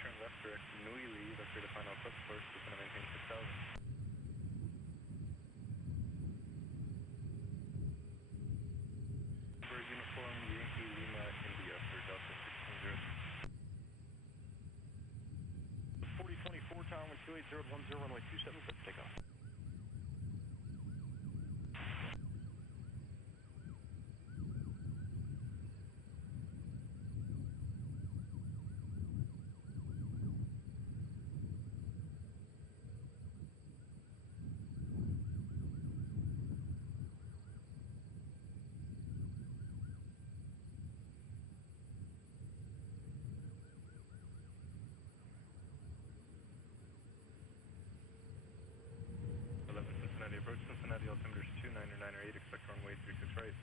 turn left direct Nuili, vector to final approach course, just going to maintain 6,000. Uniform Yankee Lima India for Delta 16-0. 4024 tower 128, 010, runway 27, set takeoff. Cincinnati approach, Cincinnati altimeter 2998, expect runway 36 right.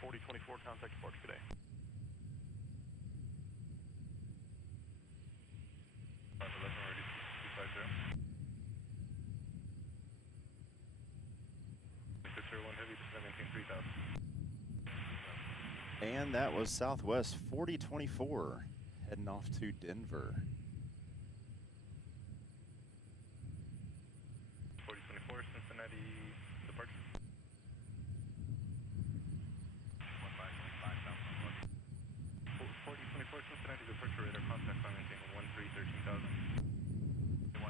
.4024, contact departure today. Ready 250. 601 heavy, just going to maintain 3,000. And that was Southwest 4024 heading off to Denver. 4024, Cincinnati departure. 4024, Cincinnati departure radar contact, I'm maintaining 13,000.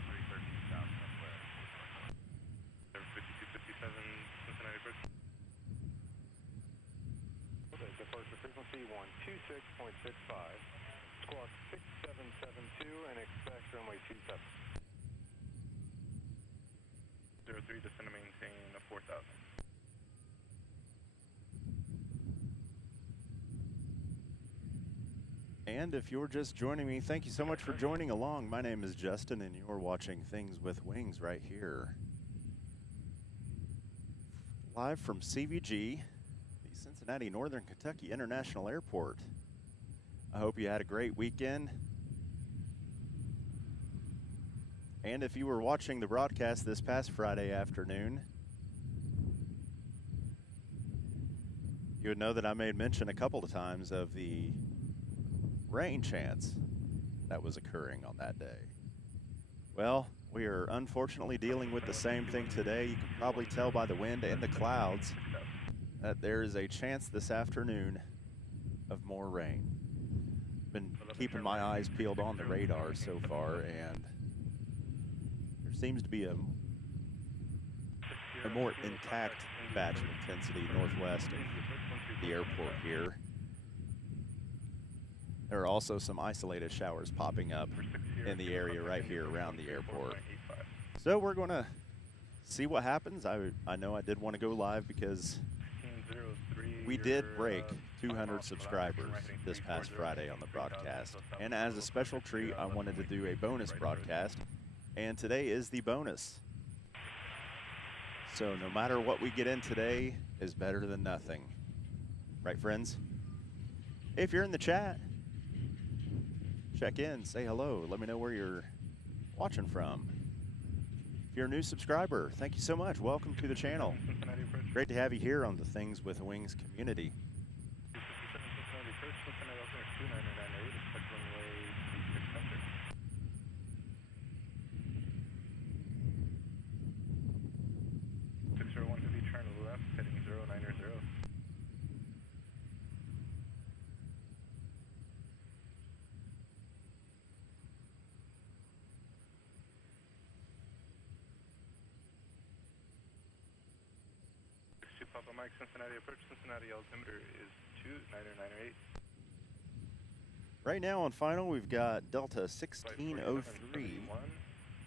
13,000, that's where. 5257, Cincinnati approach. Okay, departure frequency 126.65, squawk 6772, and expect runway 27. 03, descend to maintain 4,000. And if you're just joining me, thank you so much for joining along. My name is Justin, and you're watching Things with Wings right here. Live from CVG, the Cincinnati Northern Kentucky International Airport. I hope you had a great weekend. And if you were watching the broadcast this past Friday afternoon, you would know that I made mention a couple of times of the rain chance that was occurring on that day. Well, we are unfortunately dealing with the same thing today. You can probably tell by the wind and the clouds that there is a chance this afternoon of more rain. Been keeping my eyes peeled on the radar so far, and there seems to be a more intact batch of intensity northwest of the airport here. There are also some isolated showers popping up in the area right here around the airport. So we're going to see what happens. I know I did want to go live because we did break 200 subscribers this past Friday on the broadcast. And as a special treat, I wanted to do a bonus broadcast. And today is the bonus. So no matter what we get in today is better than nothing. Right, friends? If you're in the chat, check in, say hello, let me know where you're watching from. If you're a new subscriber, thank you so much. Welcome to the channel. Great to have you here on the Things with Wings community. Turn left, heading 090. Papa Mike, Cincinnati approach. Cincinnati altimeter is 2998. Right now on final, we've got Delta 1603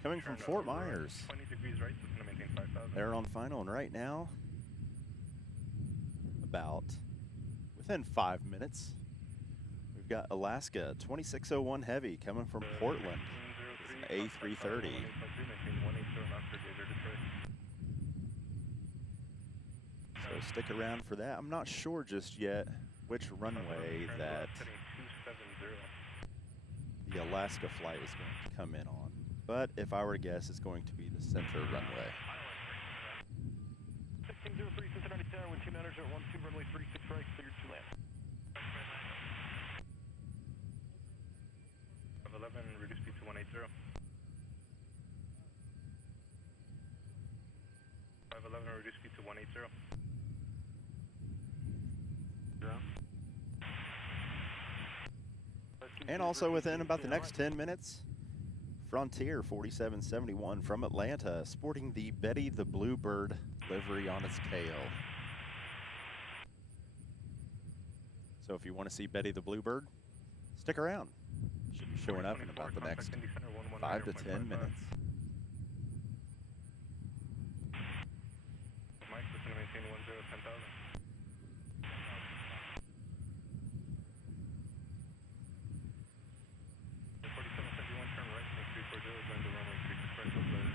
coming from Fort Myers. 20 degrees right, so it's going to maintain 5,000. They're on final, and right now, about within 5 minutes, we've got Alaska 2601 Heavy coming from Portland. It's an A330. So stick around for that. I'm not sure just yet which runway that the Alaska flight is going to come in on. But if I were to guess, it's going to be the center runway. 1603 Cincinnati Tower, wind 2 900 at 12, runway 36 right, cleared to land. 11, reduce speed to 180. 511, reduce speed to 180. And also within about the next 10 minutes, Frontier 4771 from Atlanta, sporting the Betty the Bluebird livery on its tail. So if you want to see Betty the Bluebird, stick around. Should be showing up in about the next 5 to 10 minutes. Mike, just going to maintain 10,000. 4771, turn right, 340, going to runway 36 right, clear.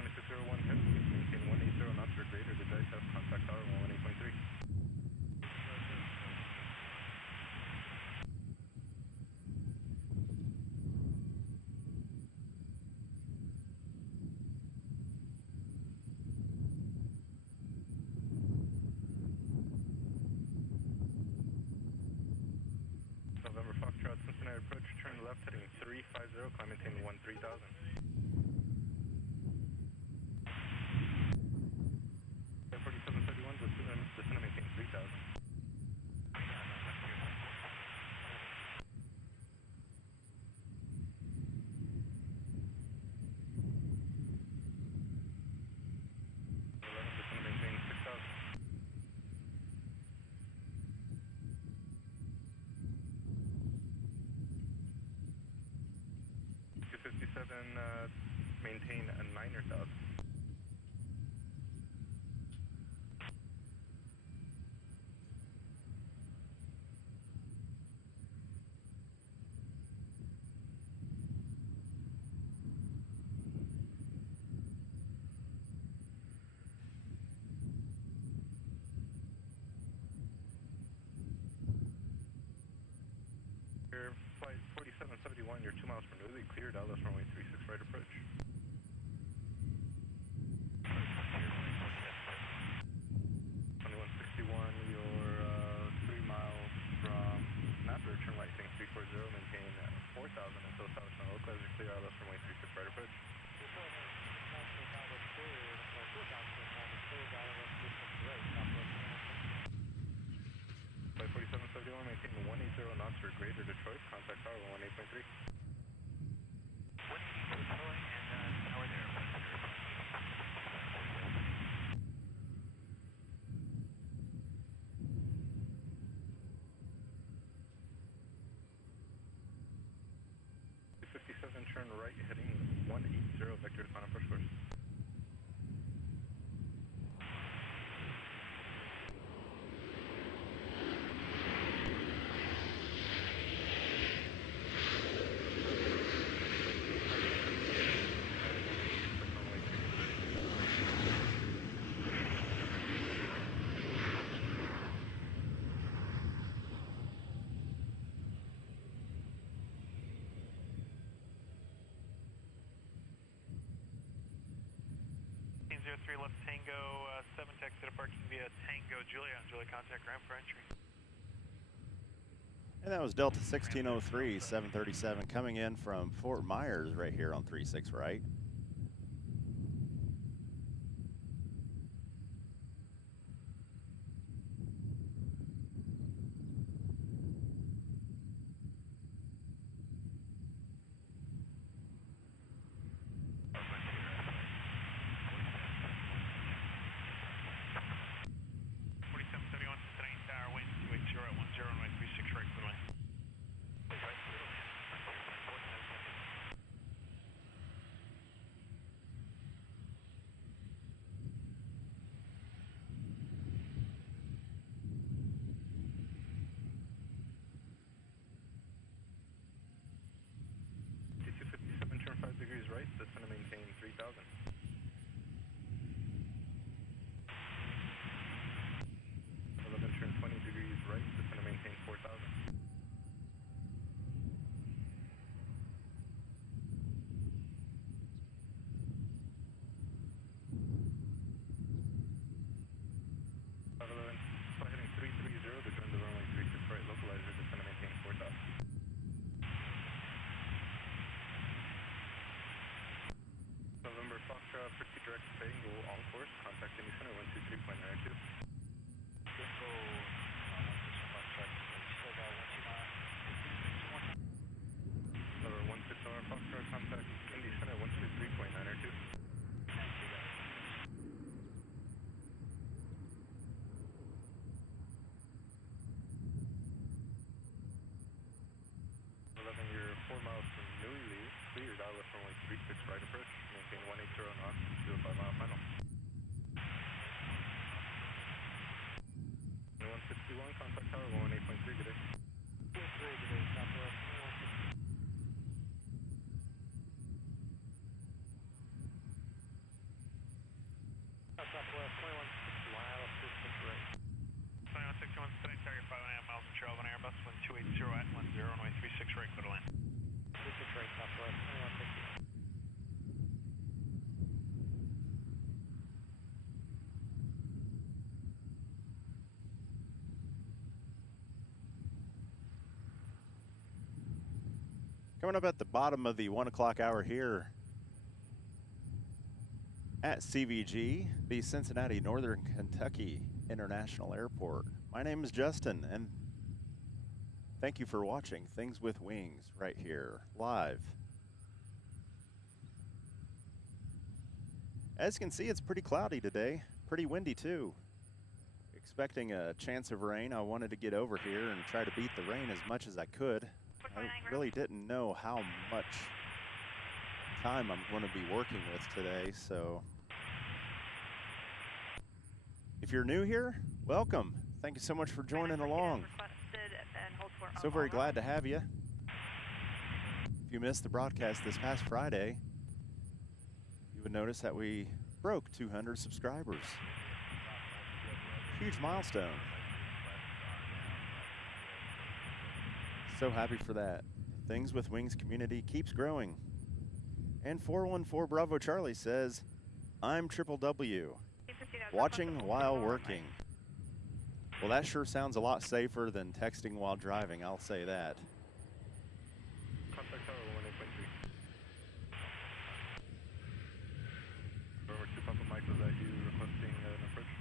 2601, head, maintain 180 knots or greater, the dice have contact tower 118.3. November Foxtrot, Cincinnati approach, turn left heading 350, climb maintain 13,000. 4731, descend and maintain 3,000. Descend and maintain 6,000. 257, maintain a 9,000. Flight 4771, you're 2 miles from Newly, clear, Dallas runway 36 right approach. 2161, you're 3 miles from Napper, turn right, heading 340, maintain 4,000 until South Channel, clear, Dallas runway 36 right approach. Flight 4771, maintain 180 knots or greater, Detroit, contact tower 18.3. 180 Detroit, and tower there. 57, turn right, heading 180, vector to final approach course. Three left Tango 7 text to parking via Tango Julia on Julia contact ramp for entry. And that was Delta 1603 737 coming in from Fort Myers right here on 36 right. Bengal on course, contact Indy Center 123.92. Bengal, Number 161 Foxtrot, contact Indy Center 123.92. 11, you're 4 miles from Newly, cleared out left runway 36 right approach, maintain 180 knots, 05 mile final. 161, contact tower 118.3, good day. Southwest 2161, assistance rate. 2161, steady target 5.5 miles from Charles on Airbus, 1280 at 10, runway 36 right, clear to land. Assistance rate, Southwest 2161. Coming up at the bottom of the 1 o'clock hour here at CVG, the Cincinnati Northern Kentucky International Airport. My name is Justin, and thank you for watching Things with Wings right here, live. As you can see, it's pretty cloudy today, pretty windy too. Expecting a chance of rain. I wanted to get over here and try to beat the rain as much as I could. I really didn't know how much time I'm going to be working with today, so if you're new here, welcome. Thank you so much for joining along. So very glad to have you. If you missed the broadcast this past Friday, you would notice that we broke 200 subscribers. Huge milestone. So happy for that. Things with Wings community keeps growing. And 414 Bravo Charlie says, I'm Triple W, watching while working. Well, that sure sounds a lot safer than texting while driving, I'll say that. Contact tower 118.3. Over to Papa Mike, was that you requesting an approach?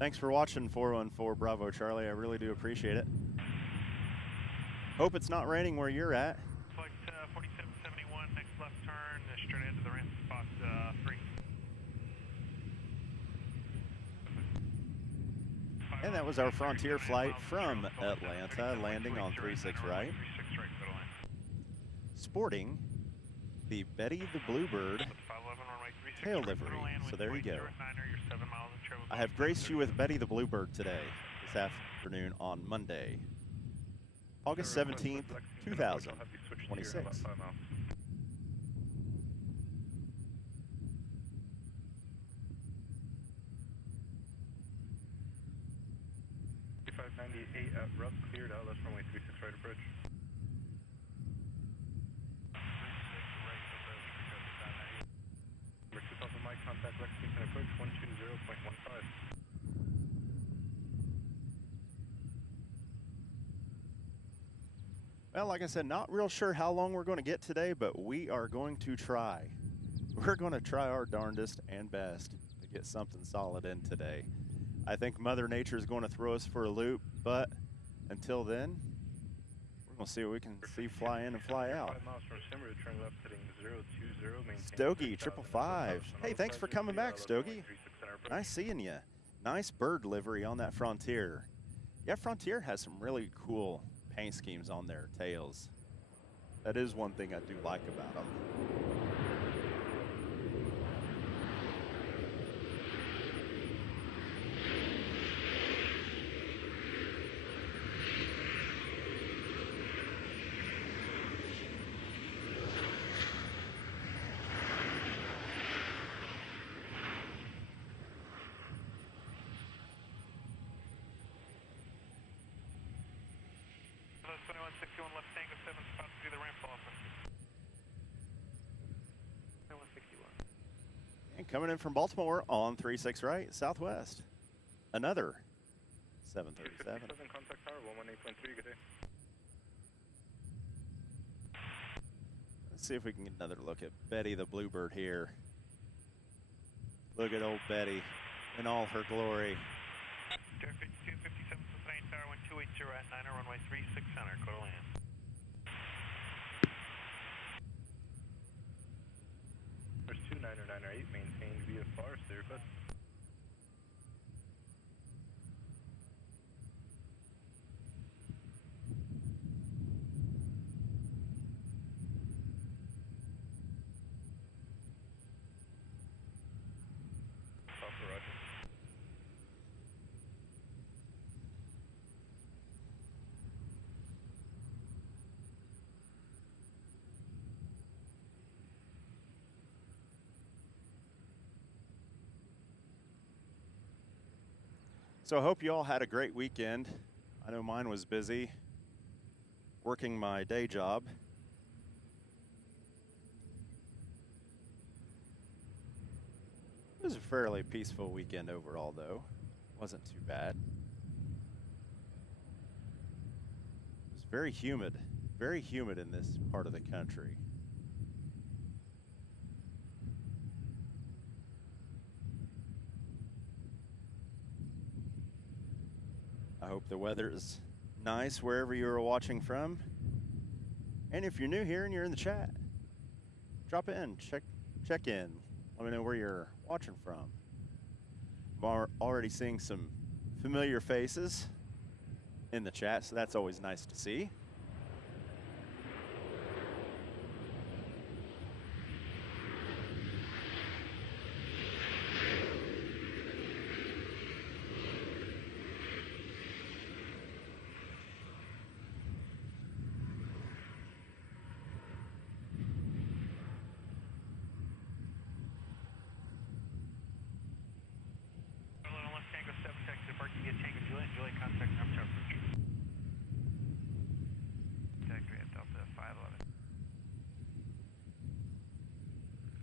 Thanks for watching 414 Bravo Charlie, I really do appreciate it. Hope it's not raining where you're at. Flight 4771, next left turn, straight ahead to the ramp, spot 3. And that was our Frontier flight from Atlanta, landing on 36 right. Sporting the Betty the Bluebird tail livery. So there you go. I have graced you with Betty the Bluebird today, this afternoon on Monday, August 17th, 2026. 598 at Rupp, cleared out, left runway 36 right approach. Number 2 Papa Mike, contact Lexington approach 120.15. Well, like I said, not real sure how long we're going to get today, but we are going to try. We're going to try our darndest and best to get something solid in today. I think Mother Nature is going to throw us for a loop, but until then, we're going to see what we can see fly in and fly out. 5 miles from Simmer, turn left heading 020, maintain Stogie, 555. Hey, thanks for coming back, Stogie. Nice seeing you. Nice bird livery on that Frontier. Yeah, Frontier has some really cool paint schemes on their tails. That is one thing I do like about them. And coming in from Baltimore on 36 right, Southwest. Another 737. Contact tower 118.3, good day. Let's see if we can get another look at Betty the Bluebird here. Look at old Betty in all her glory. 5257 Cincinnati Tower 1280 at 9 runway 36 center, clear to land. There's 29908 maintained via Forest request. Alpha, roger. So I hope you all had a great weekend. I know mine was busy working my day job. It was a fairly peaceful weekend overall, though. Wasn't too bad. It was very humid in this part of the country. I hope the weather is nice wherever you are watching from. And if you're new here and you're in the chat, drop in, check in. Let me know where you're watching from. I'm already seeing some familiar faces in the chat, so that's always nice to see.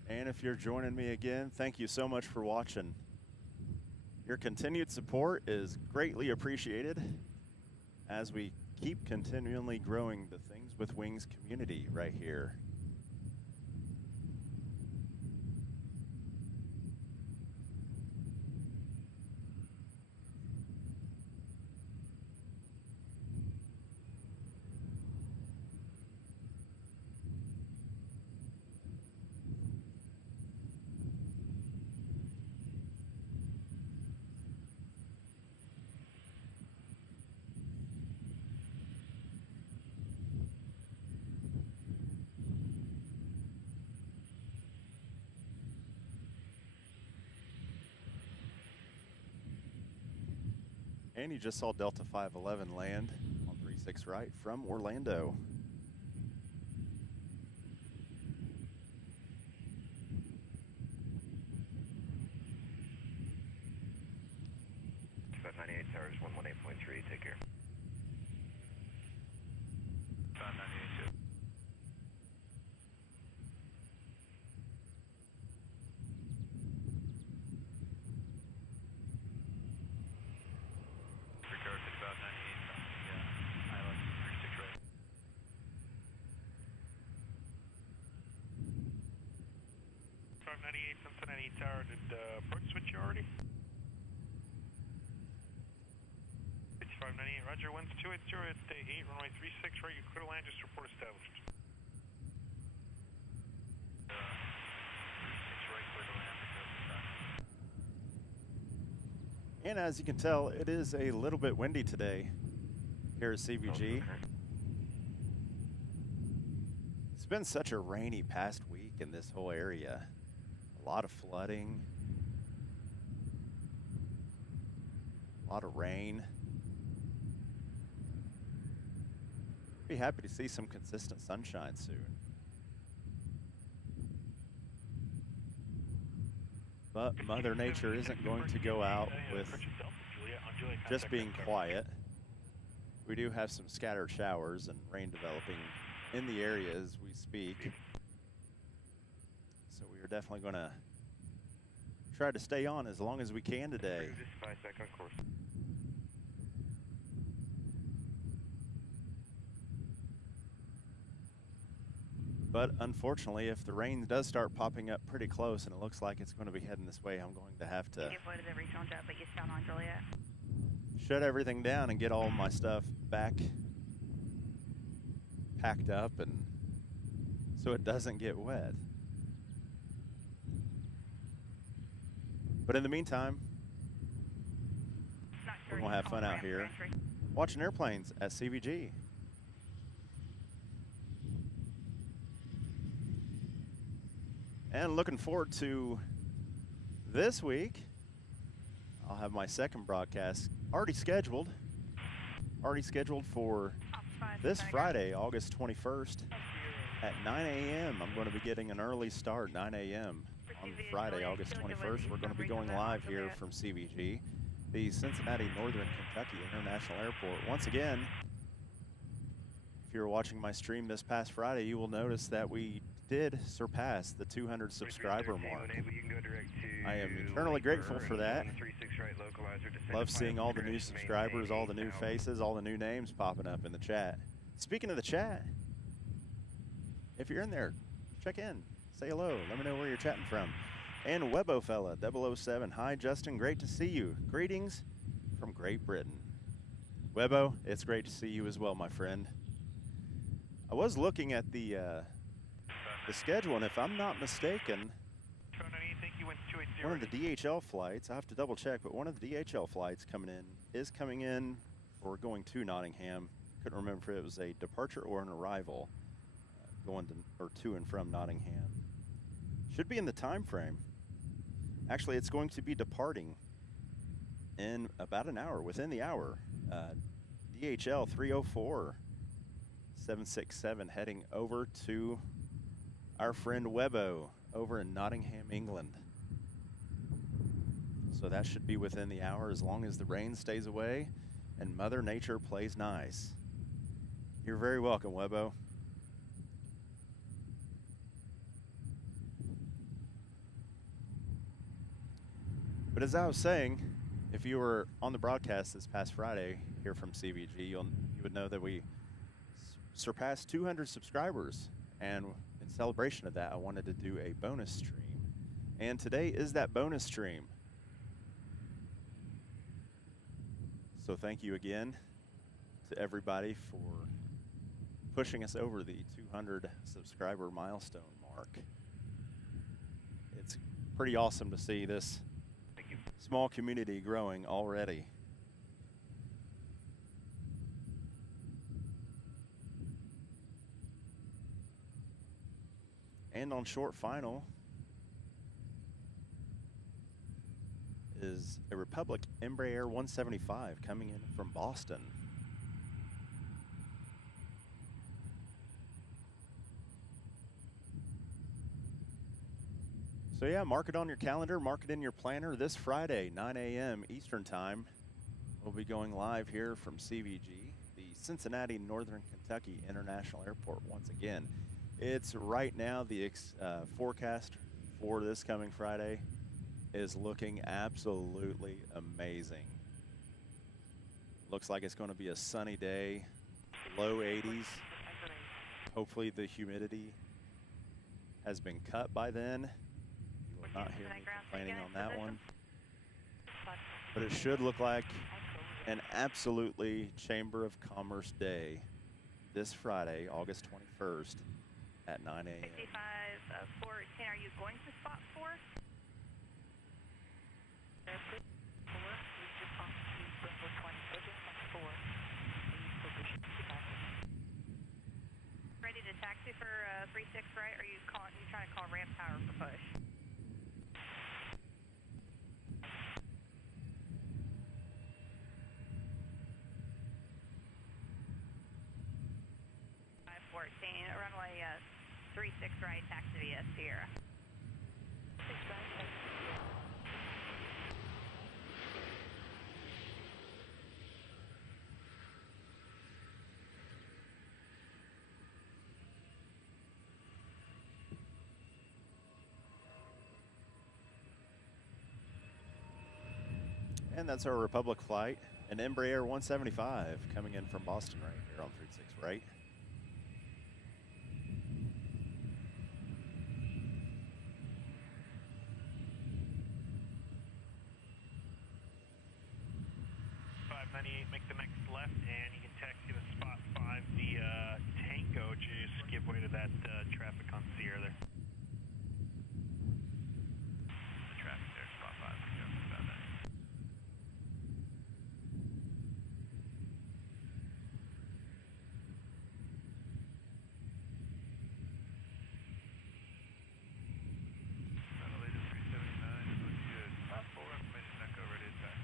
And if you're joining me again, thank you so much for watching. Your continued support is greatly appreciated as we keep continually growing the Things with Wings community right here. And you just saw Delta 511 land on 36 right from Orlando. About 98 towers, 118.3, take care. 598. Cincinnati Tower, did approach switch you already? 5598, roger, winds 280 at 8, runway 36, right, you clear land, just report established. 36 right, clear to land. And as you can tell, it is a little bit windy today here at CVG. It's been such a rainy past week in this whole area. A lot of flooding, a lot of rain. Be happy to see some consistent sunshine soon. But Mother Nature isn't going to go out with just being quiet. We do have some scattered showers and rain developing in the area as we speak. So we are definitely going to try to stay on as long as we can today. Just 5 second course. But unfortunately, if the rain does start popping up pretty close, and it looks like it's going to be heading this way, I'm going to have to shut everything down and get all my stuff back packed up, and so it doesn't get wet. But in the meantime, we're going to have fun out here watching airplanes at CVG. And looking forward to this week. I'll have my second broadcast already scheduled for this Friday, August 21st at 9 a.m. I'm going to be getting an early start, 9 a.m. on Friday, August 21st. We're going to be going live here from CVG, the Cincinnati Northern Kentucky International Airport. Once again, if you were watching my stream this past Friday, you will notice that we did surpass the 200 subscriber mark. I am eternally grateful for that. Love seeing all the new subscribers, all the new faces, all the new names popping up in the chat. Speaking of the chat, if you're in there, check in, say hello, let me know where you're chatting from. And Webbo Fella 007, hi Justin, great to see you. Greetings from Great Britain. Webbo, it's great to see you as well, my friend. I was looking at the schedule, and if I'm not mistaken, one of the DHL flights, I have to double check, but one of the DHL flights is coming in or going to Nottingham. Couldn't remember if it was a departure or an arrival going to and from Nottingham. Should be in the time frame. Actually, it's going to be departing in about an hour, within the hour. DHL 304-767 heading over to our friend Webbo over in Nottingham, England. So that should be within the hour as long as the rain stays away and Mother Nature plays nice. You're very welcome, Webbo. But as I was saying, if you were on the broadcast this past Friday here from CVG, you would know that we surpassed 200 subscribers, and in celebration of that, I wanted to do a bonus stream. And today is that bonus stream. So thank you again to everybody for pushing us over the 200 subscriber milestone mark. It's pretty awesome to see this small community growing already. And on short final is a Republic Embraer 175 coming in from Boston. So yeah, mark it on your calendar, mark it in your planner. This Friday, 9 a.m. Eastern Time, we'll be going live here from CVG, the Cincinnati Northern Kentucky International Airport once again. It's right now, the forecast for this coming Friday is looking absolutely amazing. Looks like it's going to be a sunny day, low 80s. Hopefully the humidity has been cut by then. You will not hear me complaining on that one. But it should look like an absolutely Chamber of Commerce day this Friday, August 21st at 9 a.m. 65-410, are you going to spot 4? Ready to taxi for 36 right? Or are you trying to call ramp power for push? Runway 36 right, taxi via Sierra. And that's our Republic flight, an Embraer 175 coming in from Boston right here on 36 right. left, and you can taxi to spot 5 via Tango. Just give way to that traffic on Sierra there. The traffic there, spot 5. About that. Latest 379 is looking good. Full information echo ready to attack.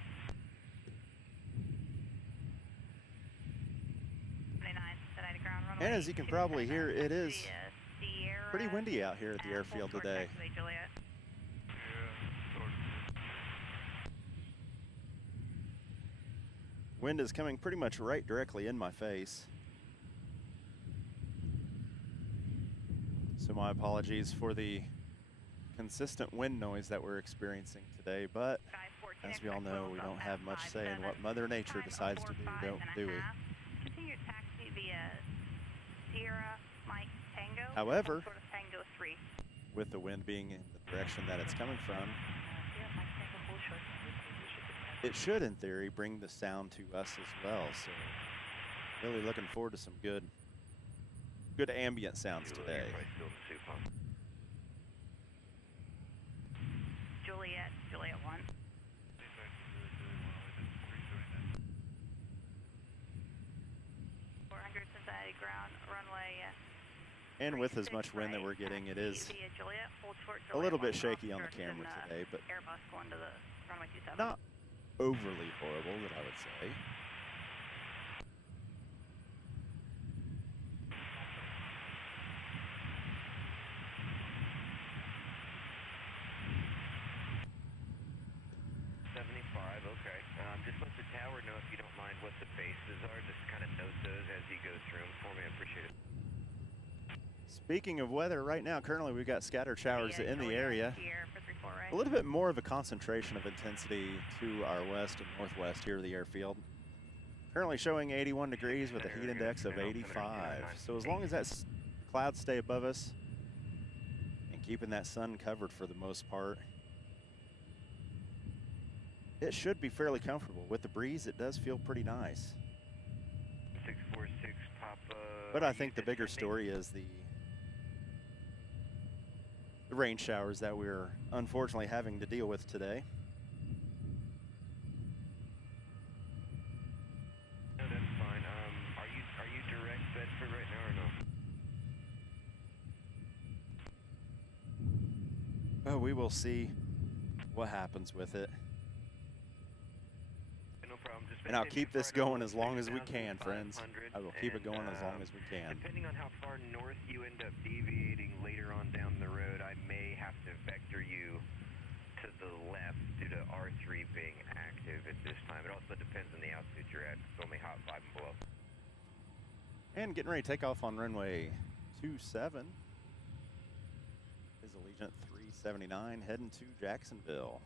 29, Cincinnati ground runway. And as you can probably hear, it is Sierra, pretty windy out here at the and airfield full today. taxiway, Juliet. Yeah, sort of. Wind is coming pretty much right directly in my face. So my apologies for the consistent wind noise that we're experiencing today, but Sky 14, as we all expect know, winds we up don't at have much say in what 57, Mother Nature time decides to do, 45 don't and do a we? half. Continue taxi via Sierra, Mike, Tango. However, Sort of Tango 3. with the wind being in the direction that it's coming from, Sierra, Mike, Tango, full short. it should, in theory, bring the sound to us as well. So really looking forward to some good ambient sounds today. You're probably still in the soup, huh? Juliet 1. 400 Cincinnati ground runway. And with as much wind that we're getting, it is Via Juliet, hold short, a little bit Juliet 1, shaky on the Austin, camera today, but Airbus going to the runway 27. not overly horrible, that I would say. Okay. Just let the tower know if you don't mind what the bases are. Just kind of note those as you go through them for me. I appreciate it. Speaking of weather, right now, currently we've got scattered showers in the area. Here for 34, right? A little bit more of a concentration of intensity to our west and northwest here at the airfield. Currently showing 81 degrees with a heat index of 85. So as long as that clouds stay above us and keeping that sun covered for the most part, it should be fairly comfortable. With the breeze, it does feel pretty nice. 646 Papa. But I think the bigger story is the rain showers that we're unfortunately having to deal with today. No, that's fine. Are you direct Bedford right now or no? Oh, we will see what happens with it. No problem. Just And I'll maintain keep this flight going level as long as we 6,500, can, friends. I will keep it going as long as we can. Depending on how far north you end up deviating later on down the road, I may have to vector you to the left due to R3 being active at this time. It also depends on the altitude you're at. It's only hot 5 and below. And getting ready to take off on runway 27 is Allegiant 379 heading to Jacksonville.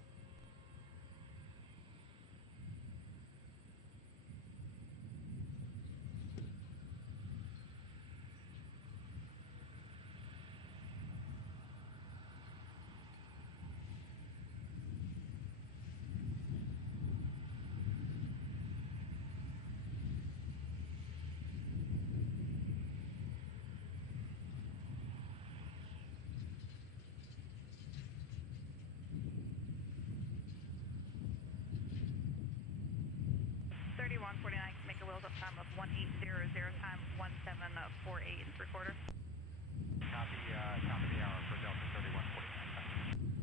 Make a wheels up time of 1800, time 1748 and 3/4. Copy, top of the hour for Delta 3149.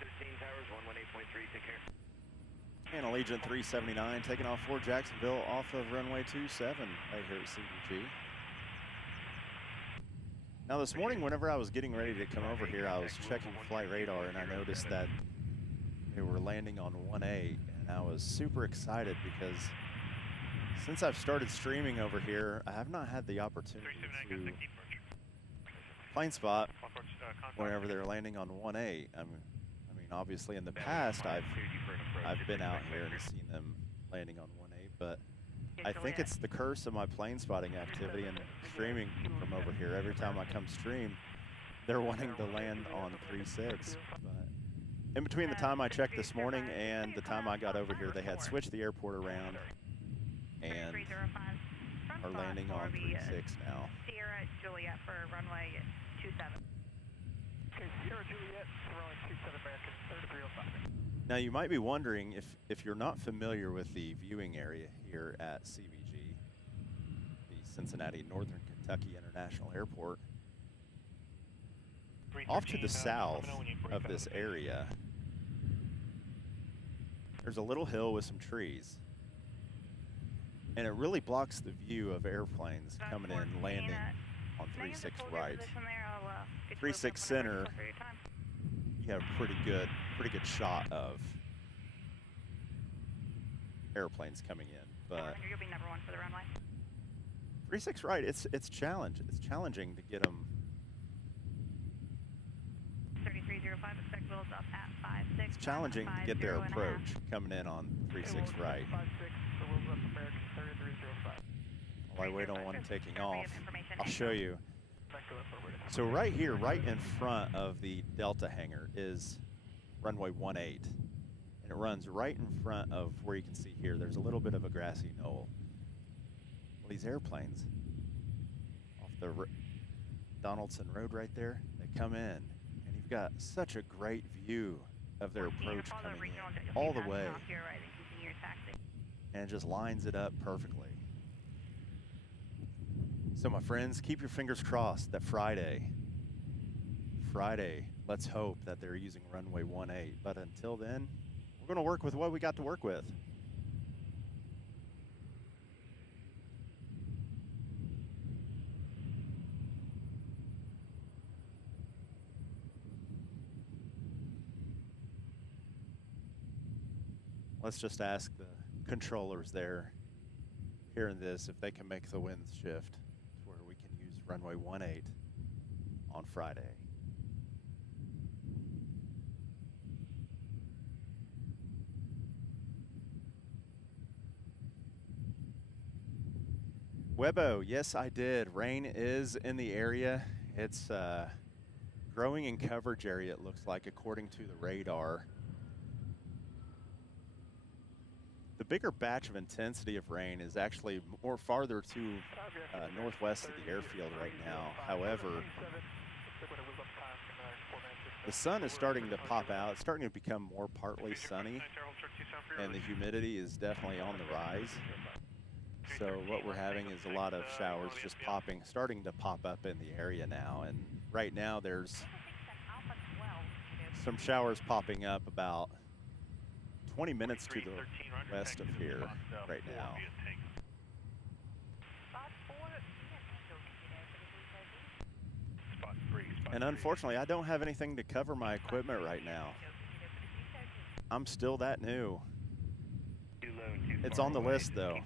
15 towers, 118.3, take care. And Allegiant 379 taking off for Jacksonville off of runway 27 right here at CVG. Now this morning, whenever I was getting ready to come over here, I was checking flight radar and I noticed that they were landing on 1A, and I was super excited because since I've started streaming over here, I have not had the opportunity to plane spot whenever they're landing on 1A. I mean, obviously in the past I've been out here and seen them landing on 1A, but I think it's the curse of my plane spotting activity and streaming from over here. Every time I come stream, they're wanting to land on 3-6, but In between the time I checked this morning and the time I got over here, they had switched the airport around and are landing on 36 now. Sierra Juliet for runway 27. Okay, Sierra Juliet, runway 27 American, 3305. Now you might be wondering if you're not familiar with the viewing area here at CVG, the Cincinnati Northern Kentucky International Airport. Off to the south of this area, there's a little hill with some trees. And it really blocks the view of airplanes coming in, landing on 36 right. 36 center, you have a pretty good shot of airplanes coming in. But You'll be number 1 for the runway. 36 right, it's challenging to get them. 3305, expect wheels up at 56. It's challenging to get their approach coming in on 36 right. 56, the wheels up American, 3305. While I wait on one taking off, I'll show you. So right here, right in front of the Delta hangar is runway 18. And it runs right in front of where you can see here. There's a little bit of a grassy knoll. Well, these airplanes off the Donaldson Road right there, they come in. And you've got such a great view of their approach coming in all the way. And it just lines it up perfectly. So my friends, keep your fingers crossed that Friday, let's hope that they're using runway 18. But until then, we're going to work with what we got to work with. Let's just ask the controllers there hearing this if they can make the winds shift to where we can use runway 18 on Friday. Webbo, yes I did. Rain is in the area. It's growing in coverage area, it looks like, according to the radar. The bigger batch of intensity of rain is actually more farther to northwest of the airfield right now. However, the sun is starting to pop out. It's starting to become more partly sunny, and the humidity is definitely on the rise. So what we're having is a lot of showers just starting to pop up in the area now. And right now there's some showers popping up about 20 minutes to the west of here right now. And unfortunately, I don't have anything to cover my equipment right now. I'm still that new. It's on the list though,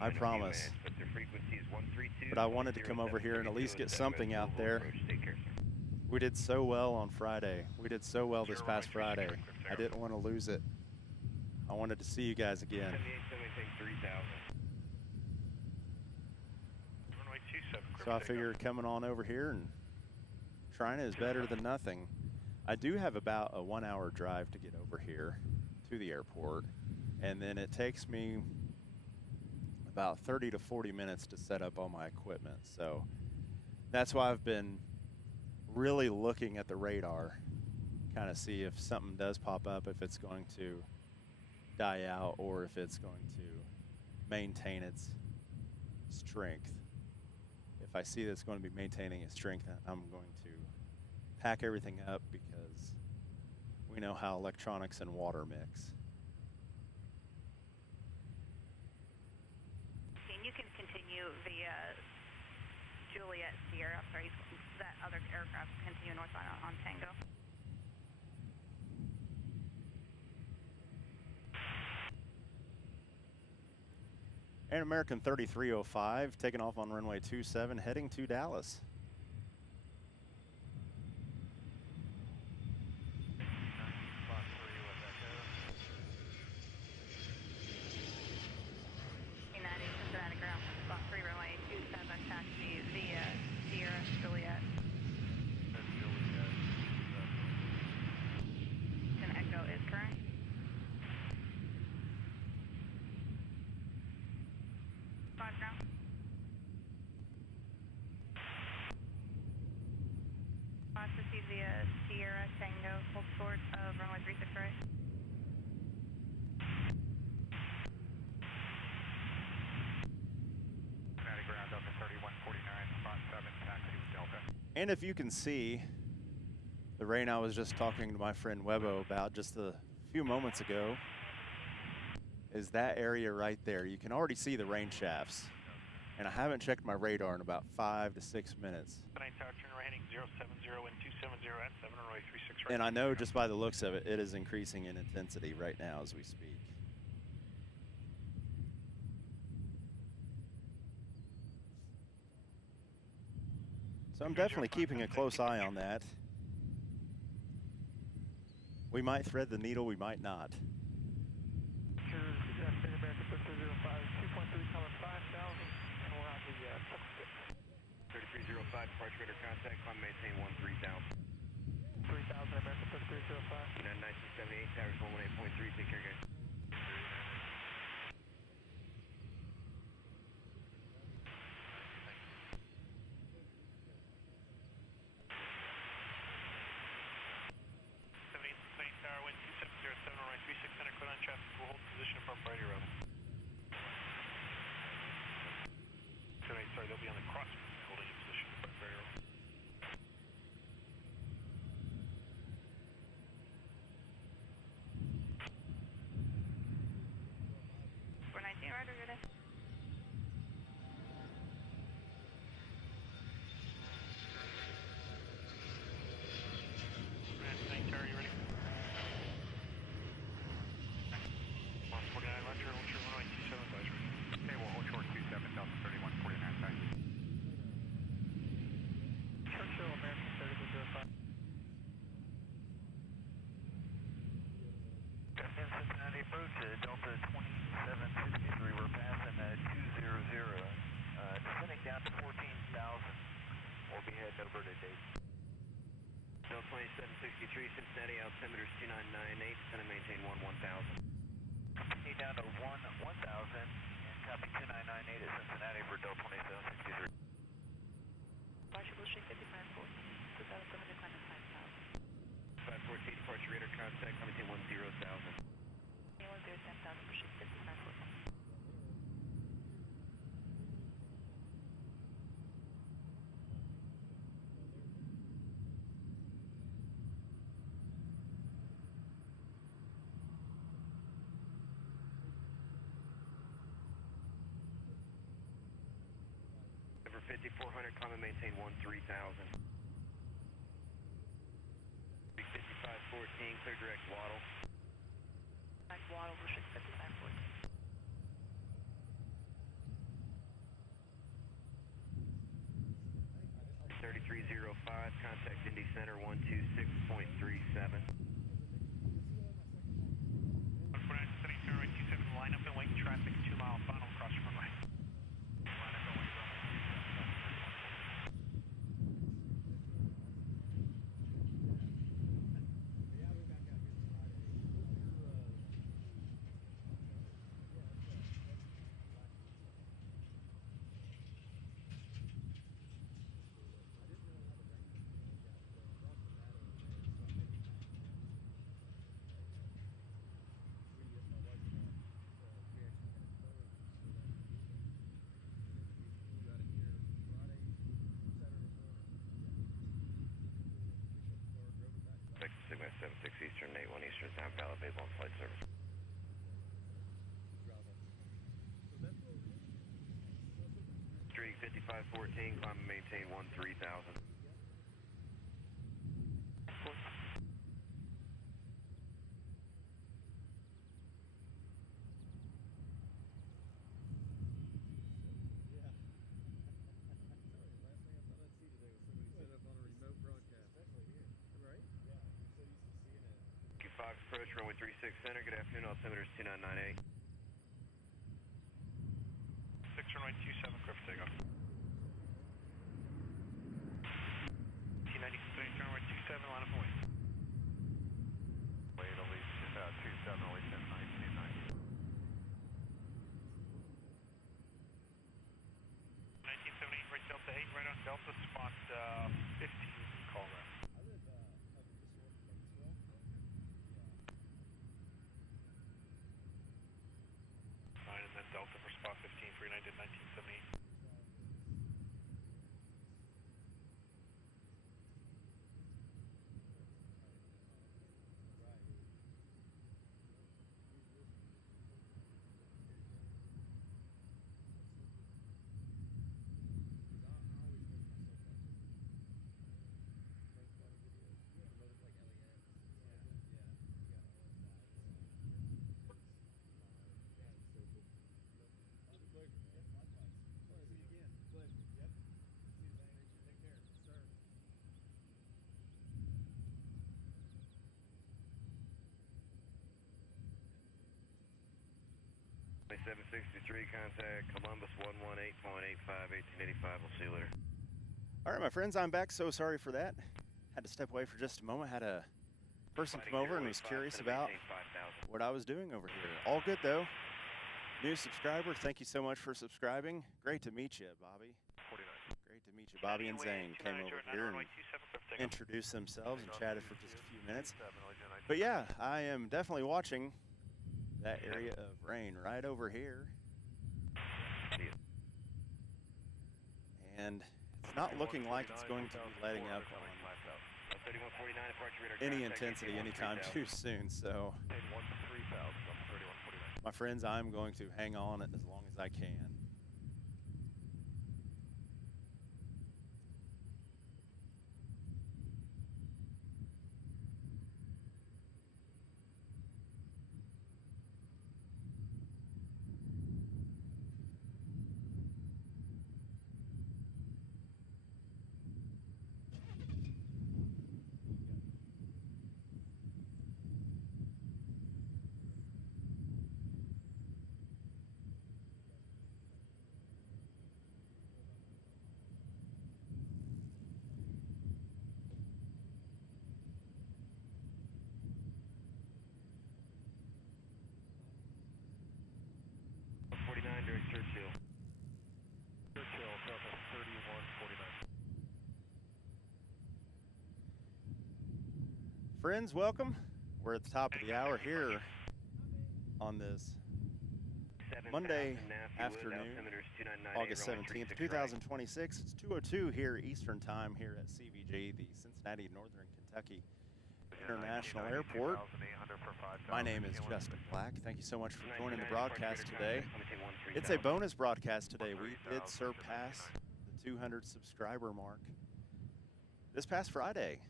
I promise. But I wanted to come over here and at least get something out there. We did so well on Friday. We did so well this past Friday. I didn't want to lose it. I wanted to see you guys again. So I figured coming on over here and trying it is better than nothing. I do have about a 1 hour drive to get over here to the airport. And then it takes me about 30 to 40 minutes to set up all my equipment. So that's why I've been really looking at the radar, kind of see if something does pop up, if it's going to die out or if it's going to maintain its strength. If I see that it's going to be maintaining its strength, I'm going to pack everything up because we know how electronics and water mix. You can continue via Juliet Sierra. Sorry, that other aircraft continue northbound on Tango. Air American 3305 taking off on runway 27, heading to Dallas. Cincinnati ground, spot 3 runway 27, taxi via Sierra Juliet. An Echo via Sierra Tango, hold short of runway 36 right. Cincinnati ground up at 3149, spot 7, taxi Delta. And if you can see, the rain I was just talking to my friend Webbo about just a few moments ago is that area right there. You can already see the rain shafts. And I haven't checked my radar in about 5 to 6 minutes. Cincinnati tower, turn right heading 070 and 270 at 7 runway 36 right. And I know just by the looks of it, it is increasing in intensity right now as we speak. So I'm definitely keeping a close eye on that. We might thread the needle, we might not. 3305, departure radar contact, climb maintain 13,000. 3000, American 3305. 1978, towers 118.3, take care guys. Tower, wind 2707, runway 36 center, clear line traffic, will hold position above priority level. 78, sorry, they'll be on the crosswind, holding in position above priority level. Roger, good day. Tower, you ready? 149 Roger, hold short runway 27 advisory. Okay, we'll hold short 27, Delta 3149, taxi. Churchill, American 3105. Cincinnati approach, Delta 2763, we're passing 200, descending down to 14,000. We'll be heading over to date. Delta 2763, Cincinnati, altimeter's 2998, descend and maintain 1000. Continue down to 1000, and copy 2998 at Cincinnati for Delta 2763. Departure will shake 55 4. 2700, climb at 5000. 514, departure radar contact, climb maintain 10,000. 10,000, will shake 55 4. Number 5400, climb and maintain 13,000. Big 5514, clear direct Waddle. Direct Waddle, will shake 55 4. 3305, contact Indy Center 126.37. 149, Cincinnati Tower, runway 27, line up and wait traffic, 2 mile final cross runway. Line up and wait, Sigma 76 Eastern, 81 Eastern, time valid, available on flight service. Street 5514, climb and maintain 13,000. Fox approach, runway 36 center, good afternoon, altimeter's 2998. 6 runway 27, clear for takeoff. T90 Cincinnati Tower, runway 27, line up and wait. wait, at least 27, at least 1990. 1978, right Delta 8, right on Delta, spot 15, call that. 2763, contact Columbus 118.85, 1885. We'll see you later. All right, my friends, I'm back. So sorry for that. Had to step away for just a moment. Had a person come over and was curious about what I was doing over here. All good, though. New subscriber, thank you so much for subscribing. Great to meet you, Bobby. 49. Great to meet you. Bobby and Zane came over here and introduced themselves and chatted for just a few minutes. But yeah, I am definitely watching that area of rain right over here. And it's not looking like it's going to be letting up on any intensity anytime too soon. So, my friends, I'm going to hang on as long as I can. Friends, welcome. We're at the top of the hour here on this Monday afternoon, August 17th, 2026. It's 2:02 here Eastern Time here at CVG, the Cincinnati Northern Kentucky International Airport. My name is Justin Black. Thank you so much for joining the broadcast today. It's a bonus broadcast today. We did surpass the 200 subscriber mark this past Friday.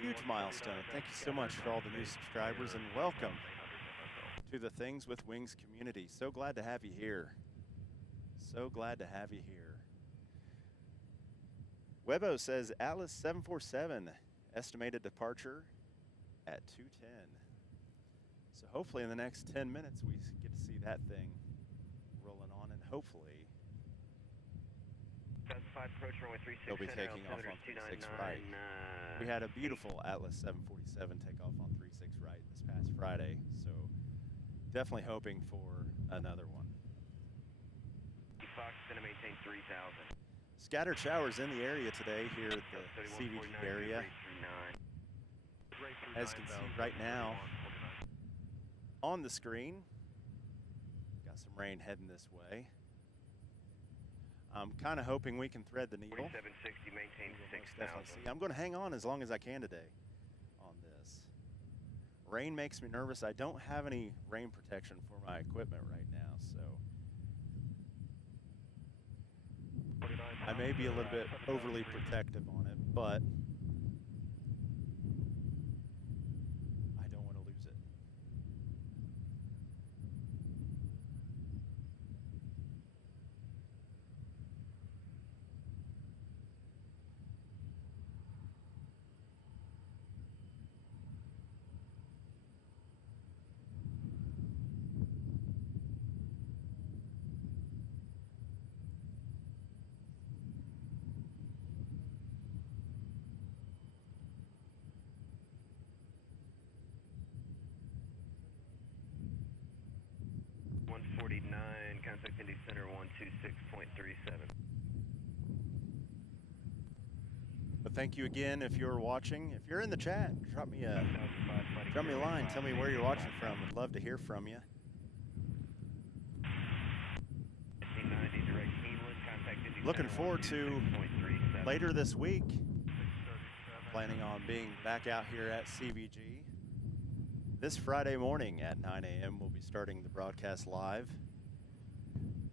Huge milestone. Thank you so much for all the new subscribers and welcome to the Things with Wings community. So glad to have you here. So glad to have you here. Webo says Atlas 747 estimated departure at 2:10. So hopefully in the next 10 minutes we get to see that thing rolling on, and hopefully they'll be taking off on 36 right. We had a beautiful Atlas 747 take off on 36 right this past Friday, so definitely hoping for another one. Fox is going to maintain 3,000. Scattered showers in the area today here at the CVG area. As you can see right now on the screen, got some rain heading this way. I'm kind of hoping we can thread the needle. 4760 maintains 6,000. I'm going to hang on as long as I can today on this. Rain makes me nervous. I don't have any rain protection for my equipment right now, so I may be a little bit overly protective on it, but I don't want to lose it. Contact Indy Center 126.37. But thank you again if you're watching. If you're in the chat, drop me a line. Tell me where you're watching from. I'd love to hear from you. Looking forward to later this week. Planning on being back out here at CVG. This Friday morning at 9 a.m. we'll be starting the broadcast live.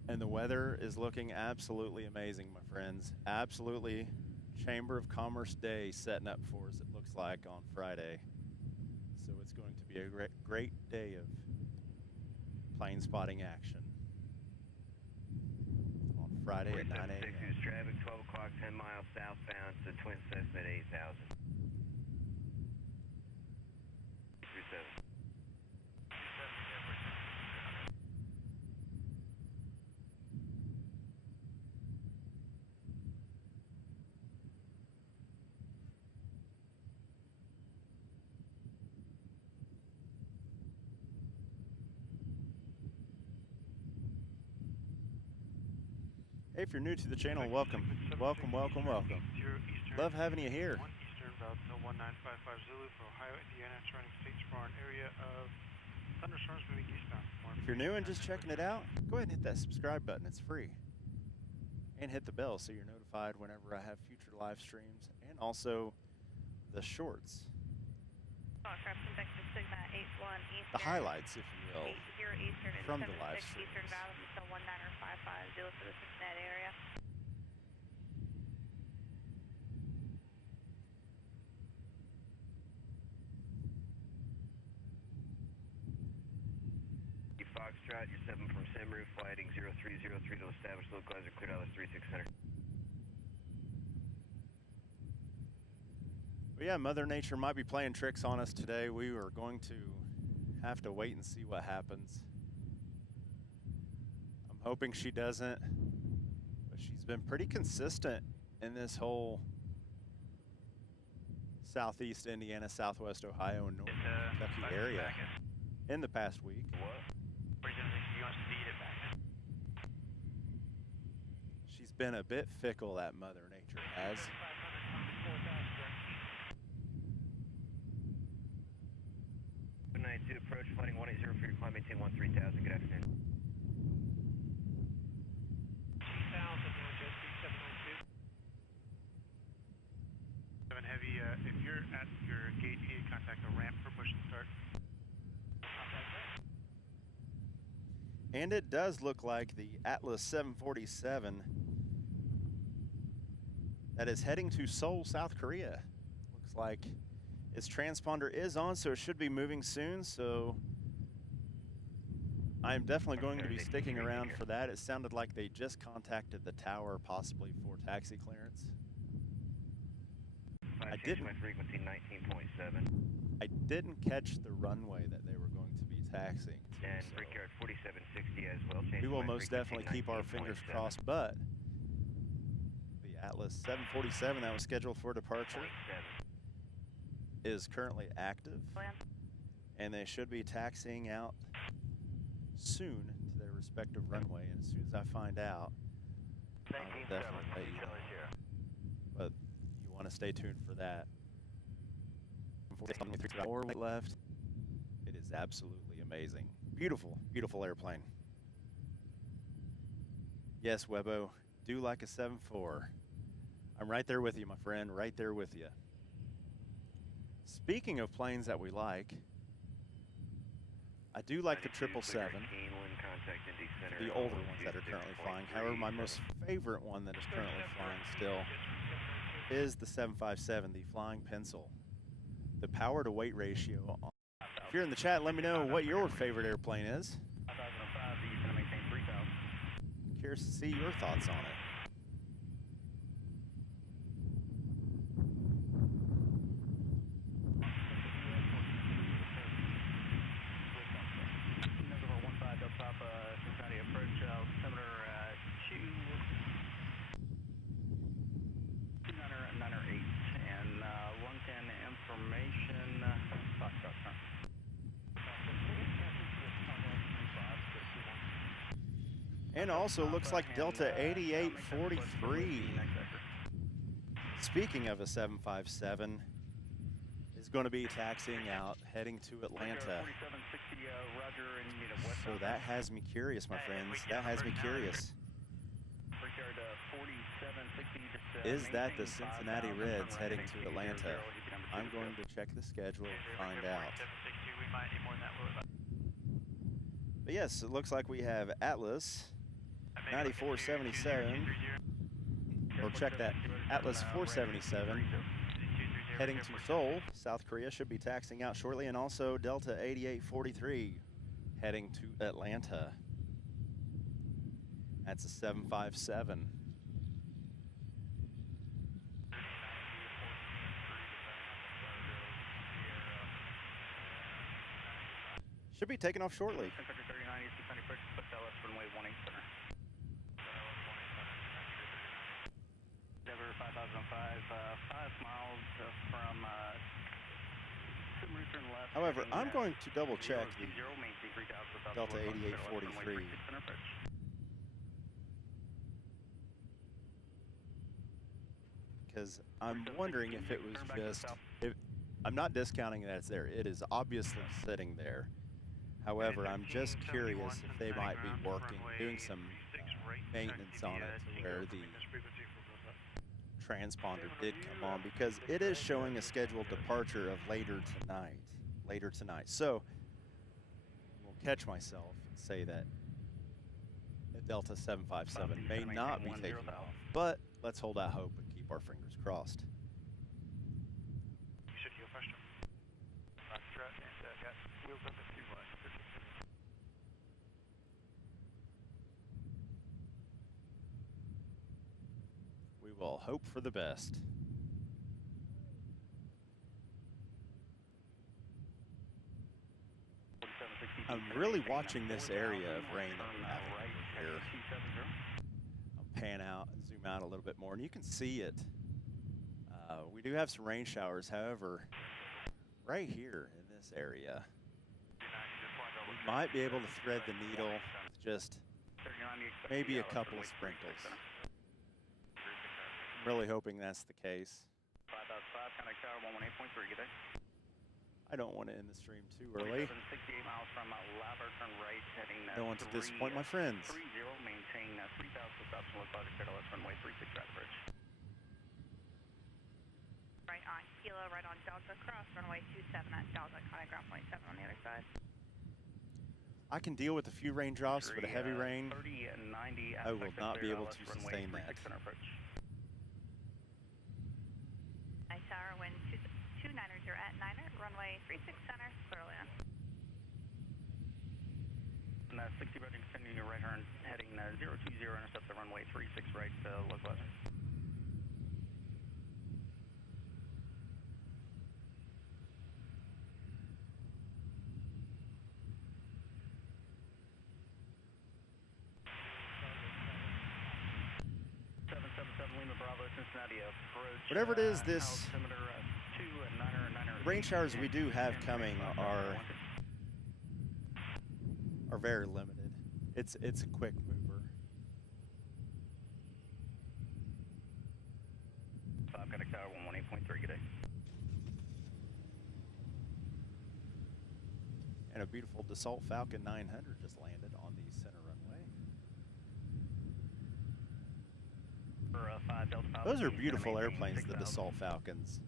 And the weather is looking absolutely amazing, my friends. Absolutely Chamber of Commerce Day setting up for us, it looks like, on Friday. So it's going to be a great day of plane spotting action on Friday at 9 a.m. Traffic 12 o'clock, 10 miles southbound to Twin Cessna at 8,000. 37. Hey, if you're new to the channel, welcome. Welcome, welcome, welcome. Love having you here. 1 Eastern, about 1955 Zulu for Ohio, Indiana, surrounding states for an area of thunderstorms moving eastbound. If you're new and just checking it out, go ahead and hit that subscribe button. It's free. And hit the bell so you're notified whenever I have future live streams and also the shorts. The highlights, if you will, from the live streams. Eastern Valley, so 1955 Zulu for the Cincinnati area. Foxtrot, you're 7 from Simru, flighting 0303 to establish localizer, clear out 3600. Well, yeah, Mother Nature might be playing tricks on us today. We are going to have to wait and see what happens. I'm hoping she doesn't, but she's been pretty consistent in this whole southeast Indiana, southwest Ohio, and north Kentucky area in the past week. She's been a bit fickle, that Mother Nature has. To approach flighting 180 for your climb, maintain 13,000. Good afternoon. 7 Heavy, if you're at your gate, you contact the ramp for push and start. And it does look like the Atlas 747 that is heading to Seoul, South Korea. Looks like its transponder is on, so it should be moving soon. So I'm definitely going to be sticking around for that. It sounded like they just contacted the tower, possibly for taxi clearance. I didn't catch the runway that they were going to be taxiing to, and so Brickyard 4760 as well. we will most definitely keep our fingers crossed, but the Atlas 747 that was scheduled for departure is currently active, and they should be taxiing out soon to their respective runway. And as soon as I find out, I will definitely let you know. But you want to stay tuned for that. 3 hours left. It is absolutely amazing. Beautiful, beautiful airplane. Yes, Webbo, do like a 7.4. I'm right there with you, my friend, right there with you. Speaking of planes that we like, I do like the 777, the older ones that are currently flying. However, my most favorite one that is currently flying still is the 757, the Flying Pencil. The power to weight ratio. If you're in the chat, let me know what your favorite airplane is. Curious to see your thoughts on it. Cincinnati approach, altimeter 298 and 110 information. Foxtrot turn. And also looks like Delta 8843. Speaking of a 757, is going to be taxiing out, heading to Atlanta. So that has me curious, my friends. That has me curious. Is that the Cincinnati Reds heading to Atlanta? I'm going to check the schedule and find out. But yes, it looks like we have Atlas 9477, or check that, Atlas 477 heading to Seoul, South Korea, should be taxiing out shortly, and also Delta 8843 heading to Atlanta. That's a 757. Should be taking off shortly. Denver 5005, 5 miles from However, I'm going to double check the Delta 8843. because I'm wondering if it was just, I'm not discounting that it's there. It is obviously sitting there. However, I'm just curious if they might be working, doing some maintenance on it to where the transponder did come on, because it is showing a scheduled departure of later tonight. So we'll catch myself and say that the Delta 757 may not be taking off, but let's hold out hope and keep our fingers crossed. We will hope for the best. I'm really watching this area of rain that we have here. I'll pan out and zoom out a little bit more, and you can see it. We do have some rain showers, however, right here in this area, we might be able to thread the needle with just maybe a couple of sprinkles. I'm really hoping that's the case. I don't want to end the stream too early. I don't want to disappoint my friends. Maintain 3,000 stops and look logic runway 36 right bridge. Right on Kilo, right on Delta, cross runway 27 at Delta, contact ground point 7 on the other side. I can deal with a few raindrops, but a heavy rain, 30 and 90 I will not be able to sustain that. Nice hour, wind 290 at 9er, runway 36 center, clearly on. And 60 ready, continue your right turn, heading 020, intercept the runway 36 right, localizer. Lima Bravo, Cincinnati approach. Whatever it is, this rain showers we do have coming are very limited. It's a quick mover. I've got a tower 118.3, good day. And a beautiful Dassault Falcon 900 just landed on the center runway. Those are beautiful airplanes, the Dassault Falcons.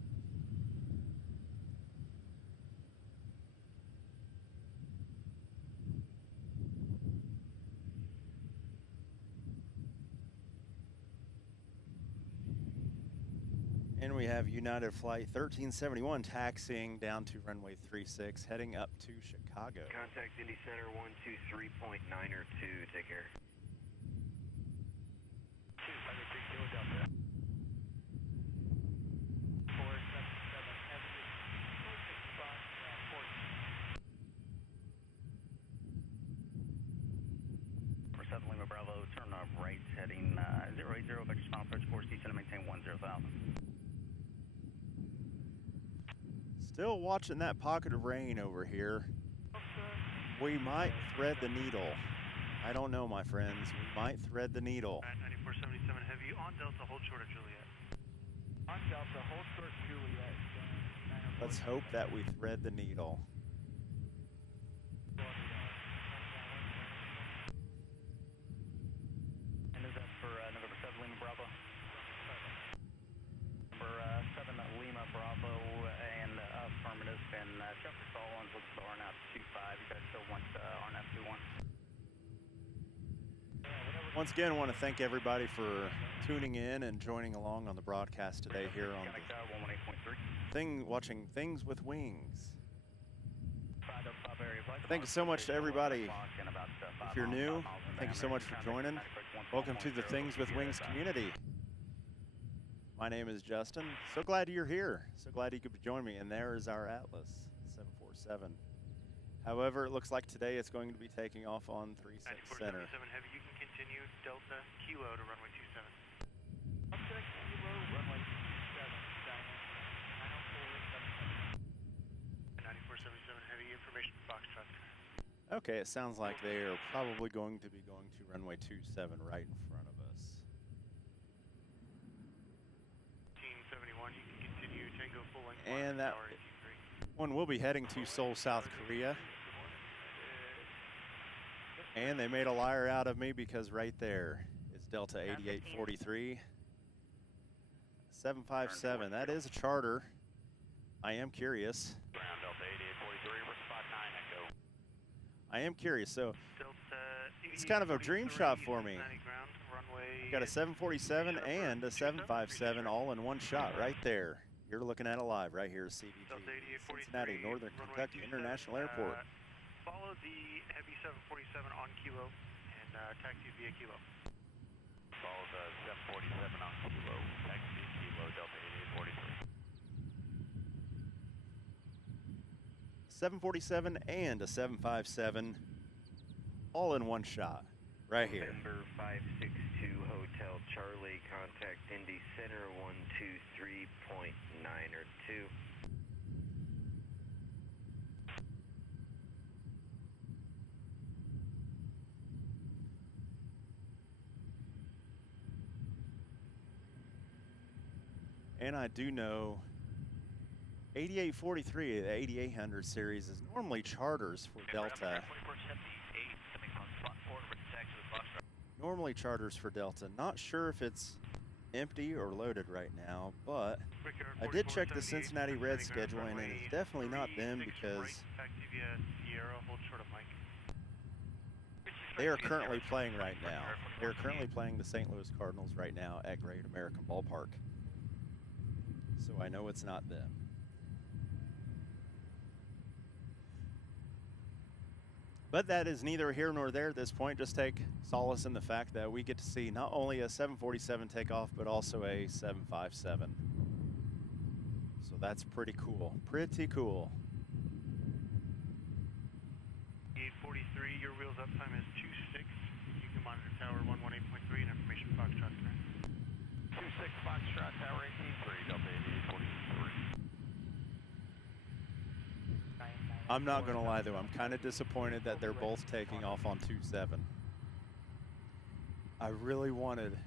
And we have United Flight 1371 taxiing down to runway 36, heading up to Chicago. Contact Indy Center 123.9 take care. Lima Bravo, turn right, heading 080, vector final approach course, descend and maintain 10,000. Still watching that pocket of rain over here. We might thread the needle. I don't know, my friends. We might thread the needle. 9477 heavy on Delta, hold short of Juliet. On Delta, hold short Juliet. Let's hope that we thread the needle. And is that for November 7 Lima Bravo? For 7 Lima Bravo and affirmative, and check for stall ones, looks to RNAV 25. You guys still want RNAV 21? Once again, I want to thank everybody for tuning in and joining along on the broadcast today here on watching Things with Wings. Thank you so much to everybody. If you're new, thank you so much for joining. Welcome to the Things with Wings community. My name is Justin. So glad you're here. So glad you could join me. And there is our Atlas 747. However, it looks like today it's going to be taking off on 36 Center. Heavy, you can continue Delta Kilo to runway 27. Delta Kilo, runway 27, 9477 heavy, information Foxtrot. Okay, it sounds like they are probably going to be going to runway 27 right in front of us. And that one will be heading to Seoul, South Korea. And they made a liar out of me because right there is Delta 8843. 757, that is a charter. I am curious. Ground Delta 8843, we're spot 9 Echo. I am curious, so Delta it's kind of a dream shot for me. Cincinnati ground, runway. I've got a 747 and a 757 all in one shot right there. You're looking at it live right here at CVG, Cincinnati, Northern Kentucky International Airport. Follow the Heavy 747 on Kilo and taxi via Kilo. Follow the 747 on Kilo, taxi via Kilo, Delta 8843. 747 and a 757 all in one shot right here. November 562 Hotel Charlie, contact Indy Center 123.9 or 2. And I do know 8843, the 8800 series is normally charters for Delta. Normally charters for Delta. Not sure if it's empty or loaded right now, but I did check the Cincinnati Red schedule and it's definitely not them because they are currently playing right now. They are currently playing the St. Louis Cardinals right now at Great American Ballpark. So I know it's not them. But that is neither here nor there at this point. Just take solace in the fact that we get to see not only a 747 takeoff, but also a 757. So that's pretty cool. Pretty cool. 843, your wheels up time is 26. You can monitor tower 118.3 and information Foxtrot connect. 26 Foxtrot tower 18.3, Delta 8843. I'm not going to lie, though. I'm kind of disappointed that they're both taking off on 27. I really wanted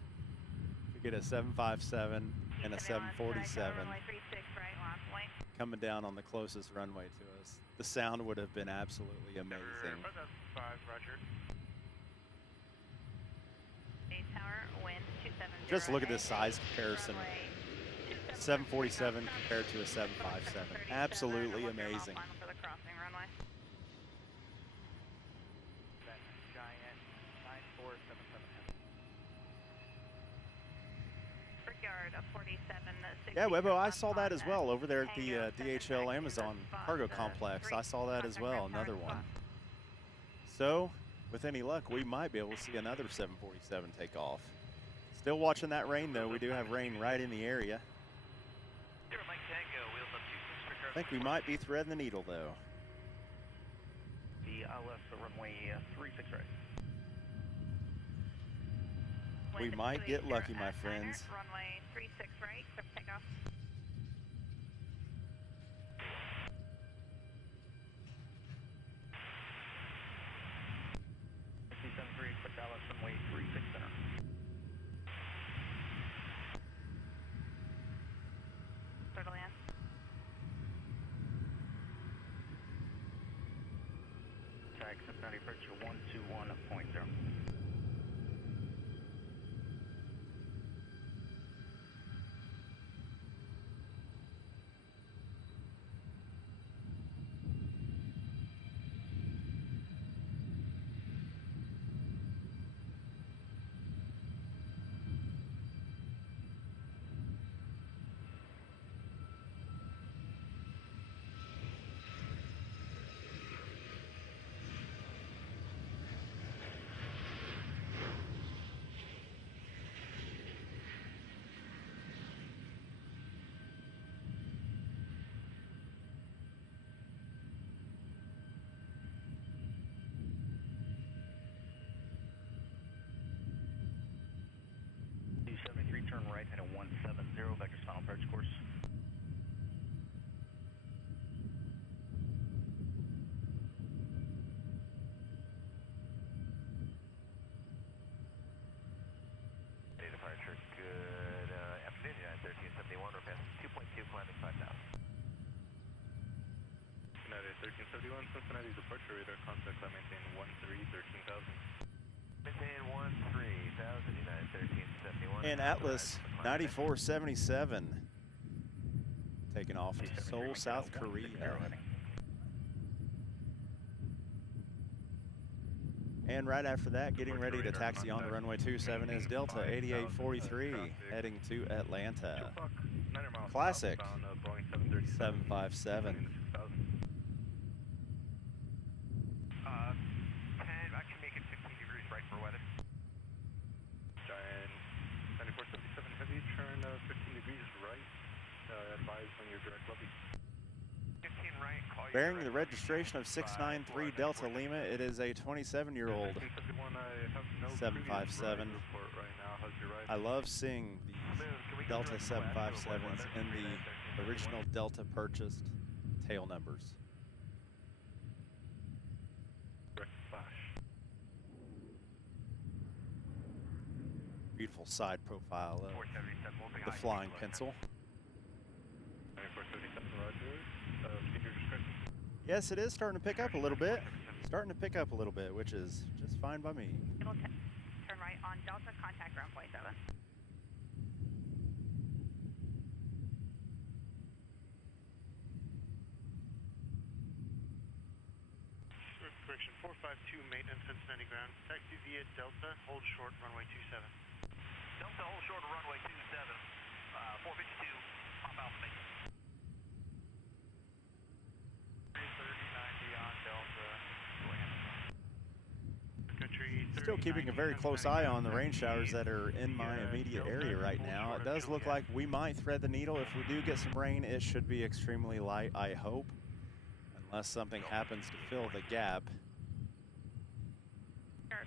to get a 757 and a 747 coming down on the closest runway to us. The sound would have been absolutely amazing. Just look at this size comparison. 747 compared to a 757. Absolutely amazing. Yeah, Webbo, I saw that as well over there at the DHL Amazon Cargo Complex. I saw that as well, another one. So, with any luck, we might be able to see another 747 take off. Still watching that rain, though. We do have rain right in the area. I think we might be threading the needle, though. The left the runway 36 right. We might get lucky, my friends. Runway 36 right, clear for takeoff. Quick Dallas runway 36 center. Totally in. Tag Cincinnati approach 121.0. 71 Cincinnati departure radar contact, I maintain 13,000. Maintain 13,000, United 1371. And Atlas 9477 taking off to Seoul, South Korea. And right after that, getting ready to taxi on to runway 27 is Delta 8843 heading to Atlanta. Classic 757. 10, I can make it 15 degrees right for weather. Giant 9477 heavy, turn 15 degrees right. Advise when you're direct lobby. 15 right, call you. Bearing the registration of 693 Delta Lima, it is a 27-year-old 757. I love seeing these Delta 757s in the original Delta purchased tail numbers. Beautiful side profile of the flying pencil. Yes, it is starting to pick up a little bit. Starting to pick up a little bit, which is just fine by me. Able to turn right on Delta, contact ground point 7. Correction, 452 maintenance Cincinnati ground. Taxi via Delta, hold short runway 27. Delta, hold short of runway 27. 452, pop out maintenance. 330, 90 on Delta. Still keeping a very close eye on the rain showers that are in my immediate area right now. It does look like we might thread the needle. If we do get some rain, it should be extremely light, I hope, unless something happens to fill the gap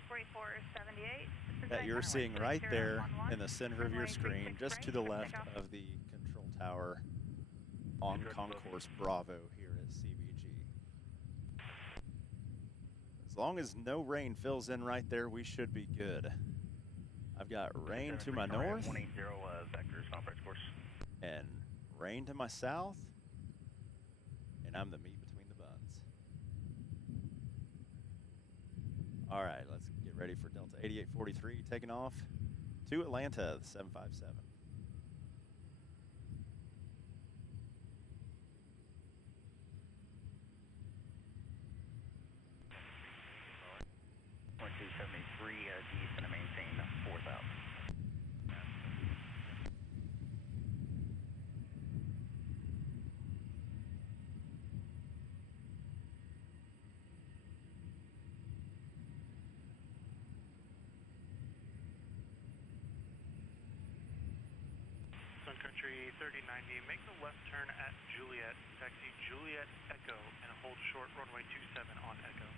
4478. that you're seeing right there in the center of your screen, just to the left of the control tower on Concourse Bravo here at CVG. As long as no rain fills in right there, we should be good. I've got rain to my north 180 vectors, conference course. and rain to my south, and I'm the meat between the buns. All right, let's get ready for Delta 8843 taking off to Atlanta, the 757. East and maintain 4,000. Sun Country 3090, make the left turn at Juliet, taxi Juliet Echo, and hold short runway 27 on Echo.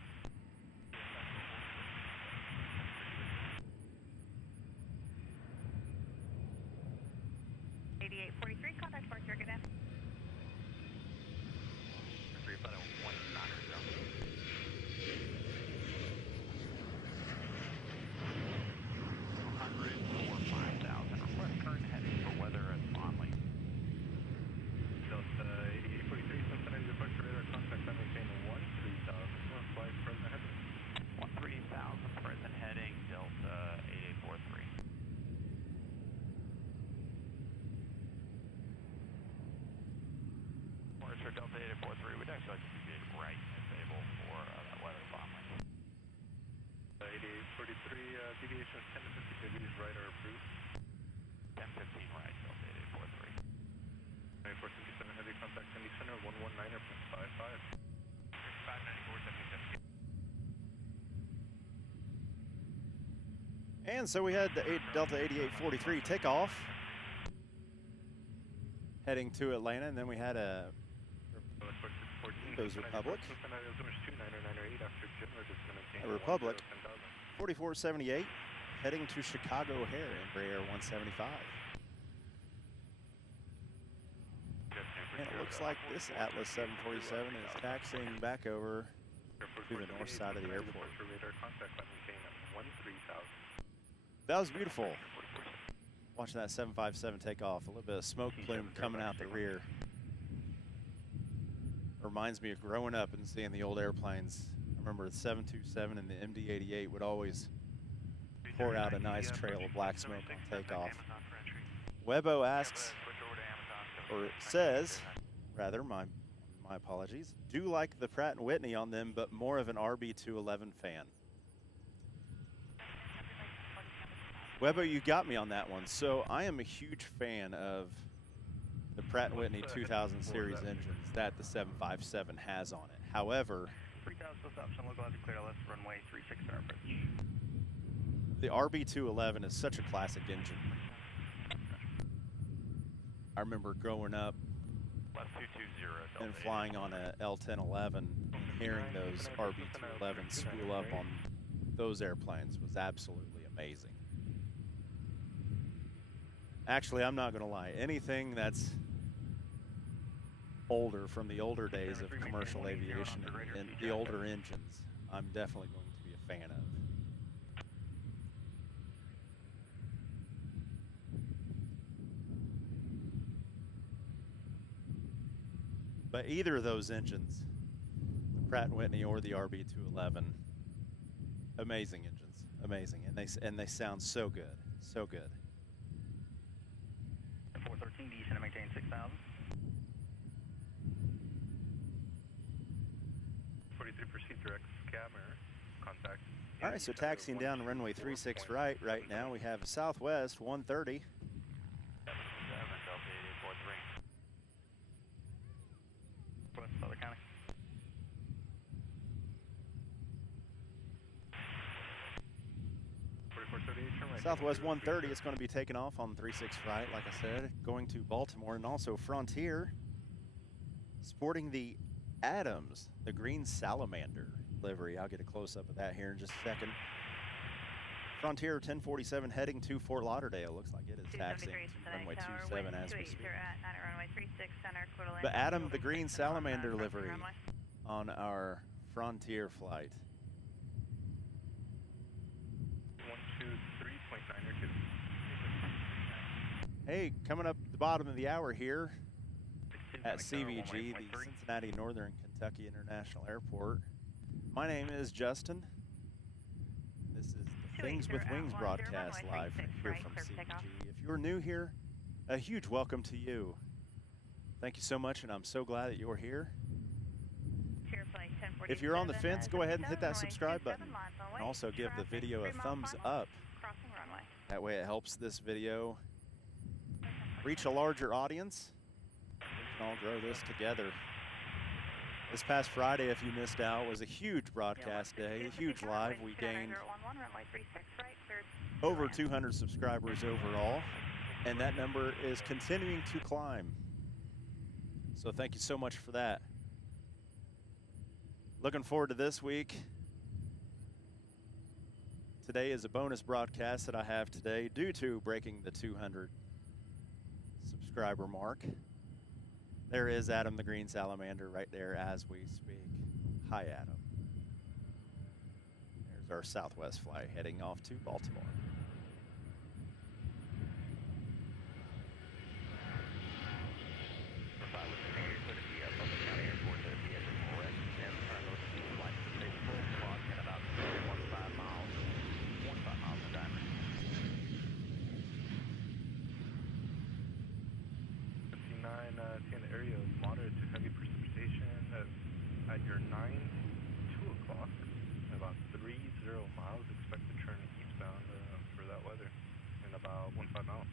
Contact for Circuit in. 3 about a 1 knot or so. 100 or 5,000. Request current heading for weather at Monley. Delta 8843, Cincinnati departure radar contact, I maintain 13,000. North flight present heading. 13,000 present heading, Delta 8843. For Delta 8843, we'd actually like to deviate right if able for that weather bombing. 8843, deviations 10 to 50 degrees right are approved. 10-15 right, Delta 8843. 9477 heavy contact Indy Center 119er plus 55. 594.77. And so we had the Delta 8843 takeoff heading to Atlanta, and then we had a Republic. A Republic 4478 heading to Chicago O'Hare, Embraer 175. And it looks like this Atlas 747 is taxiing back over to the north side of the airport. That was beautiful. Watching that 757 take off. A little bit of smoke plume coming out the rear. reminds me of growing up and seeing the old airplanes. I remember the 727 and the MD-88 would always pour out a nice trail of black smoke on takeoff. Webbo asks, or says, rather, my apologies, do like the Pratt & Whitney on them, but more of an RB211 fan. Webbo, you got me on that one. So I am a huge fan of the Pratt & Whitney 2000 series engines that the 757 has on it. However, 3000 option, localizer clear left, runway 36 star approach. the RB211 is such a classic engine. I remember growing up and flying on a L1011 and hearing those RB211s spool up on those airplanes was absolutely amazing. Actually, I'm not going to lie. Anything that's older, from the older days of commercial aviation and the older engines, I'm definitely going to be a fan of. But either of those engines, the Pratt & Whitney or the RB211, amazing engines, amazing, and they sound so good, so good. 413, descend and maintain 6,000. 43, proceed direct scammer, contact. All right, so taxiing down runway 36 right now, we have Southwest 130. Southwest 130, it's going to be taken off on 36 right, like I said, going to Baltimore, and also Frontier, sporting the Adams, the green salamander livery. I'll get a close-up of that here in just a second. Frontier 1047 heading to Fort Lauderdale. Looks like it is taxiing to runway 27 as we speak. But Adam, the green salamander livery on our Frontier flight. 123.9 Hey, coming up the bottom of the hour here at CVG, the Cincinnati Northern Kentucky International Airport. My name is Justin. This is the Things with Wings broadcast live here from CVG. If you're new here, a huge welcome to you. Thank you so much, and I'm so glad that you're here. If you're on the fence, go ahead and hit that subscribe button. And also give the video a thumbs up. That way it helps this video reach a larger audience. We can all grow this together. This past Friday, if you missed out, was a huge broadcast day, a huge live. We gained over 200 subscribers overall, and that number is continuing to climb. So thank you so much for that. Looking forward to this week. Today is a bonus broadcast that I have today due to breaking the 200 subscriber mark. There is Adam the Green Salamander right there as we speak. Hi, Adam. There's our Southwest flight heading off to Baltimore. Seeing the area of moderate to heavy precipitation at your 2 o'clock, about 30 miles. Expect to turn eastbound for that weather in about 15 miles.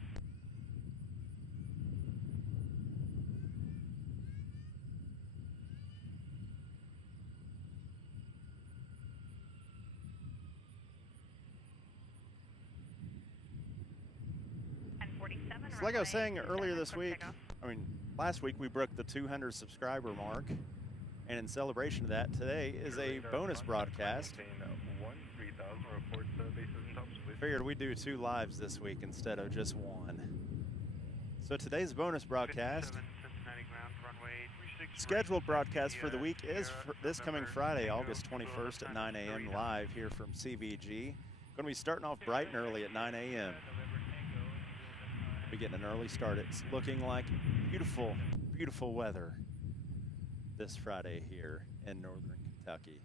So like I was saying earlier this week, last week we broke the 200 subscriber mark, and in celebration of that, today is a bonus broadcast. Figured we'd do 2 lives this week instead of just 1. So today's bonus broadcast, scheduled broadcast for the week is this coming Friday, August 21st at 9 a.m. live here from CVG. Going to be starting off bright and early at 9 a.m. We're getting an early start. It's looking like beautiful, beautiful weather. this Friday here in northern Kentucky.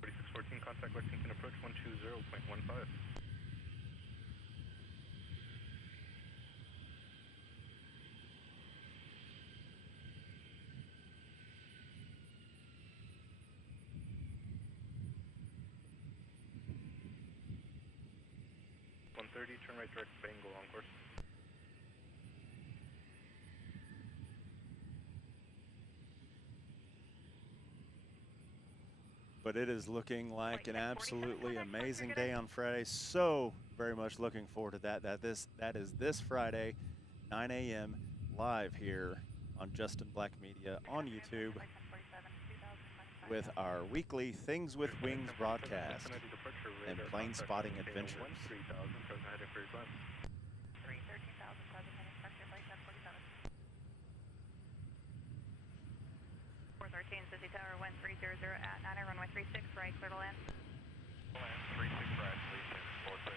4614, contact Lexington approach 120.15. Turn right direct Bengal on course. But it is looking like an absolutely amazing day on Friday. So very much looking forward to that. That is this Friday, 9 a.m. live here on Justin Black Media on YouTube with our weekly Things with Wings broadcast and Planespotting adventures. 413, City Tower 1300 at 9 runway 36 right, clear to land. Land 36 right, please, 46.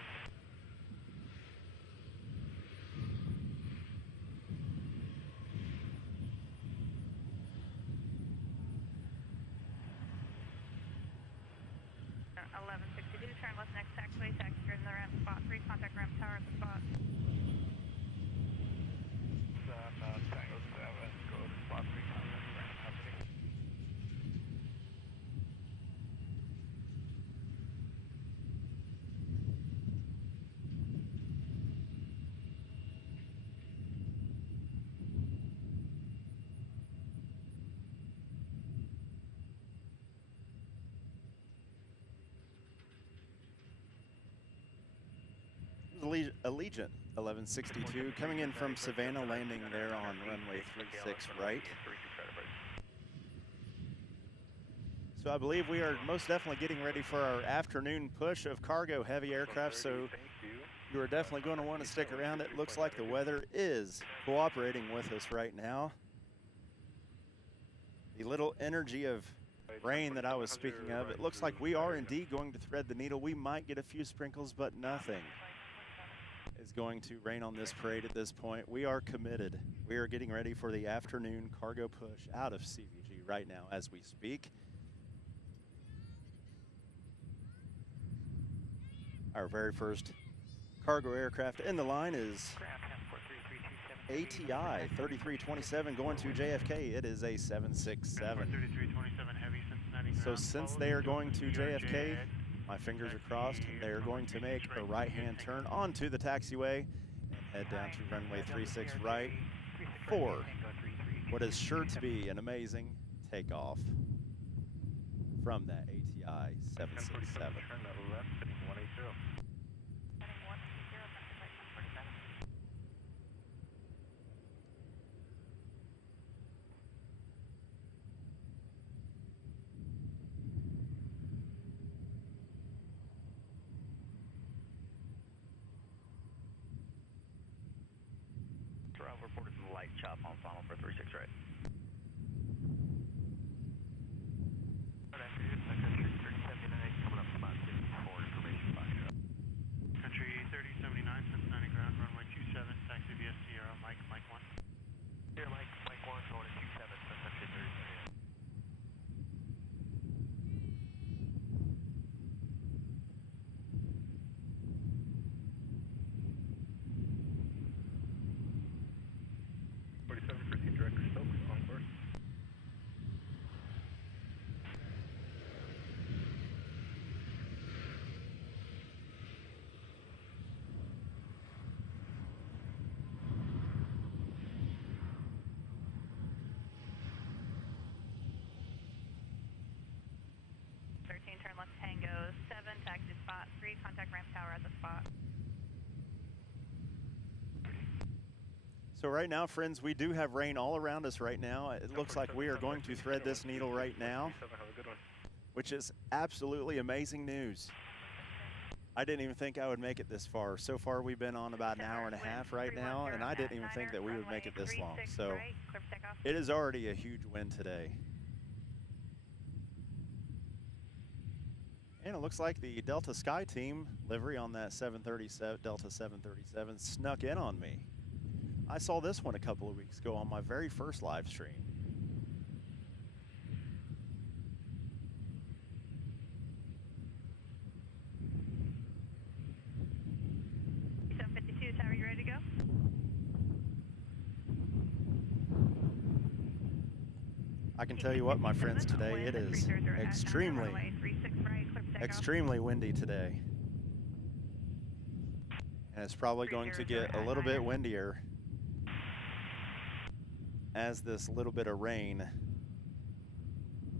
Turn left next taxiway, taxi in the ramp spot 3, contact ramp tower at the spot. Tango 7, go to spot 3, contact ramp happening. Allegiant 1162 coming in from Savannah, landing there on runway 36 right. So I believe we are most definitely getting ready for our afternoon push of cargo heavy aircraft, so you are definitely going to want to stick around. It looks like the weather is cooperating with us right now. The little energy of rain that I was speaking of, it looks like we are indeed going to thread the needle. We might get a few sprinkles, but nothing is going to rain on this parade at this point. We are committed. We are getting ready for the afternoon cargo push out of CVG right now as we speak. Our very first cargo aircraft in the line is ATI 3327 going to JFK. It is a 767. 3327 heavy, Cincinnati. So since they are going to JFK, my fingers are crossed, they are going to make a right-hand turn onto the taxiway and head down to runway 36 right for what is sure to be an amazing takeoff from that ATI 767. Turn to left, heading 180. Reported to the light chop on final for 36 right. Country 3079, coming up spot 64, information by Country 3079, Cincinnati ground, runway 27, taxi via Sierra, Mike 1. Here, Mike 1, going to 27, Country 3079. Turn left Tango 7, taxi spot 3, contact ramp tower at the spot. So right now, friends, we do have rain all around us right now. It looks like we are going to thread this needle right now, which is absolutely amazing news. I didn't even think I would make it this far. So far, we've been on about an hour and a half right now, and I didn't even think that we would make it this long. So it is already a huge win today. And it looks like the Delta Sky team livery on that 737, Delta 737 snuck in on me. I saw this one a couple of weeks ago on my very first live stream. 752 tower, you ready to go? I can tell you what, my friends, today it is extremely windy today. And it's probably going to get a little bit windier as this little bit of rain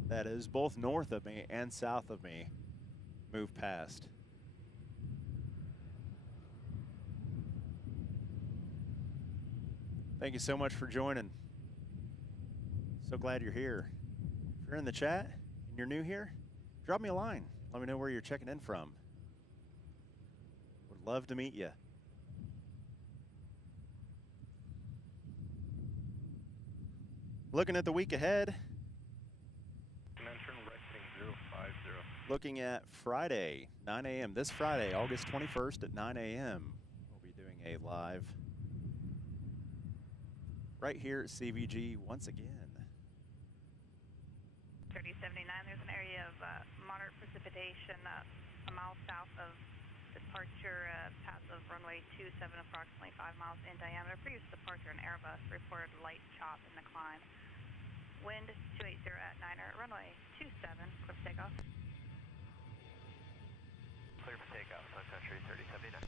that is both north of me and south of me move past. Thank you so much for joining. So glad you're here. If you're in the chat and you're new here, drop me a line. Let me know where you're checking in from. Would love to meet you. Looking at the week ahead. Looking at Friday, 9 a.m. This Friday, August 21st at 9 a.m. We'll be doing a live right here at CVG once again. 3079, there's an area of moderate precipitation a mile south of departure, path of runway 27, approximately 5 miles in diameter. Previous departure, an Airbus reported light chop in the climb. Wind 280 at 9er, runway 27, clear for takeoff. Clear for takeoff, Sun Country 3079.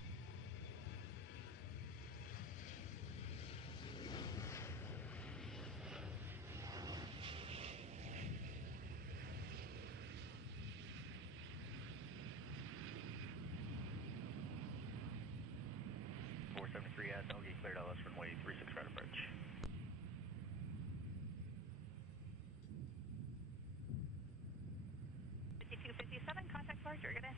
At Doggy, cleared LS runway 36 right approach. 5257, contact departure, good day.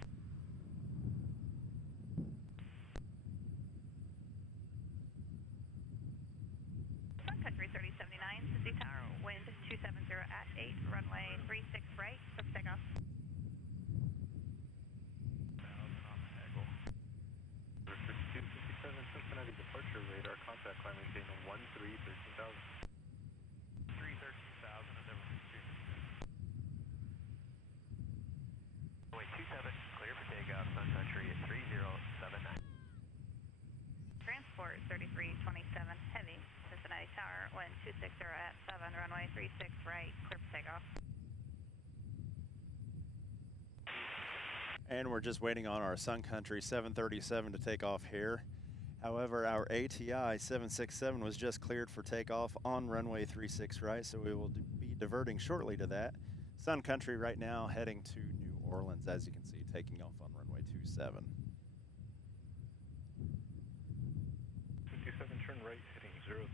Sun Country 3079, City Tower, wind 270 at 8, runway 36 right, clear for takeoff. Cincinnati departure radar contact climb maintain 13, 13,000. 313,000 is over 2. Wait, 27, clear for takeoff, Sun Country at 3079. Transport 3327, heavy, Cincinnati Tower, wind 260 at 7, runway 36 right, clear for takeoff. And we're just waiting on our Sun Country 737 to take off here. However, our ATI 767 was just cleared for takeoff on runway 36 right, so we will be diverting shortly to that. Sun Country right now heading to New Orleans, as you can see, taking off on runway 27. 57, turn right, heading 030,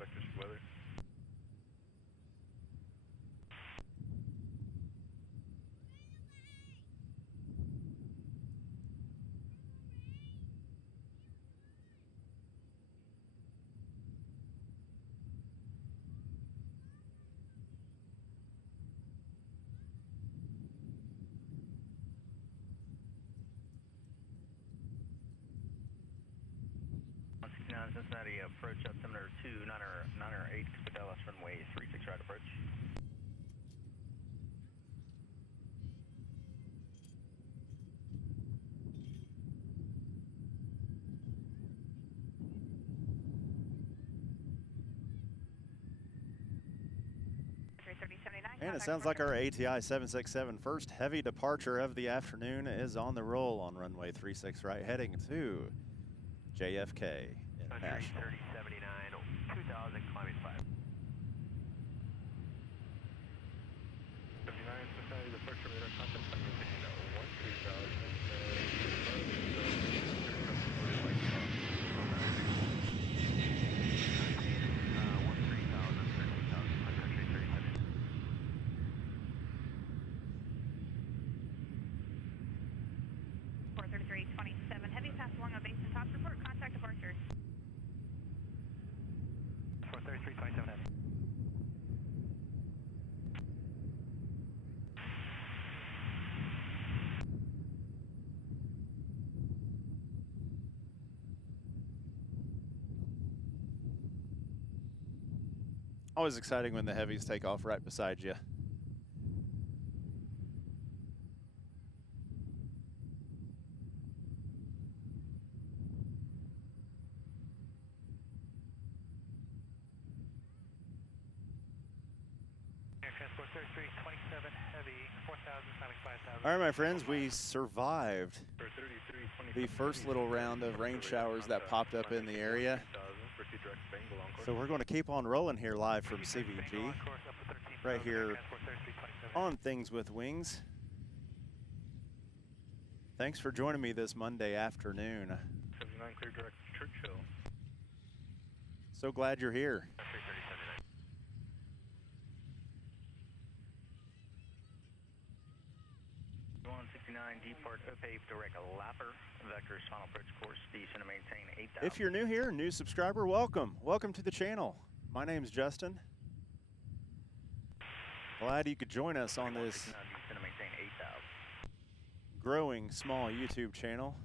vectors for weather. Cincinnati approach altimeter 2, 9er 8, expect LS runway 36 right approach. And it sounds like our ATI 767 first heavy departure of the afternoon is on the roll on runway 36 right, heading to JFK International. 3079, 2000, climbing 5. 59, Cincinnati departure radar contact climb maintain 13,000. Always exciting when the heavies take off right beside you. Air Transport 3327 Heavy, 4,000, climbing 5,000. All right, my friends, we survived For 3327 the first little round of rain showers that popped up in the area. So we're going to keep on rolling here live from CVG, right here on Things with Wings. Thanks for joining me this Monday afternoon. 79 clear direct to Churchill. So glad you're here. 169, depart paved direct lapper, vectors final approach course, descend and maintain 8,000. If you're new here, new subscriber, welcome. Welcome to the channel. My name's Justin. Glad you could join us on this descend and maintain 8,000. growing small YouTube channel.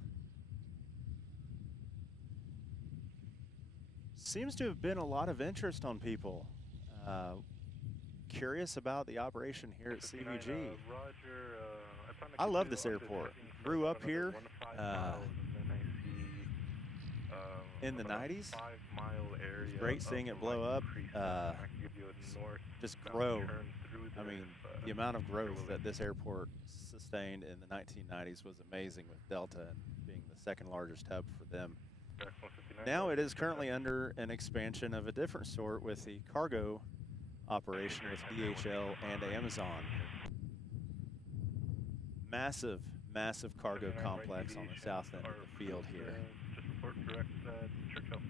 Seems to have been a lot of interest on people. Curious about the operation here at CVG. Roger, I love this airport. Grew up here in the 90s. 5-mile area. Great seeing it blow up. Just grow. I mean, the amount of growth that this airport sustained in the 1990s was amazing, with Delta being the second largest hub for them. Now it is currently under an expansion of a different sort with the cargo operation with DHL and Amazon. Massive, massive cargo complex on the south end of the field here. Just report direct Churchill.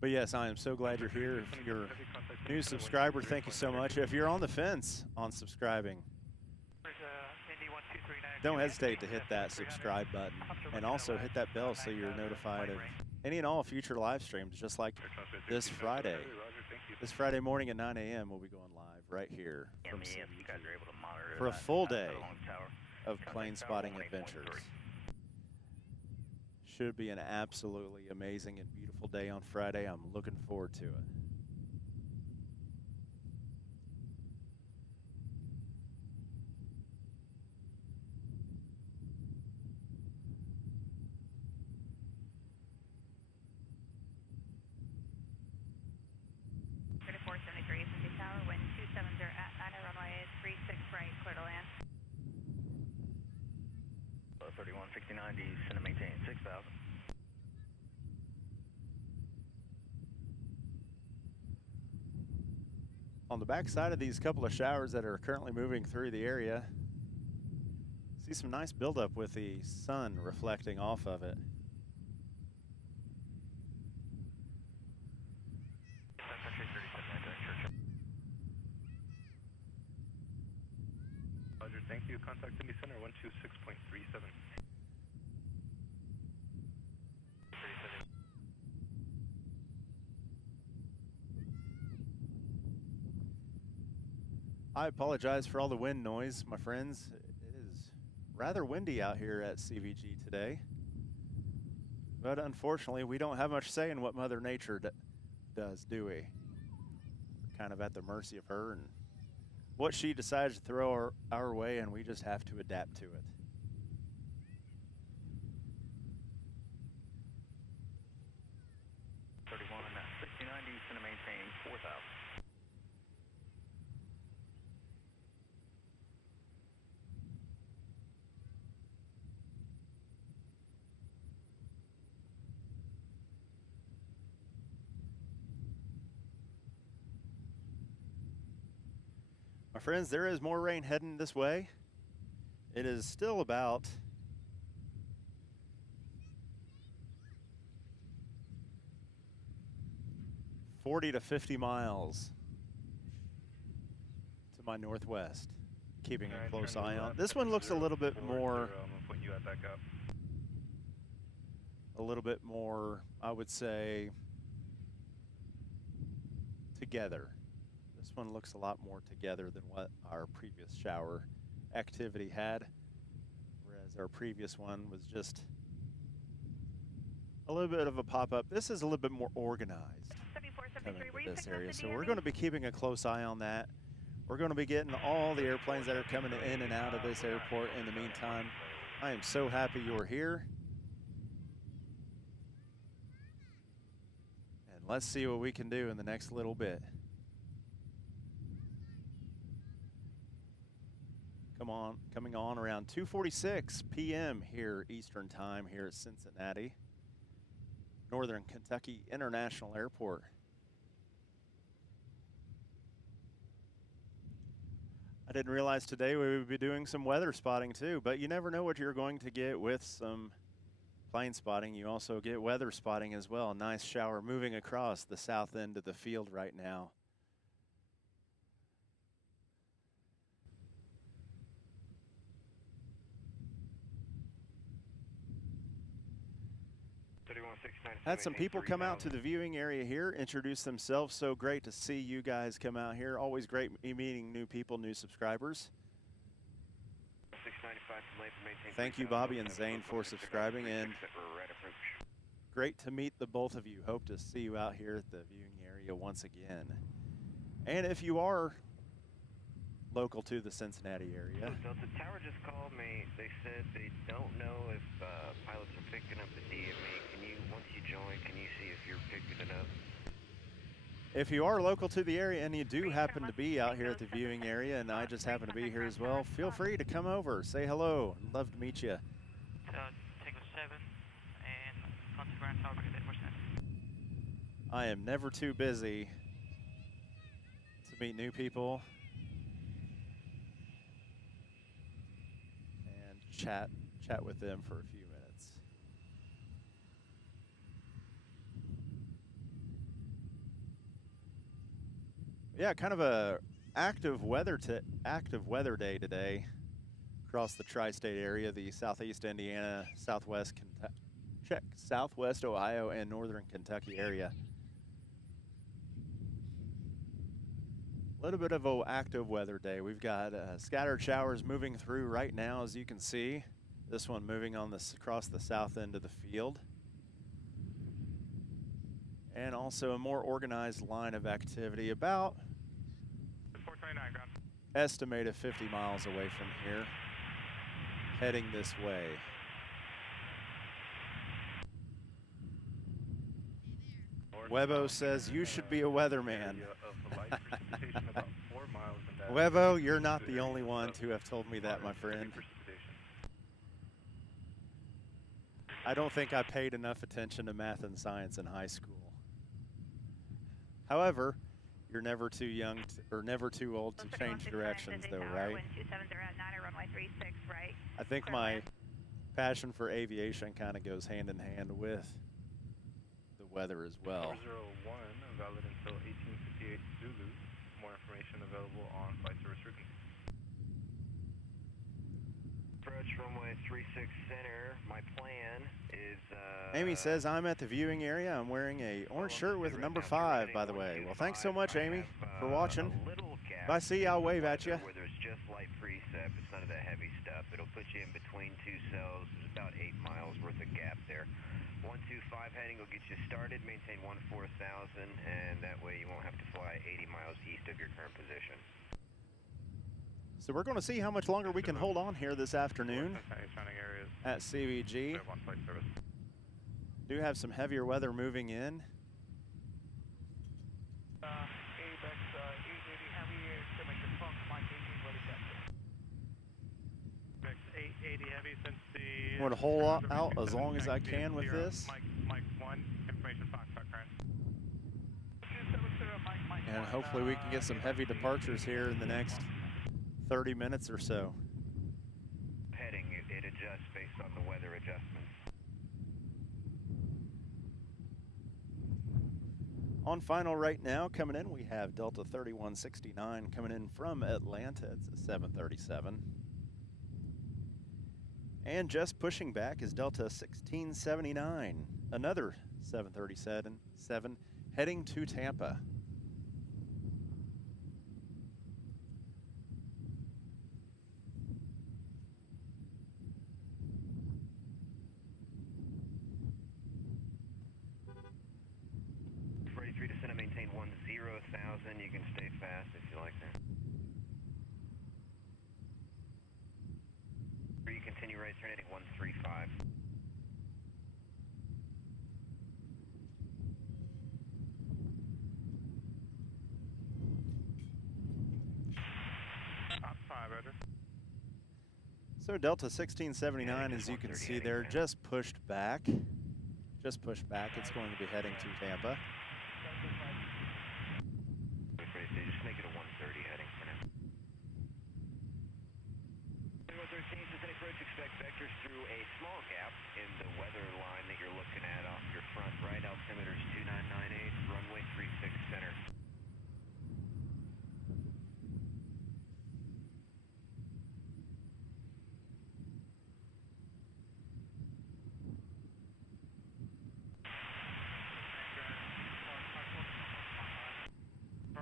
But yes, I am so glad you're here. If you're a new subscriber, thank you so much. If you're on the fence on subscribing, don't hesitate to hit that subscribe button and also hit that bell so you're notified of any and all future live streams, just like this Friday. This Friday morning at 9 a.m. we'll be going live right here from MEF, you guys are able to monitor for a that full day along tower. of plane spotting adventures. Should be an absolutely amazing and beautiful day on Friday. I'm looking forward to it. Tower, wind 270 at 90 runway 36 right, clear to land. 3169, descend and maintain 6,000. On the back side of these couple of showers that are currently moving through the area, see some nice buildup with the sun reflecting off of it. Roger, thank you. Contact Indy Center 126.37. I apologize for all the wind noise, my friends. It is rather windy out here at CVG today. But unfortunately, we don't have much say in what Mother Nature does, do we? We're kind of at the mercy of her and what she decides to throw our way, and we just have to adapt to it. Descend and maintain 4,000. My friends, there is more rain heading this way. It is still about 40 to 50 miles to my northwest, keeping a close eye on. This one looks a little bit more, I would say, together. This one looks a lot more together than what our previous shower activity had, whereas our previous one was just a little bit of a pop-up. This is a little bit more organized 74, coming 73, were to you this picking up area. the So we're DME? going to be keeping a close eye on that. We're going to be getting all the airplanes that are coming in and out of this airport in the meantime. I am so happy you're here. And let's see what we can do in the next little bit. Coming on around 2:46 p.m. here Eastern Time here at Cincinnati, Northern Kentucky International Airport. I didn't realize today we would be doing some weather spotting too, but you never know what you're going to get with some plane spotting. You also get weather spotting as well. Nice shower moving across the south end of the field right now. Had some people come out to the viewing area here, introduce themselves. So great to see you guys come out here. Always great meeting new people, new subscribers. Thank you, Bobby and Zane, for subscribing, and great to meet the both of you. Hope to see you out here at the viewing area once again. And if you are local to the Cincinnati area. Delta Tower just called me. They said they don't know if pilots are picking up the DME. Can you, once you join, can you see if you're picking it up? If you are local to the area and you do happen to be out here at the viewing area, and I just happen to be here as well, feel free to come over, say hello. I'd love to meet you. Tango 7 and contact ground tower at 8%. I am never too busy to meet new people and chat with them for a few minutes. Yeah, kind of a active weather day today across the tri-state area, the southeast Indiana, southwest Ohio, and northern Kentucky area. A little bit of an active weather day. We've got scattered showers moving through right now, as you can see. This one moving on across the south end of the field. And also a more organized line of activity, about 429 ground. estimated 50 miles away from here, heading this way. Webo says you should be a weatherman. Webo, you're not the only one to have told me that, my friend. I don't think I paid enough attention to math and science in high school. However, you're never too young or never too old to change directions, though, right? I think my passion for aviation kind of goes hand in hand with the weather as well. 401, valid until 1858 Zulu. More information available on flight service frequency. Approach runway 36 center. My plan is Amy says I'm at the viewing area. I'm wearing a orange shirt with number 5, by the way. Well, thanks so much, Amy, for watching. If I see you, I'll wave at you. Where there's just light precip, it's none of that heavy stuff. It'll put you in between two cells. There's about 8 miles worth of gap there. 125 heading will get you started. Maintain 14,000, and that way you won't have to fly 80 miles east of your current position. So we're going to see how much longer we can hold on here this afternoon at CVG. Do have some heavier weather moving in. I'm going to hold out as long as I can with this. Mike 1, information Foxtrot current. And hopefully we can get some heavy departures here in the next 30 minutes or so. Heading, it adjusts based on the weather adjustments. On final right now, coming in, we have Delta 3169 coming in from Atlanta. It's a 737. And just pushing back is Delta 1679, another 737 heading to Tampa. 10,000, you can stay fast if you like that. Or you continue right, turn heading 135. Top 5, Roger. So Delta 1679, as you can see there, just pushed back. Just pushed back. It's going to be heading to Tampa. Just make it a 130 heading for now. 113, Cincinnati approach, expect vectors through a small gap in the weather line that you're looking at off your front right. Altimeter's 2998, runway 36 center.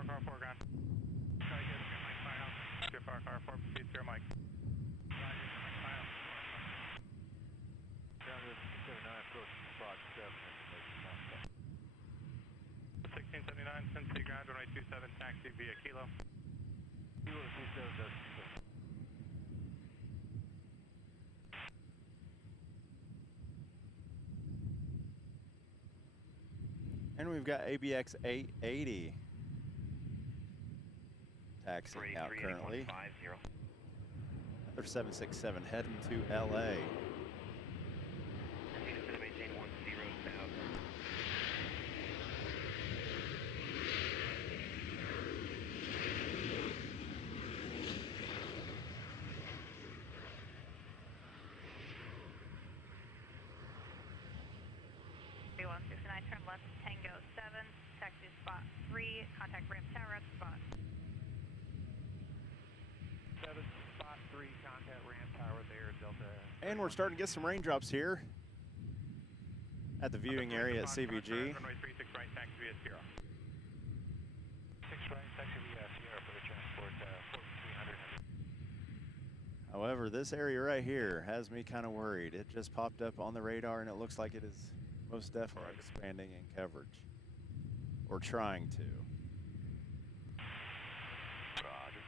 Car 4 gone. Try to get your mic fire out. Your car 4, proceed to your mic. Try to get your mic fire out. Down to 79, approach spot 7, information on 1679, Cincinnati ground, runway 27, taxi via Kilo. Kilo 27 does 27. And we've got ABX 880 taxiing out currently. Another 767 heading to LA. Maintain 10,000. Turn left, Tango 7, taxi spot 3, contact ramp tower at spot. 7, spot 3, contact ramp tower there, Delta. And we're starting to get some raindrops here at the viewing area at CVG. Runway 36 right, taxi via Sierra. 6 right, taxi via Sierra for the transport 4300. However, this area right here has me kind of worried. It just popped up on the radar and it looks like it is most definitely expanding in coverage, or trying to. Roger.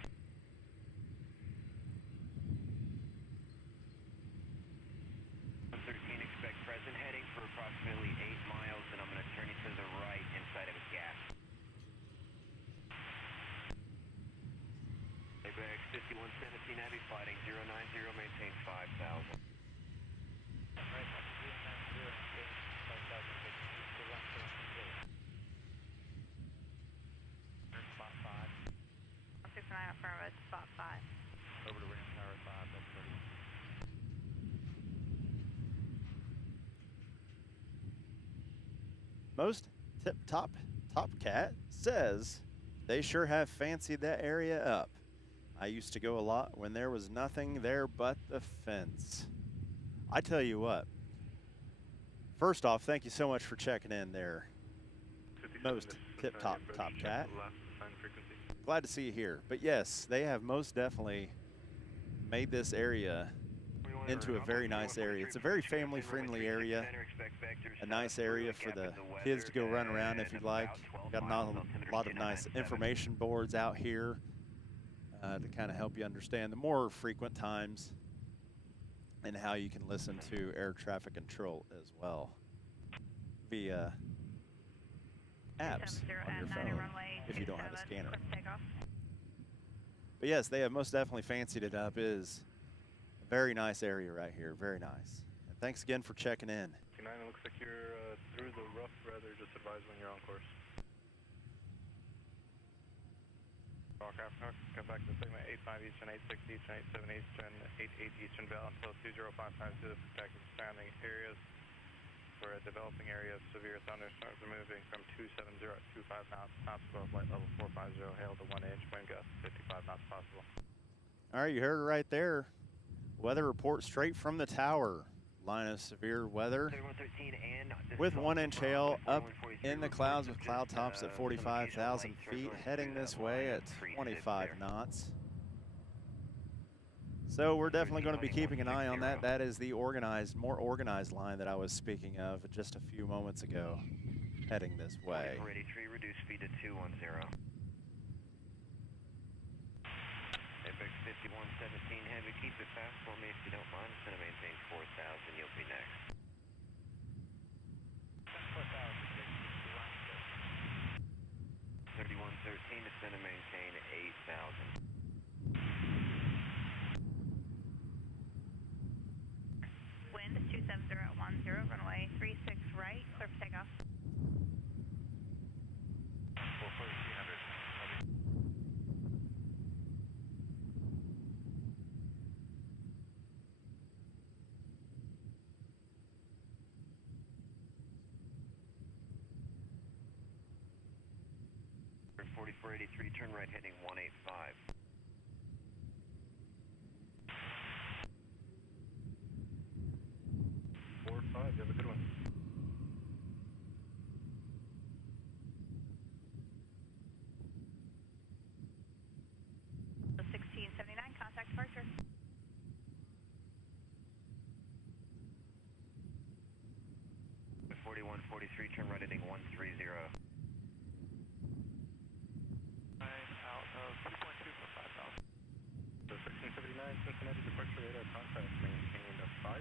113, expect present heading for approximately 8 miles, and I'm going to turn you to the right inside of a gap. ABX 5117 Heavy fighting 090, maintain 5,000. Affirmative, spot 5. Over to ramp tower 5, that's ready. Most tip-top Top Cat says they sure have fancied that area up. I used to go a lot when there was nothing there but the fence. I tell you what, first off, thank you so much for checking in there, Most tip-top Top Cat. Glad to see you here. But yes, they have most definitely made this area into a very nice area. It's a very family-friendly area, a nice area for the kids to go run around if you'd like. Got a lot of nice information boards out here to kind of help you understand the more frequent times and how you can listen to air traffic control as well via apps on your phone if you don't have a scanner. But yes, they have most definitely fancied it up. It is a very nice area right here, very nice. And thanks again for checking in. 9, it looks like you're through the rough weather. Just advise when you're on course. Come back to segment 85 Eastern, 86 Eastern, 87 Eastern, 88 Eastern Bell until 2055 to the protected surrounding areas. For a developing area of severe thunderstorms moving from 270 at 25 knots, top above flight level 450, hail to 1 inch, wind gust 55 knots possible. All right, you heard it right there. Weather report straight from the tower. Line of severe weather with 1 inch hail up in the clouds with cloud tops at 45,000 feet, heading this way at 25 knots. So we're definitely going to be keeping an eye on that. That is the organized, more organized line that I was speaking of just a few moments ago. heading this way. 4483, reduce speed to 210. Apex 5117 Heavy, keep it fast for me if you don't mind. It's going to maintain 4000, you'll be next. 3113, it's going to maintain 8000. Wind 270 at 10, runway 36 right, clear for takeoff. 4483, turn right heading 185. Four, five, you have a good one. The 1679, contact departure. The 4143, turn right heading 130. The 1679 Cincinnati departure radar contact maintained 5000,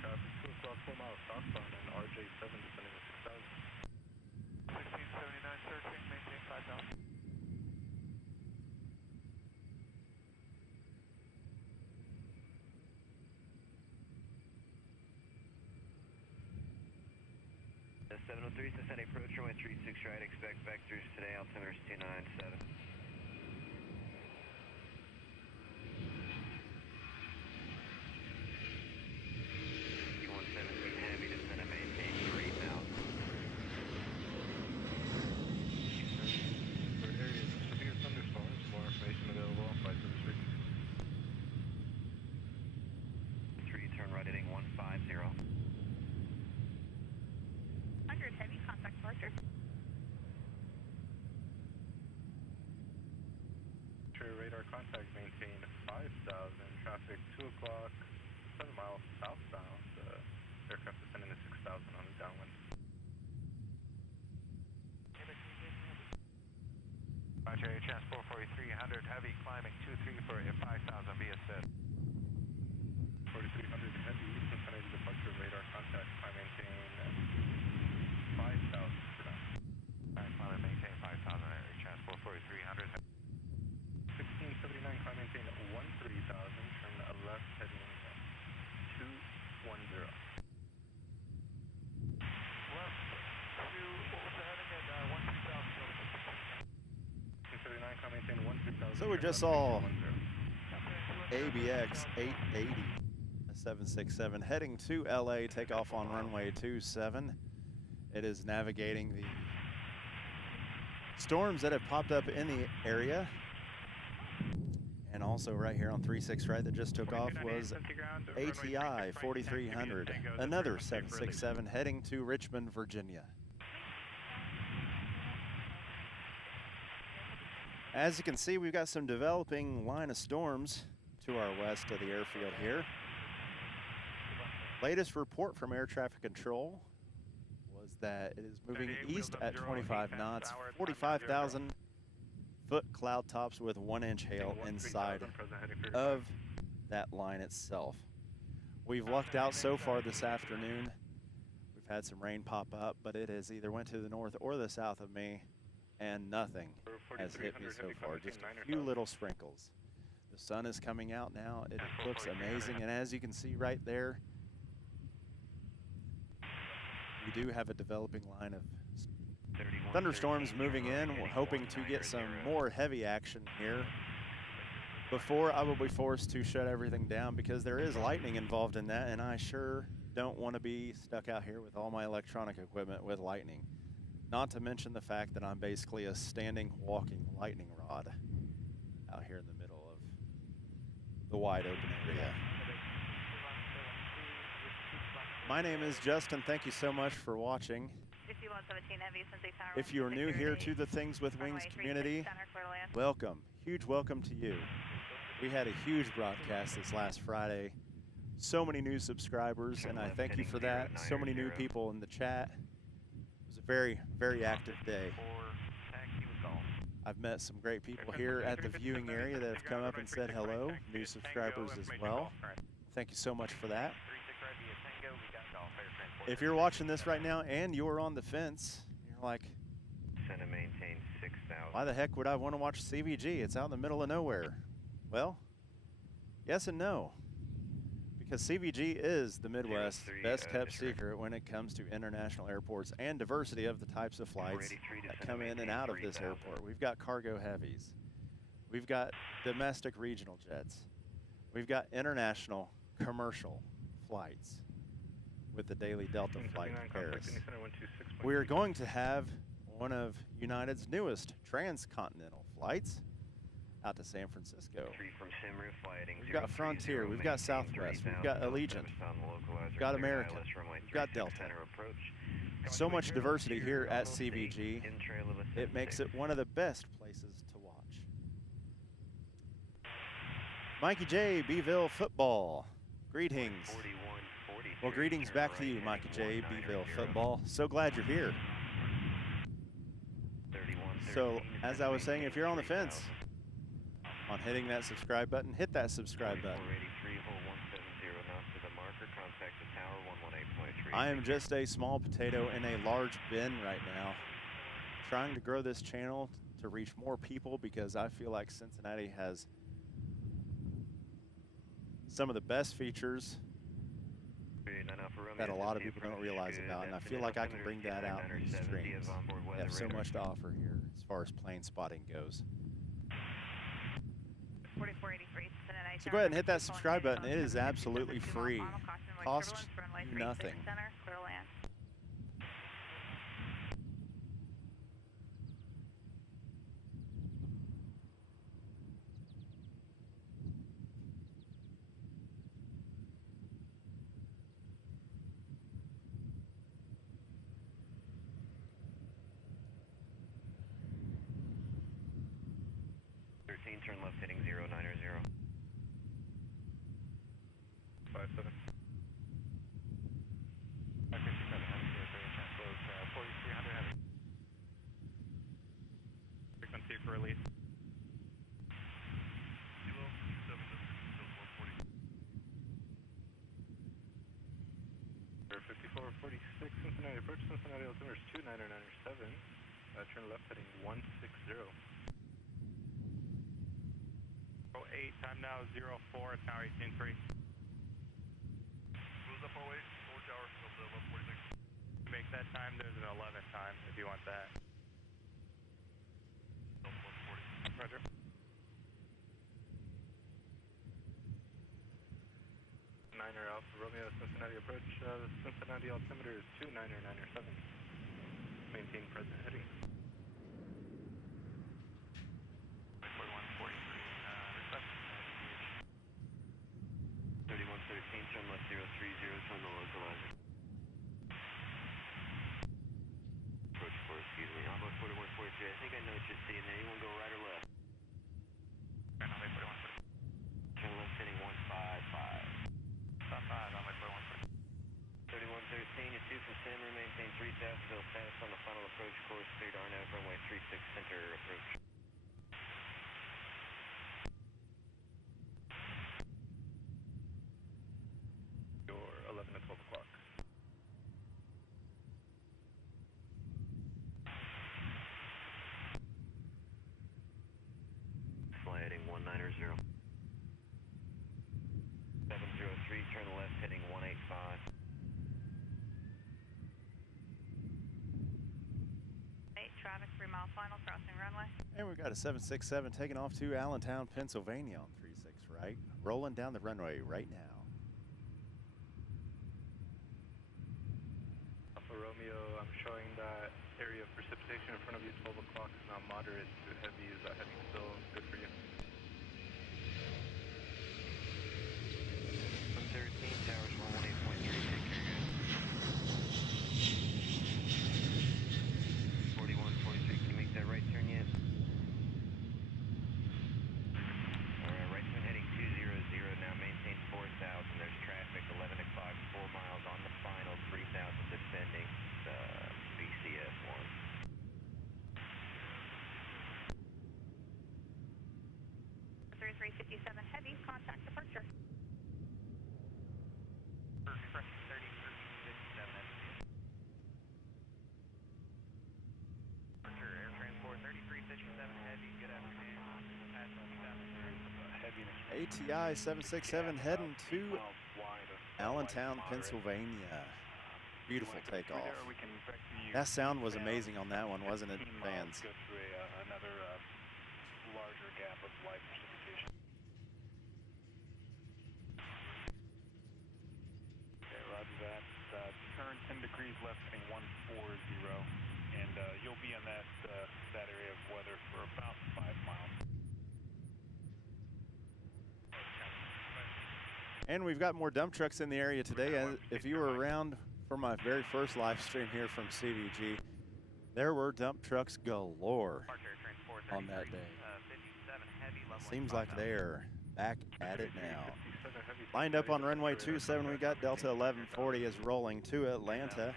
traffic 2 o'clock 4 miles southbound and RJ7 descending to 6000. 1679 searching, maintain 5000. The 703 Cincinnati approach runway 36 right, expect vectors today, altimeter is 297. 5117 Heavy, descend and maintain 3000. For areas of severe thunderstorms, more information available on flight service frequency. 3, turn right heading 150. 100 heavy, contact departure. Radar contact maintained 5000, traffic 2 o'clock 7 miles southbound, aircraft descending to 6000 on the downwind. Roger, transport 4300 heavy, climbing 23 for a 5000, be assist. 4300 heavy, Cincinnati departure radar contact, climb maintain 5000 for now. Climb and maintain 5000, area transport 4300 heavy. 1679 climb maintain 13000, turn left heading 210. Left to, what was the heading at 13000? 1679 climb maintain 13000. So we just saw ABX 880, a 767, heading to LA, takeoff on runway 27. It is navigating the storms that have popped up in the area. And also right here on 36 right that just took off was ATI 4300, another 767 heading to Richmond, Virginia. As you can see, we've got some developing line of storms to our west of the airfield here. Latest report from air traffic control was that it is moving east at 25 knots, 45,000 foot cloud tops with 1-inch hail inside of that line itself. We've lucked out so far this afternoon. We've had some rain pop up, but it has either went to the north or the south of me, and nothing has hit me so far, just a few little sprinkles. The sun is coming out now. It looks amazing, and as you can see right there, we do have a developing line of thunderstorms moving in. We're hoping to get some more heavy action here before I will be forced to shut everything down, because there is lightning involved in that, and I sure don't want to be stuck out here with all my electronic equipment with lightning. Not to mention the fact that I'm basically a standing, walking lightning rod out here in the middle of the wide open area. My name is Justin. Thank you so much for watching. 5117 heavy, Cincinnati Tower. If you are new here to the Things with Wings community, welcome. Huge welcome to you. We had a huge broadcast this last Friday. So many new subscribers, and I thank you for that. So many new people in the chat. It was a very, very active day. Taxi with golf. I've met some great people here at the viewing area that have come up and said hello, new subscribers as well. Thank you so much for that. 36 right via Tango, we got golf air transport. If you're watching this right now and you're on the fence, you're like, Send and maintain 6,000. why the heck would I want to watch CVG? It's out in the middle of nowhere. Well, yes and no. Because CVG is the Midwest's best kept secret when it comes to international airports and diversity of the types of flights that come in and out of this airport. We've got cargo heavies. We've got domestic regional jets. We've got international commercial flights with the daily Delta flight to Paris. We are going to have one of United's newest transcontinental flights out to San Francisco. We've got Frontier, we've got Southwest, we've got Allegiant, we've got American, we've got Delta. So much diversity here at CVG, it makes it one of the best places to watch. Mikey J, Beeville Football, greetings. Well, greetings back to you, Mikey J, Beeville Football. So glad you're here. So, as I was saying, if you're on the fence on hitting that subscribe button, hit that subscribe button. I am just a small potato in a large bin right now, trying to grow this channel to reach more people because I feel like Cincinnati has some of the best features that a lot of people don't realize about, and I feel like I can bring that out in these streams. We have so much to offer here as far as plane spotting goes. 4483, So go ahead and hit that subscribe button. It is absolutely free. Costs you nothing. Clear land. Turn left heading 090. 57. Okay, 4300 heavy. Frequency for release. 5446 Cincinnati approach, Cincinnati altimeter is 2997. Turn left heading 160. 08, time now 04, tower 18-3. Who's up 08, 4 tower, still 1146. To make that time, there's an 11 time if you want that. 1140. Roger. Niner Alpha Romeo, Cincinnati approach, Cincinnati altimeter is 2997. Maintain present heading. 3113, turn left 030, turn the localizer. Approach 4, excuse me. Alpha 4143, I think I know what you're seeing there. You want to go right or left? Right now, 4143. Turn left heading 155. 55 on my 4143. 3113, you're 2 from San, maintain 3000, still status on the final approach course, cleared RNAV runway 36 center approach. Your 11 to 12 o'clock. Fly heading 190. 703, turn left heading 185. Traffic 3 mile final crossing runway. And we've got a 767 taking off to Allentown, Pennsylvania on 36 right. Rolling down the runway right now. Alpha Romeo, I'm showing that area of precipitation in front of you, 12 o'clock, is now moderate to heavy. Is that heavy still good for you? 113, towers 118.3, take care, guys. 4143, can you make that right turn yet? Alright, right turn heading 200 now, maintain 4000, there's traffic, 11 o'clock, 4 miles on the final, 3000 descending, BCS. 4357 Heavy, contact departure. Correction 3357 Departure Air Transport 3357 Heavy, good afternoon. ATI 767 heading to Allentown, Pennsylvania. Beautiful takeoff. That sound was amazing on that one, wasn't it, fans? Go through another larger gap of live precipitation. Okay, roger that. Turn 10 degrees left, heading 140, and you'll be in that area of weather for about 5 miles. And we've got more dump trucks in the area today. If you were around for my very first live stream here from CVG, there were dump trucks galore on that day. Seems like they're back at it now. Lined up on runway 27, we got Delta 1140 is rolling to Atlanta.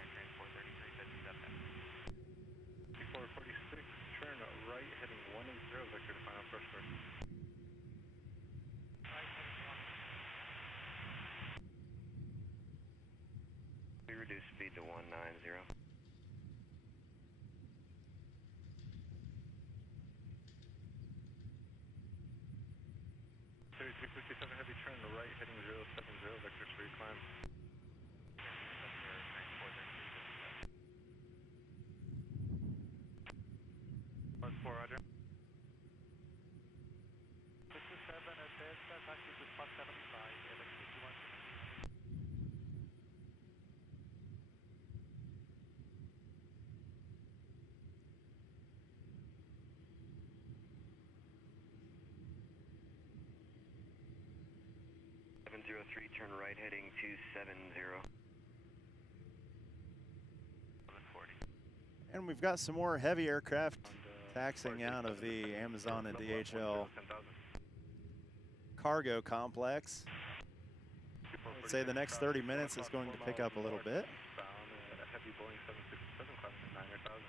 446, turn right, heading 180, vector to final approach course. We reduce speed to 190. 3357 Heavy, turn right, heading 070, vector 3 climb. 4, roger. 57 at Delta, taxi to spot 75, LX51. Turn right, heading 270. And we've got some more heavy aircraft taxiing out of the Amazon and DHL cargo complex. I'd say the next 30 minutes is going to pick up a little bit. Heavy Boeing 767 climbing 9,000.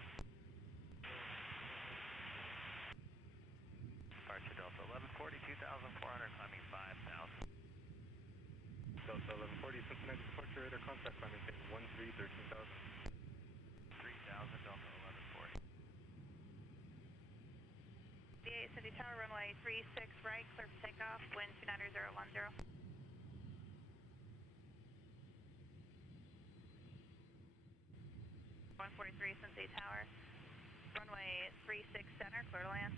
Departure Delta 1140, 2,400, climbing 5,000. Delta 1140, Cincinnati departure radar contact climbing 13, 13,000. 3,000, Delta 1140. DA City Tower, runway 36 right, clear for takeoff, wind 29010. 143 Cincinnati Tower, runway 36 center, clear to land.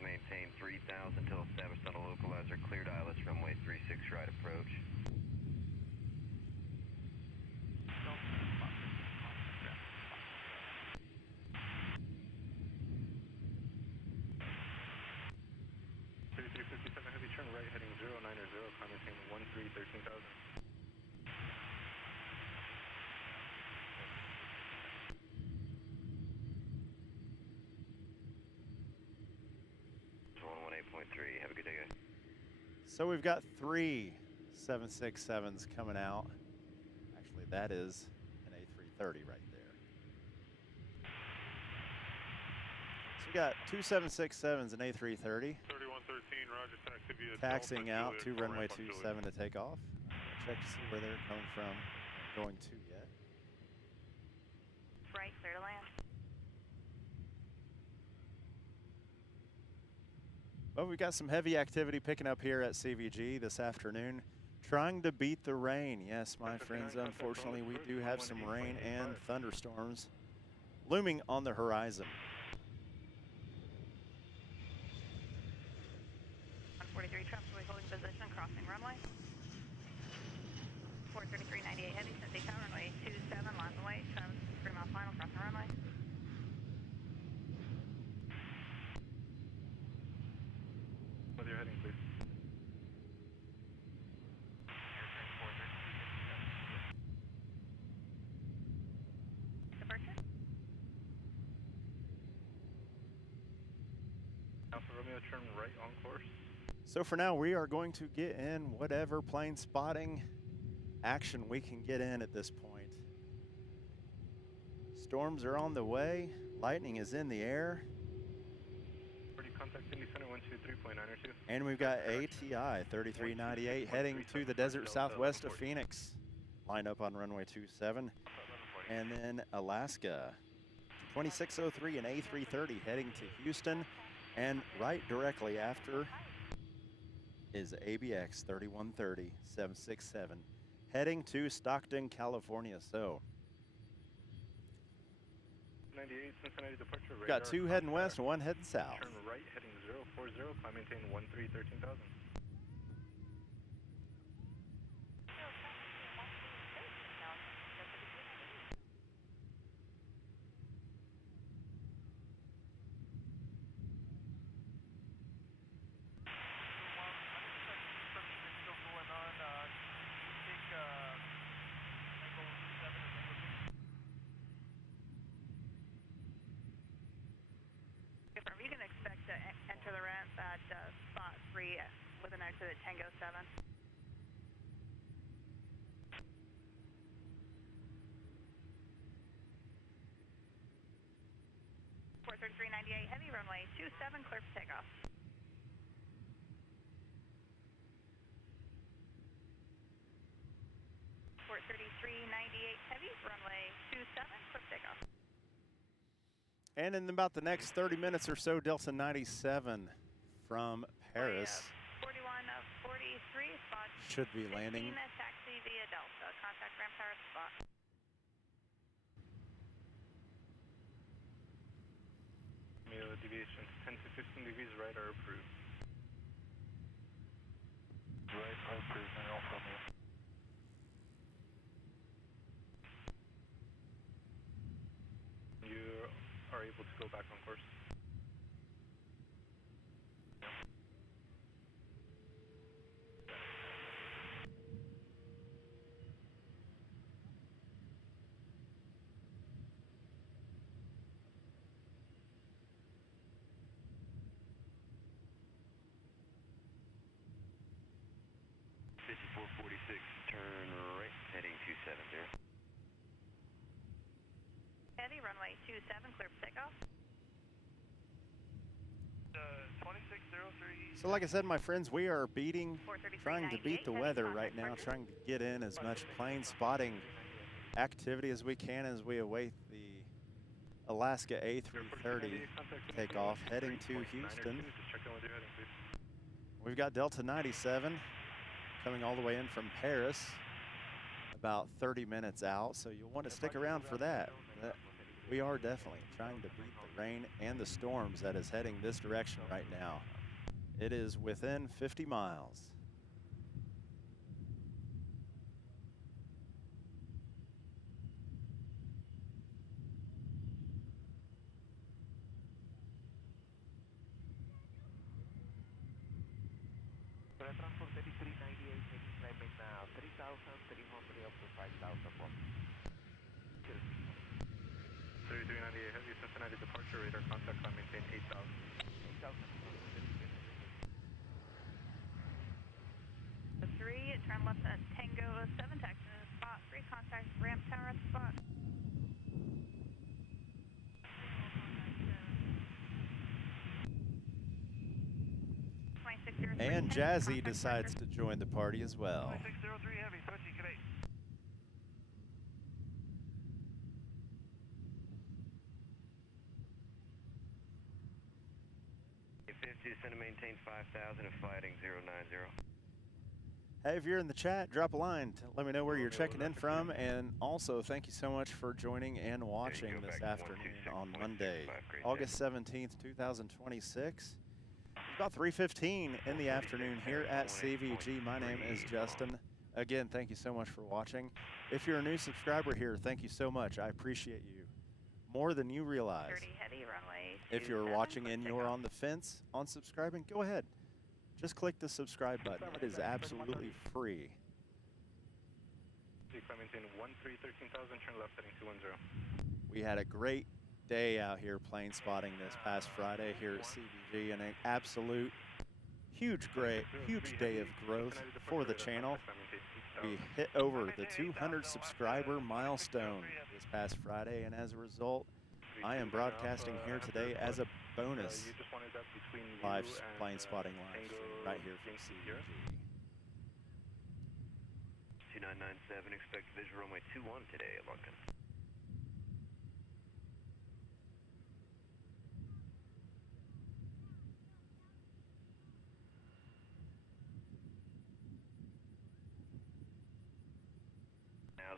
Maintain 3,000 until established on a localizer. Cleared ILS runway 36 right approach. Heavy, turn right, heading 090, climb maintain 13,000. 118.3. Have a good day, guys. So we've got 3 767s coming out. Actually, that is an A330 right there. So we got 2 767s and A330. 3113, roger, taxi via taxiing out to runway 27 to take off. Check to see where they're coming from and going to yet. Right, clear to land. Well, we've got some heavy activity picking up here at CVG this afternoon. Trying to beat the rain. Yes, my friends, unfortunately, we do have some rain and thunderstorms looming on the horizon. 143 traffic, holding position, crossing runway. 43398 Heavy, Cincinnati Tower, runway 27, lines away, 3 mile final, crossing runway. Whether you're heading, please. Alpha Romeo, turn right on course. So for now, we are going to get in whatever plane spotting action we can get in at this point. Storms are on the way. Lightning is in the air. Already contact Indy Center 123.902. And we've got ATI 3398 heading to the desert southwest of Phoenix. Lined up on runway 27. And then Alaska 2603 and A330 heading to Houston. And right directly after is ABX 3130 767 heading to Stockton, California. So 98 Cincinnati departure. we've got two heading west and one heading south. Turn right heading 040, climb maintain 13,000. You can expect to enter the ramp at spot 3 with an exit at Tango 7. Port 3398 heavy, runway 27, clear for takeoff. Port 3398 heavy, runway 27, clear for takeoff. And in about the next 30 minutes or so, Delta 97 from Paris 41 of 43, spot should be 16, landing. taxi via Delta, contact ramp tower spot. Romeo deviations 10 to 15 degrees right are approved. Right, approved, and Alpha Romeo. You are able to go back on course. Turn right, heading 270. Heavy, runway 27, clear for takeoff. 2603. So like I said, my friends, we are trying to beat the 43398, weather heavy, right now, contact trying to get in as much plane spotting activity as we can as we await the Alaska A330 takeoff heading to Houston. Just check in with your heading, please. We've got Delta 97 coming all the way in from Paris, about 30 minutes out, so you'll want to stick around for that. We are definitely trying to beat the rain and the storms that is heading this direction right now. It is within 50 miles. Transport 3398 making climbing now 3,300 up to 5,000 watts. 3398 heavy, Cincinnati departure, radar contact, climb maintain 8,000. 3, turn left at Tango 7, taxi to spot 3, contact ramp tower at the spot. And Jazzy decides to join the party as well. 2603 heavy, switching today. 50, send to maintain 5,000 and fighting 090. Hey, if you're in the chat, drop a line. Let me know where you're checking in from. And also, thank you so much for joining and watching this afternoon on Monday, August 17th, 2026. About 3:15 in the afternoon here at CVG. My name is Justin. Again, thank you so much for watching. If you're a new subscriber here, thank you so much. I appreciate you more than you realize. 30 heavy, runway If you're 27, watching clear and for you're takeoff. on the fence on subscribing, go ahead. Just click the subscribe button. It is absolutely free. Climb maintain 13,000, turn left heading 210. We had a great day out here plane spotting this past Friday here at CVG, and an absolute huge day of growth for the channel. We hit over the 200 subscriber milestone this past Friday, and as a result, I am broadcasting here today as a bonus live plane spotting live stream right here from CVG. 2997, expect visual runway 21 today at Lunkin.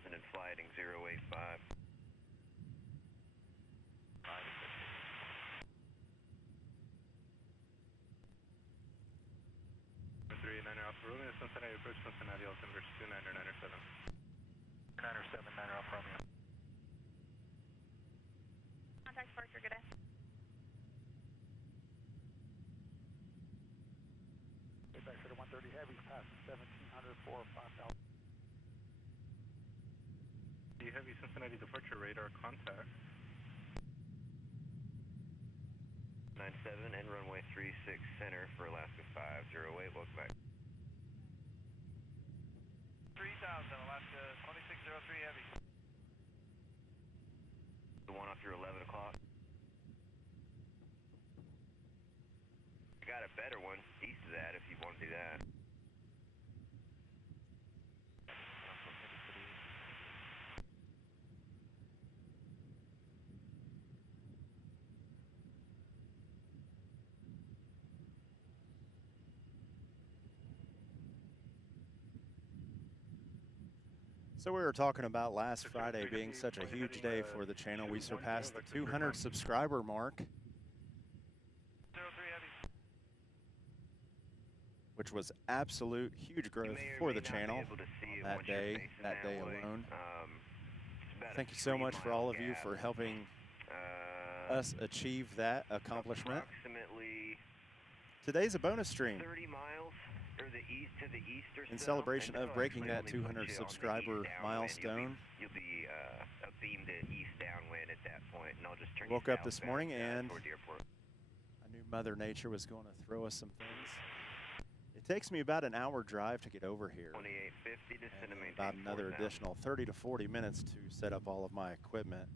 And flighting 085. 39 Alpha Romeo, Cincinnati approach, Cincinnati altimeter 2997. 907, 9 Alpha Romeo. Contact departure, good day. Get back to the 130 heavy, past 1700 for 5000. The heavy Cincinnati departure radar contact. 97 and runway 36 center for Alaska 508, welcome back. 3000, Alaska 2603 heavy. The one off your 11 o'clock. I got a better one east of that if you want to do that. So we were talking about last Friday being such a huge day for the channel. We surpassed the 200 subscriber mark, 03 heavy. which was absolute huge growth for the channel on that day alone. Thank you so much for all of you for helping us achieve that accomplishment. Approximately Today's a bonus stream 30 miles or the east to the east or in so. celebration And of it'll breaking actually that only 200 put you on the subscriber east downwind. milestone. You'll be beamed to east downwind at that point, and I'll just turn Woke you up this southbound, morning and toward the airport. I knew Mother Nature was going to throw us some things. It takes me about an hour drive to get over here, 2850 to and center then about another 4000. additional 30 to 40 minutes to set up all of my equipment.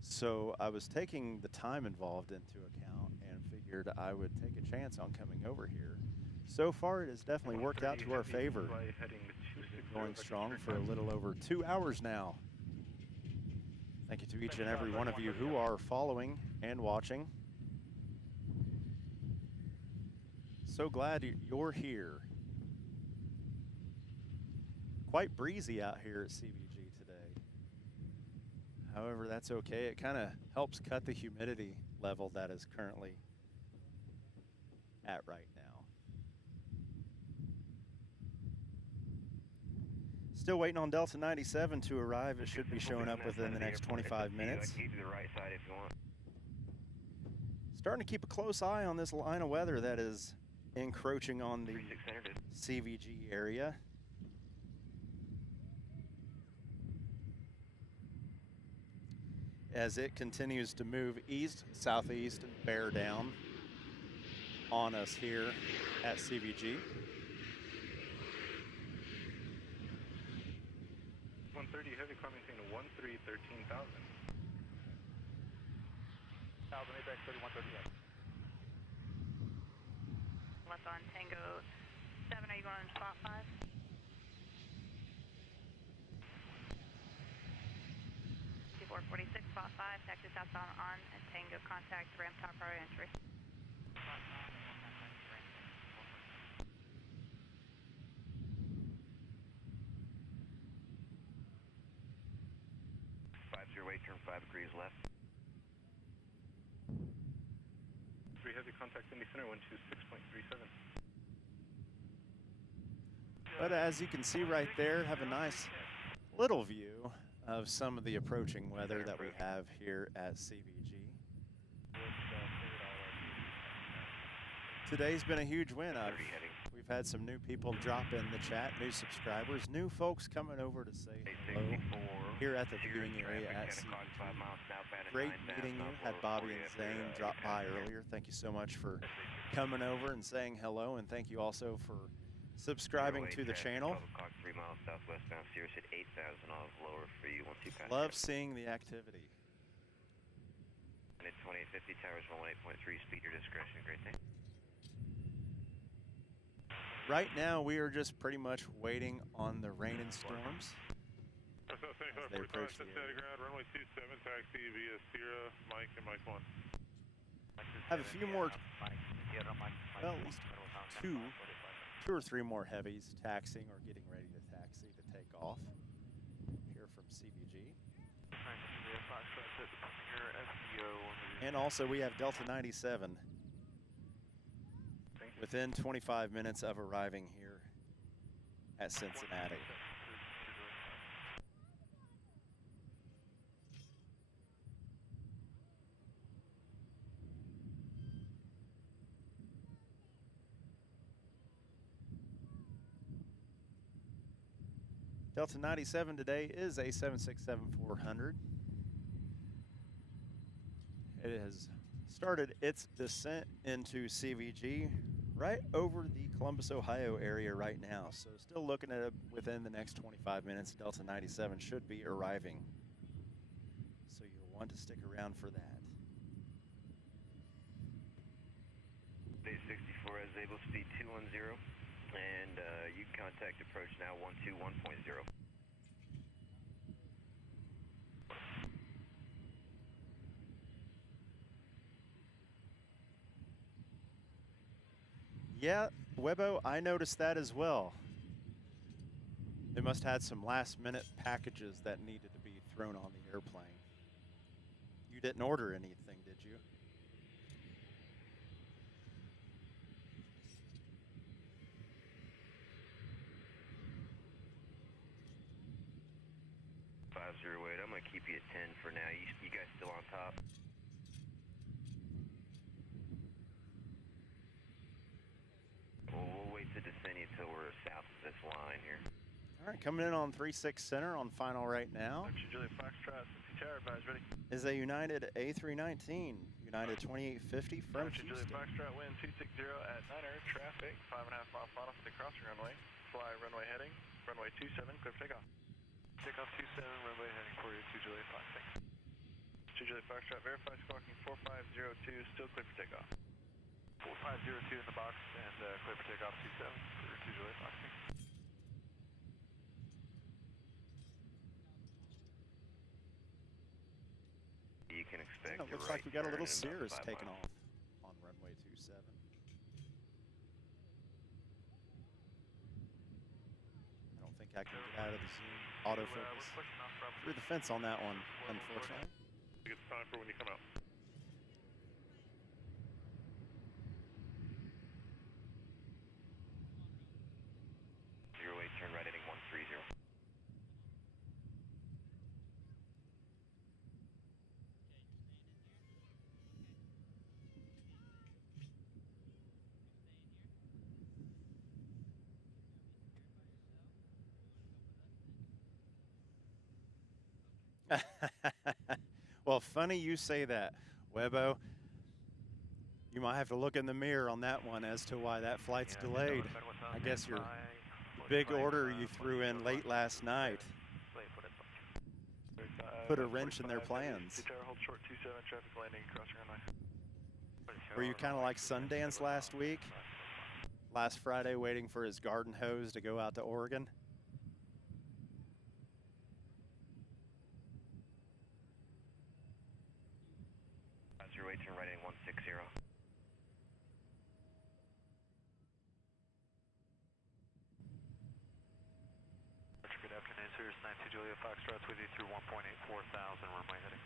So I was taking the time involved into account and figured I would take a chance on coming over here. So far, it has definitely worked out to our favor. We've been going strong for a little over 2 hours now. Thank you to each and every one of you who are following and watching. So glad you're here. Quite breezy out here at CVG today. However, that's okay. It kind of helps cut the humidity level that is currently at right now. Still waiting on Delta 97 to arrive. It should be showing up within the next 25 minutes. I can give you the right side if you want. Starting to keep a close eye on this line of weather that is encroaching on the 3600. CVG area. As it continues to move east, southeast, and bear down on us here at CVG. 130 heavy, commenting to 13,000. 1000, ABAC 3130 heavy. Left on Tango 7, are you going on spot 5? C446, spot 5, taxi southbound on and Tango, contact ramp top prior entry. Turn 5 degrees left. 3 heavy, contact Indy Center 126.37. But as you can see right there, have a nice little view of some of the approaching weather that we have here at CVG. Today's been a huge win. We've had some new people drop in the chat, new subscribers, new folks coming over to say hello. here at the Serious viewing area traffic, at 10 o'clock, 5 CVG. miles southbound at Great 9,000 meeting you. off Had lower Bobby 40 and after, Zane 8 drop by passenger. earlier. Thank you so much for coming over and saying hello, and thank you also for subscribing 08 to the traffic, channel. 12 o'clock, 3 miles southwestbound, Sirius at 8,000 off lower for you, 12 passenger. Love seeing the activity. And at 2850, towers 118.3, speed your discretion, great day. Right now, we are just pretty much waiting on the rain and storms. As they approach the Cincinnati area. ground, runway 27, taxi via Sierra, Mike, and Mike 1. Have a few more, well, at least two or three more heavies taxiing or getting ready to taxi to take off here from CVG. And also we have Delta 97 within 25 minutes of arriving here at Cincinnati. Delta 97 today is a 767-400. It has started its descent into CVG right over the Columbus, Ohio area right now. So still looking at it within the next 25 minutes. Delta 97 should be arriving. So you'll want to stick around for that. Day 64 has able speed 210, and you can contact approach now 121.0. Yeah, Webbo, I noticed that as well. They must have had some last-minute packages that needed to be thrown on the airplane. You didn't order anything, did you? Wait, I'm gonna keep you at 10 for now. You guys still on top? We'll wait to descend you until we're south of this line here. All right, coming in on 36 center on final right now Juliet Foxtrot, 50 tower advise, ready. is a United A319, United 2850 from Juliet Houston. Foxtrot, wind 260 at 9er, traffic, 5.5 mile final for the crossing runway. Fly runway heading, runway 27, clear for takeoff. Takeoff 27, runway heading for you, 2 Juliet Fox, thanks. 2 Juliet Foxtrot, verify squawking 4502, still clear for takeoff. 4502 in the box and clear for takeoff 27 for 2 Juliet Fox, thanks. You can expect Yeah, a looks right like we got a turn little in about Cirrus 5 taking miles. off on runway 27. I don't think I can get out of the zoom autofocus through the fence on that one, unfortunately. It's time for when you come out. Zero 08, turn right heading 130. Well, funny you say that, Webbo. You might have to look in the mirror on that one as to why that flight's delayed. I guess your big order you threw in late last night put a wrench in their plans. Hold short 27, traffic landing, crossing runway. Were you kind of like Sundance last week? Last Friday waiting for his garden hose to go out to Oregon? Zero 08, turn right heading 160. Good afternoon, Sirius 92 Juliet Foxtrot's with you through 1.84 thousand, runway heading.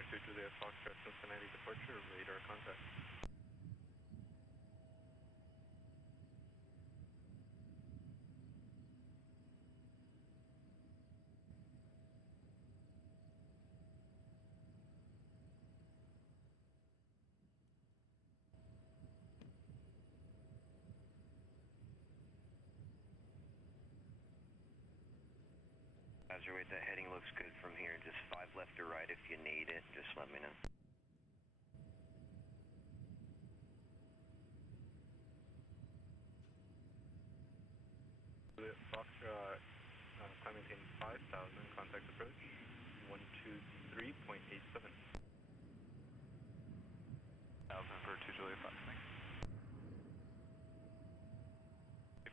92 Juliet Foxtrot, Cincinnati departure, radar contact. Roger, wait, that heading looks good from here. Just 5 left or right if you need it. Just let me know. Foxtrot, climb maintain 5,000, contact approach 123.87. 1,000 for 2 Juliet Fox, thanks.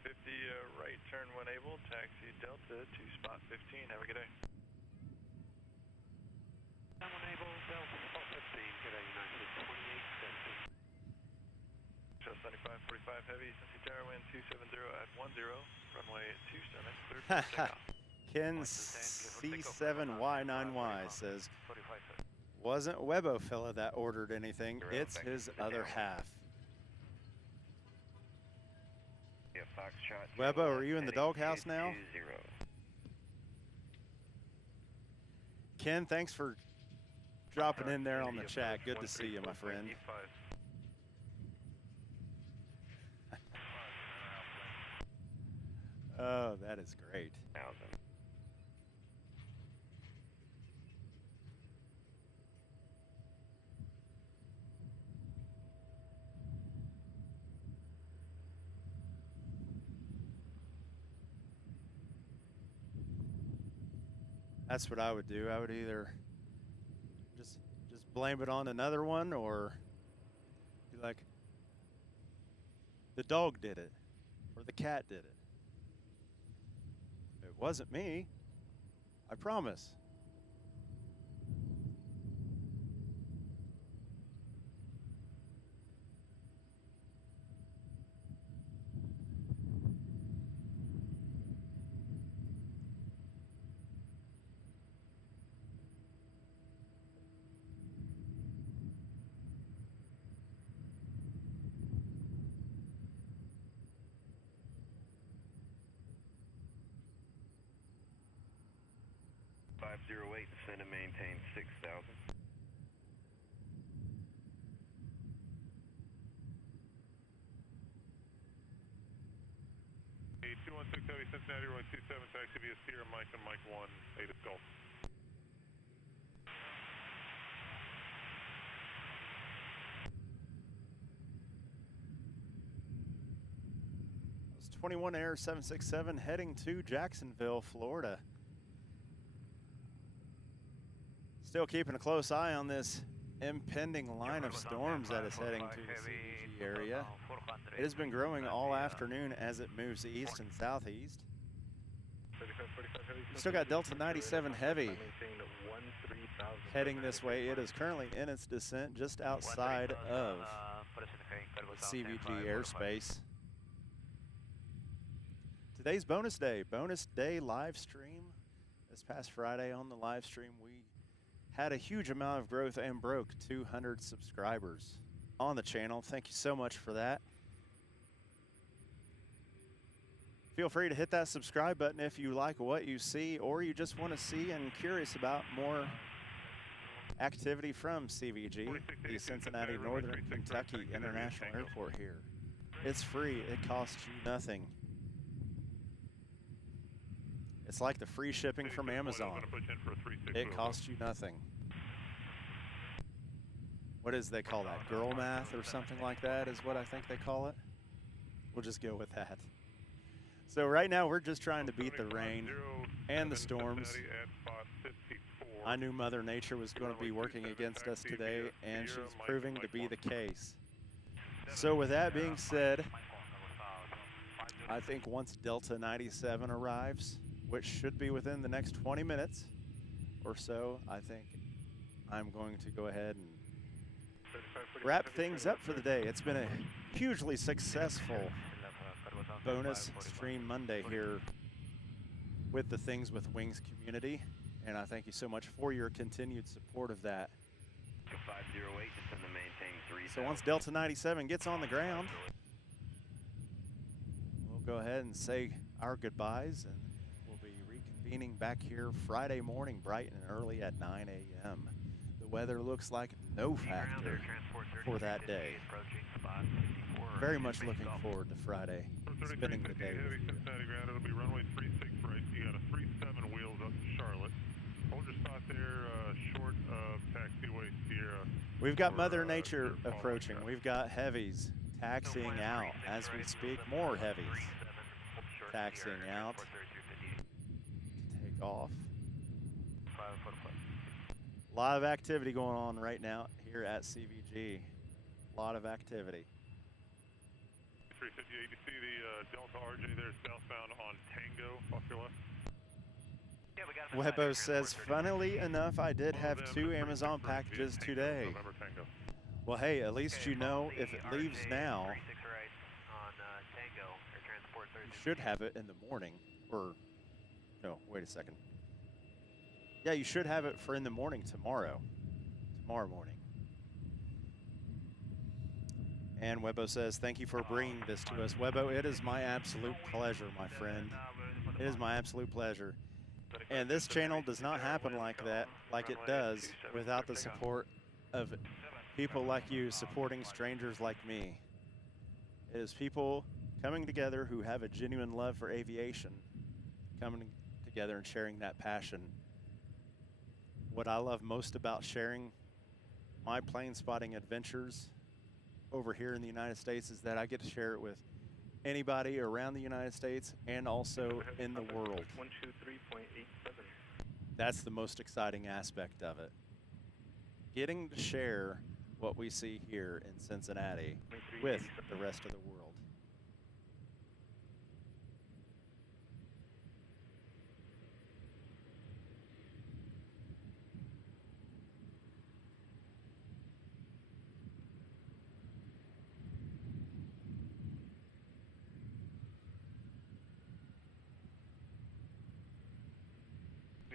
50 right turn when able, taxi Delta to spot 15. Have a good day. When able, Delta spot 15. Good day, United 2870. Show 7545 heavy, Cincinnati Tower wind 270 at 10, runway 27, clear for takeoff. Ken C7Y9Y says, wasn't Webo fella that ordered anything, it's his other half. Yeah, Foxtrot. Webo, are you in the doghouse now? 20. Ken, thanks for dropping in there on the chat. Good to see you, my friend. Oh, that is great. 1,000. That's what I would do. I would either just blame it on another one, or be like, the dog did it, or the cat did it. It wasn't me, I promise. Descend and maintain 6,000. Hey, 216 heavy, Cincinnati, runway 27, taxi via Sierra Mike and Mike 1, native Gulf. It's 21 Air 767 heading to Jacksonville, Florida. Still keeping a close eye on this impending line of storms that is heading to the CVG area. It has been growing all afternoon as it moves east and southeast. We still got Delta 97 heavy heading this way. It is currently in its descent just outside of CVG airspace. Today's bonus day live stream. This past Friday on the live stream, we had a huge amount of growth and broke 200 subscribers on the channel. Thank you so much for that. Feel free to hit that subscribe button if you like what you see, or you just want to see and curious about more activity from CVG, the Cincinnati Northern Kentucky International Airport here. It's free, it costs you nothing. It's like the free shipping from Amazon. It costs you nothing. What is they call that? Girl math or something like that is what I think they call it. We'll just go with that. So right now we're just trying to beat the rain and the storms. I knew Mother Nature was going to be working against us today, and she's proving to be the case. So with that being said, I think once Delta 97 arrives, which should be within the next 20 minutes or so, I think I'm going to go ahead and wrap things up for the day. It's been a hugely successful bonus stream Monday here with the Things with Wings community, and I thank you so much for your continued support of that. 508, descend and maintain 3,000. So once Delta 97 gets on the ground, we'll go ahead and say our goodbyes, and we'll be reconvening back here Friday morning bright and early at 9 a.m. The weather looks like no factor for that day. Very much looking forward to Friday, spending the day with you. Cincinnati ground, it'll be runway 36 right. You got a 37 wheels up sharp. spot there, short of taxiway Sierra. We've got for, Mother Nature your following approaching. traffic. We've got heavies taxiing out as we speak. More heavies taxiing out to take off. A lot of activity going on right now here at CVG. A lot of activity. 350 ATC, the Delta RJ there southbound on Tango, off your left. Yeah, we got Webbo says, funnily enough, I did have 2 Amazon packages today. November Tango. Well, hey, at least you know if it leaves now, 36 right on Tango, Air Transport you should have it in the morning. Or, no, wait a second. Yeah, you should have it for in the morning tomorrow. Tomorrow morning. And Webbo says, thank you for bringing this to us. Webbo, it is my absolute pleasure, my friend. It is my absolute pleasure. And this channel does not happen like that, like it does, without the support of people like you supporting strangers like me. It is people coming together who have a genuine love for aviation, coming together and sharing that passion. What I love most about sharing my plane spotting adventures over here in the United States is that I get to share it with anybody around the United States and also in the world. 123.87. That's the most exciting aspect of it. Getting to share what we see here in Cincinnati with the rest of the world.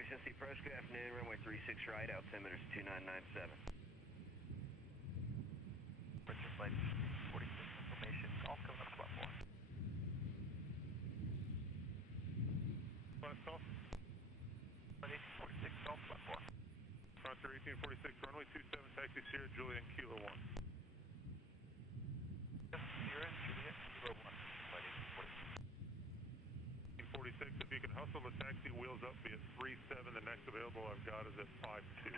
Cincinnati Approach, good afternoon, runway 36 right, altimeter is 2997. Richard Flight 46 information, golf coming up platform. Last call. Flight 1846, golf platform. Frontier 1846, runway 27, taxi Sierra, Juliet, Kilo 1. Yes, Sierra, Juliet, Kilo 1. Flight 1846, if you can hustle the taxi wheels up, be at 37. The next available I've got is at 52.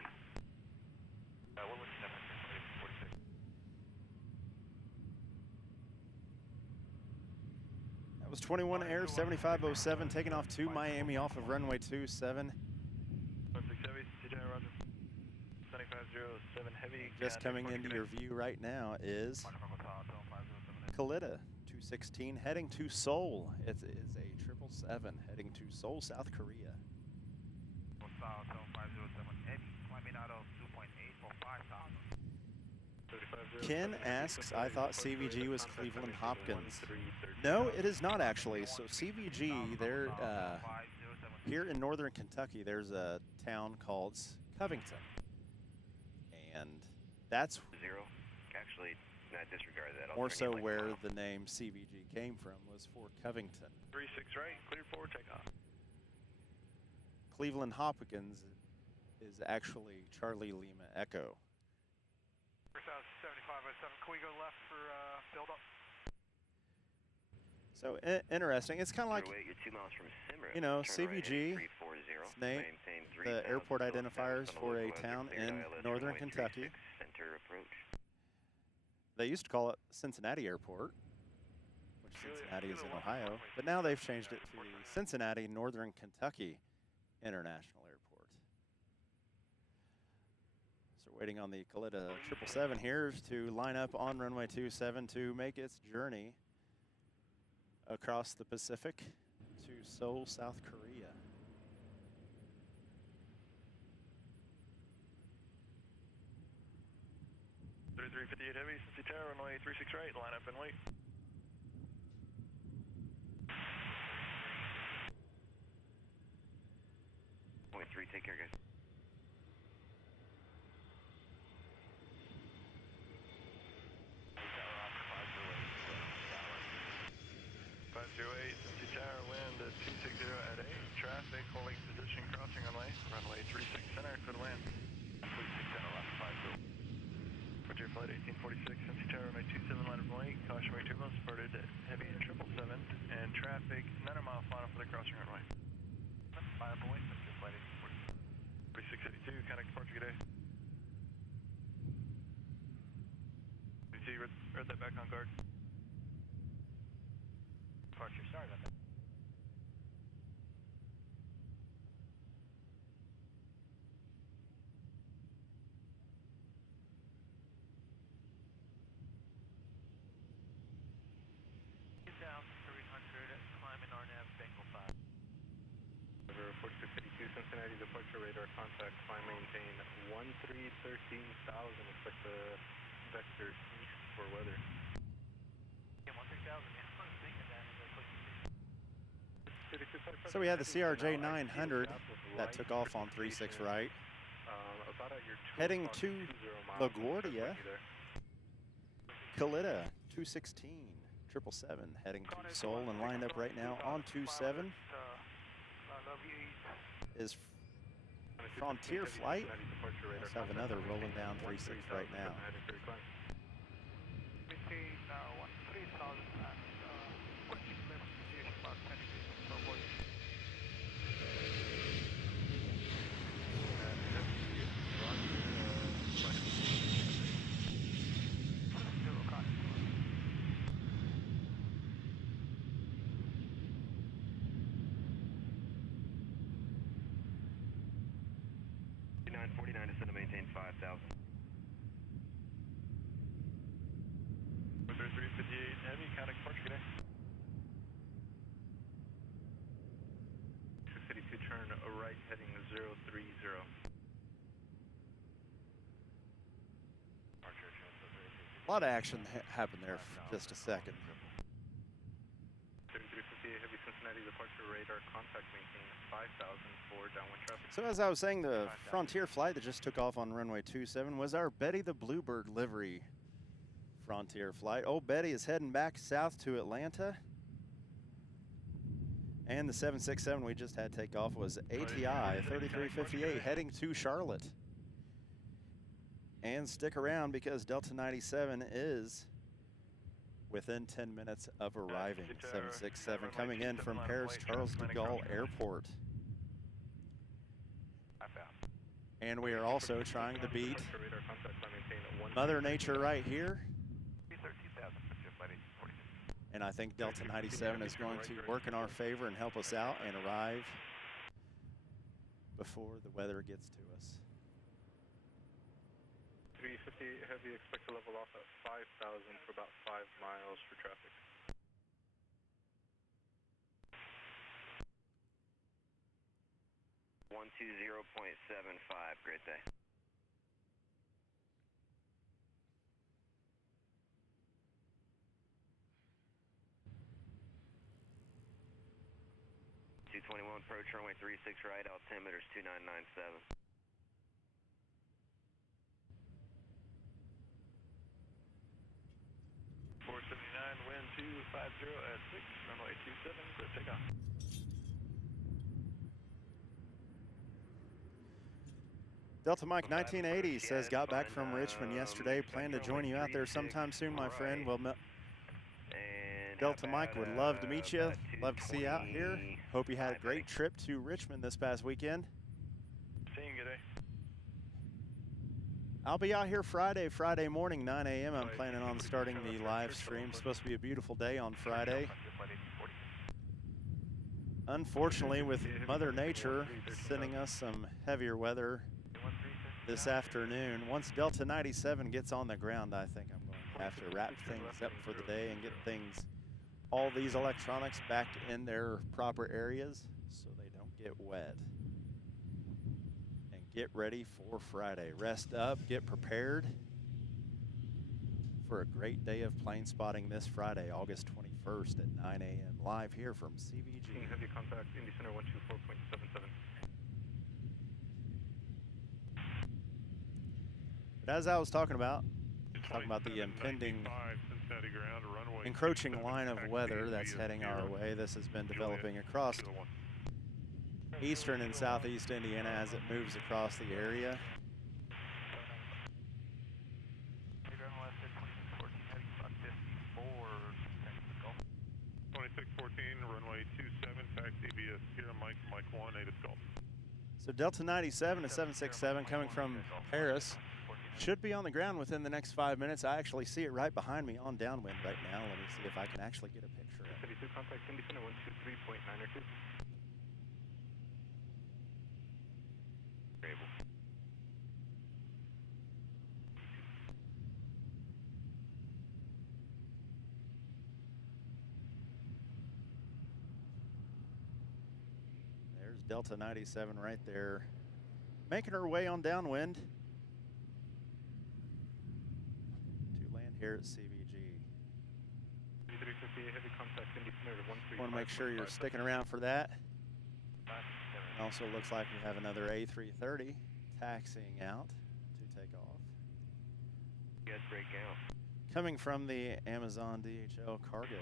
We're looking at Flight 1846. That was 21 Air 7507 taking off to Miami off of runway 27. 16 Heavy, CJ, roger. 7507 Heavy. Just coming into your view right now is Kalita 216 heading to Seoul. It is a 777 heading to Seoul, South Korea. Ken asks, I thought CVG was Cleveland Hopkins. No, it is not actually. So CVG, they're here in northern Kentucky, there's a town called Covington. And that's Actually, not disregard that. more so where the name CVG came from, was for Covington. 36 right, clear forward takeoff. Cleveland Hopkins is actually Charlie Lima Echo. 7507, can we go left for build up? So interesting. It's kind of like, You're 2 miles from Simra. you know, Turn right CVG, at 340, it's named maintain the 3000 airport south identifiers on the for a local town clear in ILS northern runway Kentucky. 36, center approach. They used to call it Cincinnati Airport, which Cincinnati is in Ohio, but now they've changed it to the Cincinnati Northern Kentucky International Airport. So waiting on the Kalita 777 here to line up on runway 27 to make its journey across the Pacific to Seoul, South Korea. .358 Heavy, Cincinnati Tower, runway 36 right, line up and wait. Runway 3, take care, guys. Cincinnati Tower, wind at 260 at 8. Traffic holding position, crossing runway 36 center, could land. 36 center, left 50. Frontier Flight 1846, Cincinnati Tower, runway 27, line up and wait. Cautionary turbulence, spurted heavy at 777, and traffic 900 mile final for the crossing runway. Line up and wait, Frontier Flight 1846. 36 682, contact departure, good day. 62, read that back on guard. Departure, sorry about that. Down 300, climbing RNAV, Bengal 5. Over 4682 Cincinnati, departure radar contact, climb maintain 1313,000, expect the vector east for weather. Yeah, 13,000, yeah. I was thinking that as I clicked. So we had the CRJ 900 that took off on 36 right, About at your 2 heading o'clock, to 20 miles, LaGuardia. Kalita 216 777 heading to Seoul and lined up right now on 27 is Frontier Flight. Let's have another rolling down 36 right now. Descend to maintain 5,000. 358 heavy, contact departure, good day. 682, turn right, heading 030. A lot of action happened there for just a second. 3358 heavy, Cincinnati, departure radar contact, maintain 5,000 for downwind traffic. So as I was saying, the Frontier Flight that just took off on runway 27 was our Betty the Bluebird livery Frontier Flight. Old Betty is heading back south to Atlanta. And the 767 we just had take off was ATI 3358 heading to Charlotte. And stick around because Delta 97 is within 10 minutes of arriving. 767 coming in from Paris Charles de Gaulle Airport. And we are also trying to beat Mother Nature right here. And I think Delta 97 is going to work in our favor and help us out and arrive before the weather gets to us. 358 heavy, expect to level off at 5,000 for about 5 miles for traffic. One 120.75, great day. Approach runway 36 right, altimeter's 2997. 479, wind 250 at 6, runway 27, clear takeoff. Delta Mike 1980 says, got back from Richmond yesterday. Plan to join you out there sometime soon, my friend. Well, Delta Mike would love to meet you. Love to see you out here. Hope you had a great trip to Richmond this past weekend. See you, good day. I'll be out here Friday morning, 9 a.m. I'm planning on starting the live stream. It's supposed to be a beautiful day on Friday. Unfortunately, with Mother Nature sending us some heavier weather this afternoon, once Delta 97 gets on the ground, I think I'm going to have to wrap things up for the day and get all these electronics back in their proper areas so they don't get wet. Get ready for Friday. Rest up, get prepared for a great day of plane spotting this Friday, August 21st at 9 a.m. live here from CVG. Heavy contact, Indy Center 124.77. But as I was talking about the impending encroaching line of weather that's heading our way. This has been developing across eastern and southeast Indiana as it moves across the area. 2614, runway 27, taxi via Sierra Mike 1, native Gulf. So Delta 97 to 767 coming from Paris should be on the ground within the next 5 minutes. I actually see it right behind me on downwind right now. Let me see if I can actually get a picture of it. 72, contact Indy Center 123.902. There's Delta 97 right there, making her way on downwind to land here at CVG. 350, heavy contact Indy Center 135. Want to make sure you're sticking around for that. It also looks like we have another A330 taxiing out to take off. You guys break out. Coming from the Amazon DHL cargo.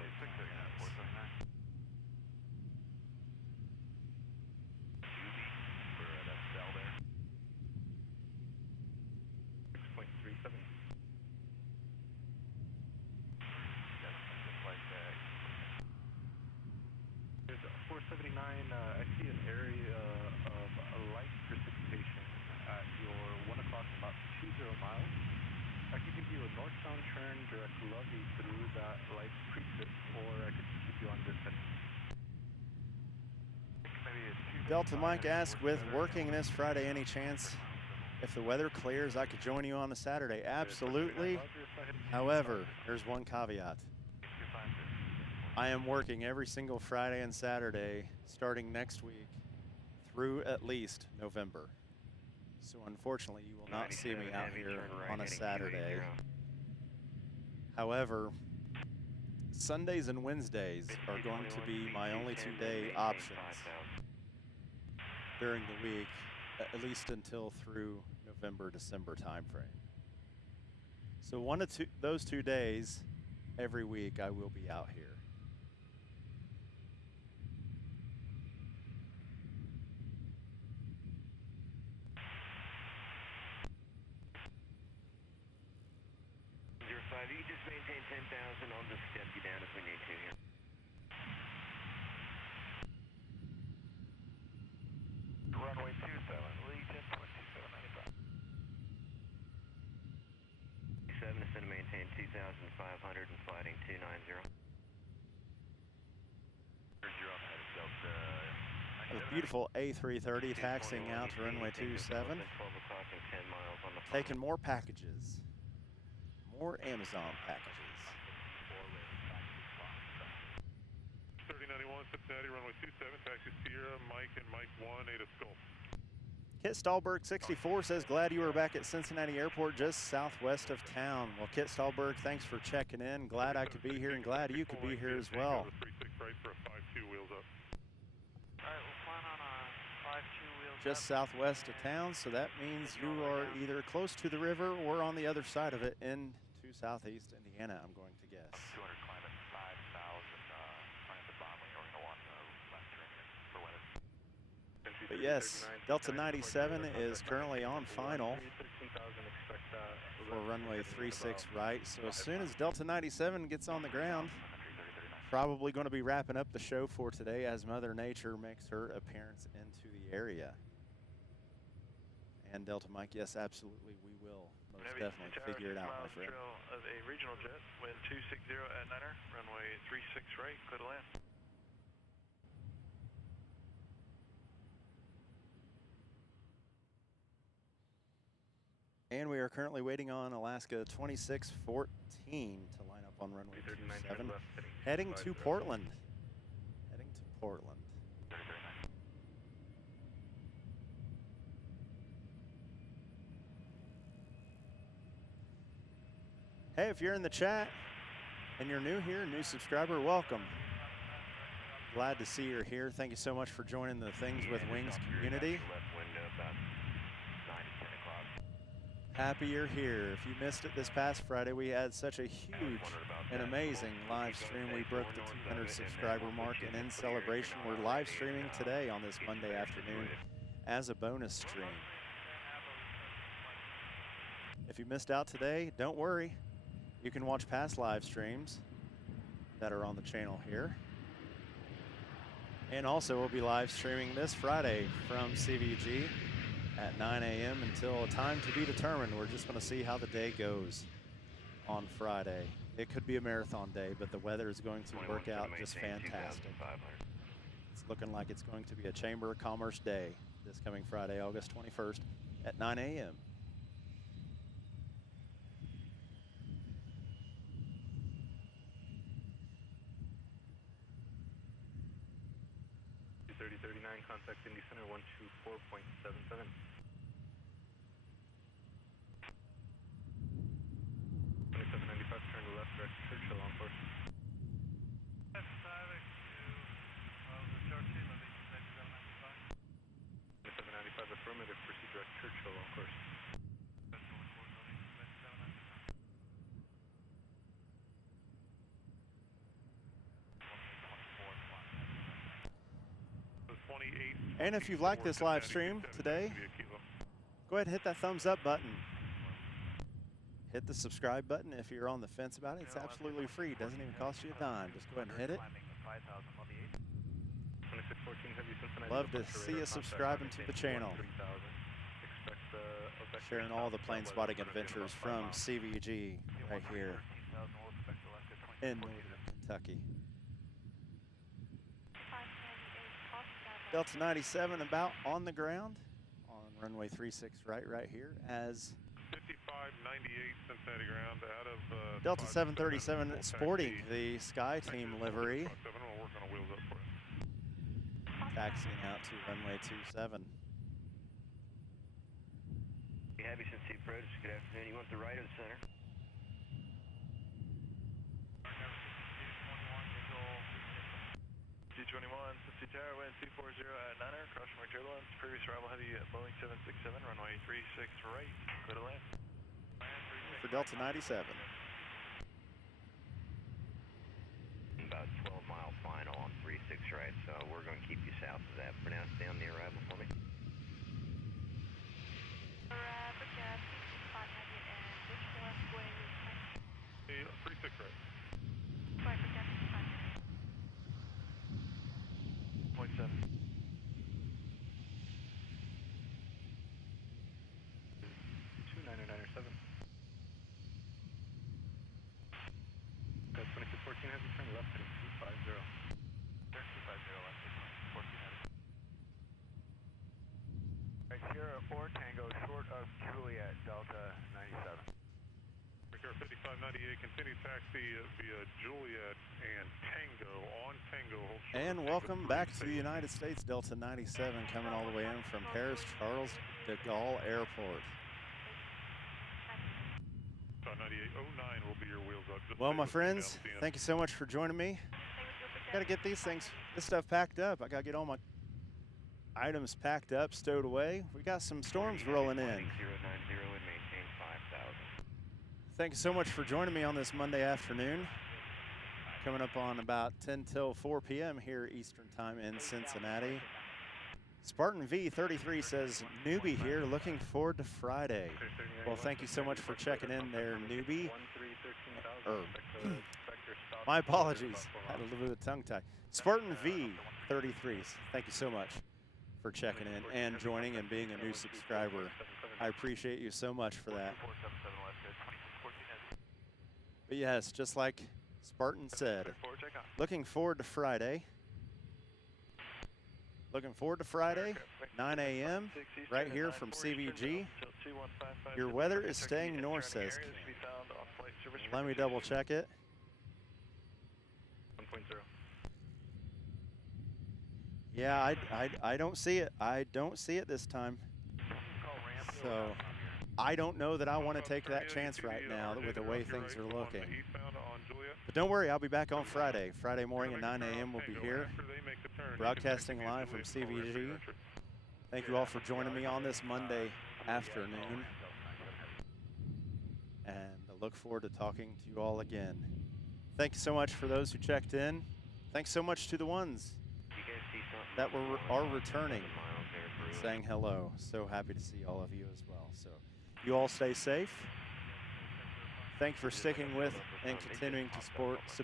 I see an area of light precipitation at your 1 o'clock, about 20 miles. I could give you a northbound turn direct Lovey through that light precip, or I could keep you on this heading. Delta Mike asked, with working this Friday, any chance if the weather clears I could join you on a Saturday? Absolutely. However, there's one caveat. I am working every single Friday and Saturday starting next week through at least November. So unfortunately, you will not see me out here on a Saturday. However, Sundays and Wednesdays are going to be my only 2-day options during the week, at least until through November, December timeframe. So one of those 2 days every week I will be out here. You just maintain 10,000. I'll just step you down if we need to here. Runway 27, Legion 2795. 7 is going to maintain 2,500 and flighting 290. A beautiful A330 taxiing out to runway 27. Taking more packages. More Amazon packages. 3091 Cincinnati, runway 27, taxi Sierra, Mike and Mike 1, 8 Skull. Kit Stahlberg 64 says, glad you were back at Cincinnati Airport just southwest of town. Well, Kit Stahlberg, thanks for checking in. Glad I could be here and glad you could be here as well. 36 right for a 5-2 wheels up. Alright, we'll plan on a 5-2 wheels Just southwest of town, so that means you are either close to the river or on the other side of it into southeast Indiana, I'm going to guess. 200 climb at 5,000, transit bombing, we're going to want left turn for weather. But yes, Delta 97 is currently on final for runway 36 right. So as soon as Delta 97 gets on the ground, probably going to be wrapping up the show for today as Mother Nature makes her appearance into the area. And Delta Mike, yes, absolutely, we will most definitely figure it out, my friend. Trail of a regional jet, wind 260 at Niner, runway 36 right, clear to land. And we are currently waiting on Alaska 2614 to line up on runway 27, heading to Portland. Heading to Portland. Hey, if you're in the chat and you're new here, new subscriber, welcome. Glad to see you're here. Thank you so much for joining the Things with Wings community. Happy you're here. If you missed it this past Friday, we had such a huge and amazing live stream. We broke the 200 subscriber mark, and in celebration, we're live streaming today on this Monday afternoon as a bonus stream. If you missed out today, don't worry. You can watch past live streams that are on the channel here. And also, we'll be live streaming this Friday from CVG at 9 a.m. until a time to be determined. We're just going to see how the day goes on Friday. It could be a marathon day, but the weather is going to work out just fantastic. It's looking like it's going to be a Chamber of Commerce day this coming Friday, August 21st at 9 a.m. 3039, contact Indy Center 124.77. 2795, turn to left, direct to Churchill on course. 2795, affirmative, proceed direct Churchill on course. And if you've liked this live stream today, go ahead and hit that thumbs up button. Hit the subscribe button if you're on the fence about it. It's absolutely free. It doesn't even cost you a dime. Just go ahead and hit it. Love to see you subscribing to the channel. Sharing all the Planespotting adventures from CVG right here in northern Kentucky. Delta 97 about on the ground on runway 36 right here as 5598 Cincinnati ground out of Delta 737 sporting the Sky Team livery. We'll work on a wheels up for you. Taxiing out to runway 27. Happy Cincinnati approach. Good afternoon. You want the right or the center? C21, Cincinnati Tower, wind 240 at 9er, cross from turbulence, previous arrival heavy at Boeing 767, runway 36 right, clear to land. For Delta 97. About 12-mile final on 36 right, so we're going to keep you south of that. For now, stay on the arrival for me. Hey, 36 right. 0.7. 29907. Got 2614, have you turn left heading 250. Turn 250 left, 14 headed. Right, Sierra 4 Tango, short of Juliet, Delta 97. Air 5598, continue taxi via Juliet and Tango on Tango. And welcome back to the United States, Delta 97 coming all the way in from Paris Charles de Gaulle Airport. 9809 will be your wheels up. Well, my friends, thank you so much for joining me. I gotta get this stuff packed up. I gotta get all my items packed up, stowed away. We got some storms rolling in. 090 and maintain 5000. Thank you so much for joining me on this Monday afternoon. Coming up on about 10 till 4 p.m. here Eastern Time in Cincinnati. Spartan V33 says, newbie here, looking forward to Friday. Well, thank you so much for checking in there, newbie. My apologies, had a little bit of tongue tie. Spartan V33, thank you so much for checking in and joining and being a new subscriber. I appreciate you so much for that. But yes, just like Spartan said, looking forward to Friday. Looking forward to Friday, 9 a.m. right here from CVG. Your weather is staying north, says Ken. Let me double check it. 1.0. Yeah, I don't see it. I don't see it this time. So I don't know that I want to take that chance right now with the way things are looking. But don't worry, I'll be back on Friday. Friday morning at 9 a.m. we'll be here, broadcasting live from CVG. Thank you all for joining me on this Monday afternoon. And I look forward to talking to you all again. Thank you so much for those who checked in. Thanks so much to the ones that are returning, saying hello. So happy to see all of you as well. So you all stay safe. Thank you for sticking with and continuing to support the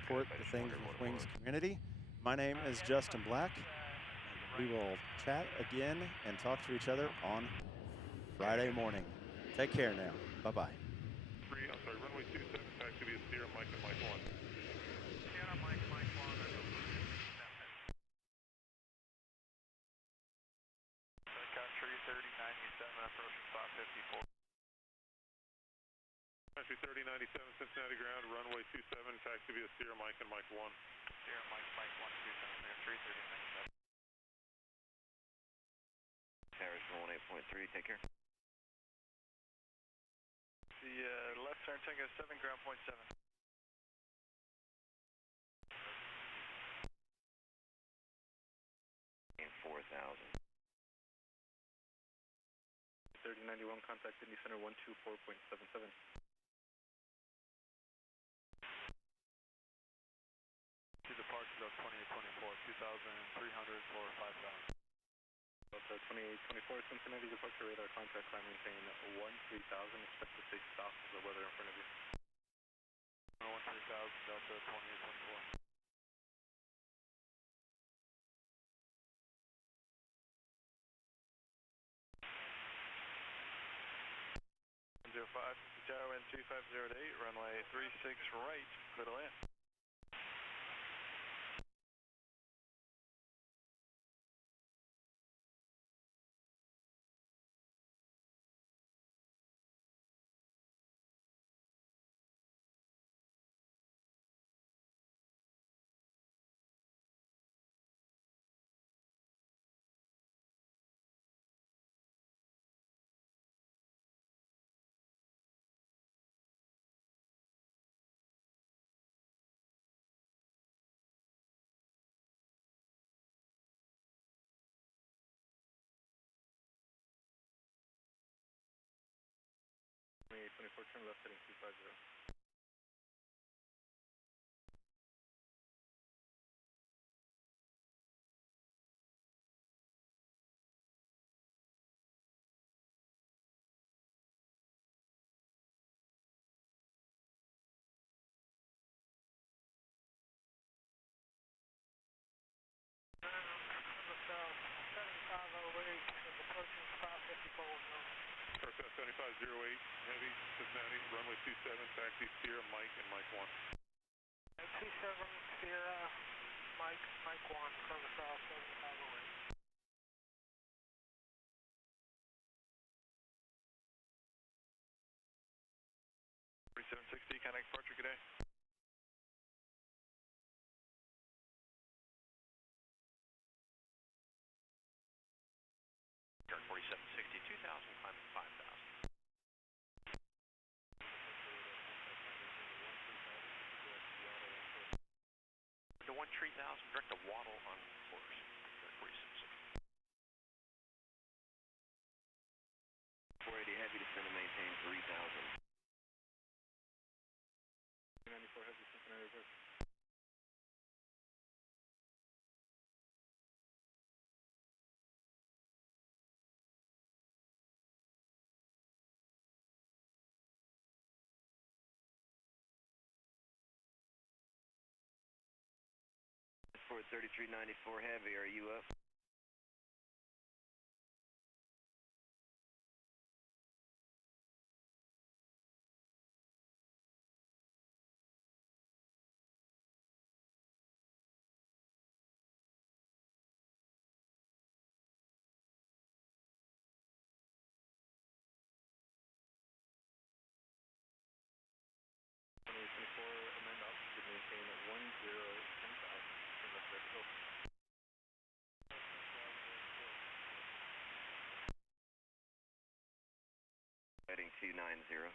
Things with Wings community. My name is Justin Black. We will chat again and talk to each other on Friday morning. Take care now. Bye-bye. Runway 27, taxi via Sierra, Mike and Mike 1. Sierra, Mike 1, Country 3097, approaching 554. Country 3097, Cincinnati ground, runway 27, taxi via Sierra, Mike and Mike 1. Sierra, Mike 1, 27, 3097. Paris 18.3, take care. The left turn Tango 7, ground point 7. And 4,000. 3091, contact Indy Center 124.77. Two departures of 2824, 2,300 for 5,000. Delta 2824, Cincinnati departure radar contact, climb maintain 13,000, expect to stay south of the weather in front of you. 13,000, Delta 2824. 05, Tower wind 2508, runway 36 right, clear to land. Turn left heading 250. South 7508, heavy, Cincinnati, runway 27, taxi Sierra, Mike and Mike 1. 27 Sierra, Mike 1, cover South 7508. 3760, connect departure, good day. Air 4760, 2000, climbing 5,000. To 13,000, direct to Waddle on course, Air 4760. 480 heavy, descend and maintain 3,000. 94 heavy, Cincinnati reverse. For 3394 heavy, are you up? Amend altitude, maintain 10,000. Turn left vertical. Heading 290.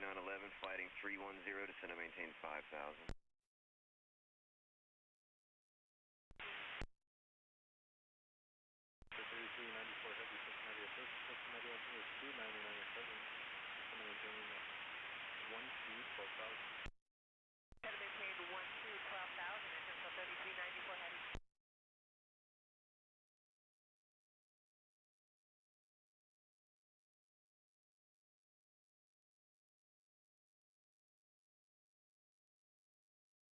911, fighting 310, descend and maintain 5,000. 3394 heavy, Cincinnati approach, Cincinnati altimeter 2997, maintain 1 speed, 12,000.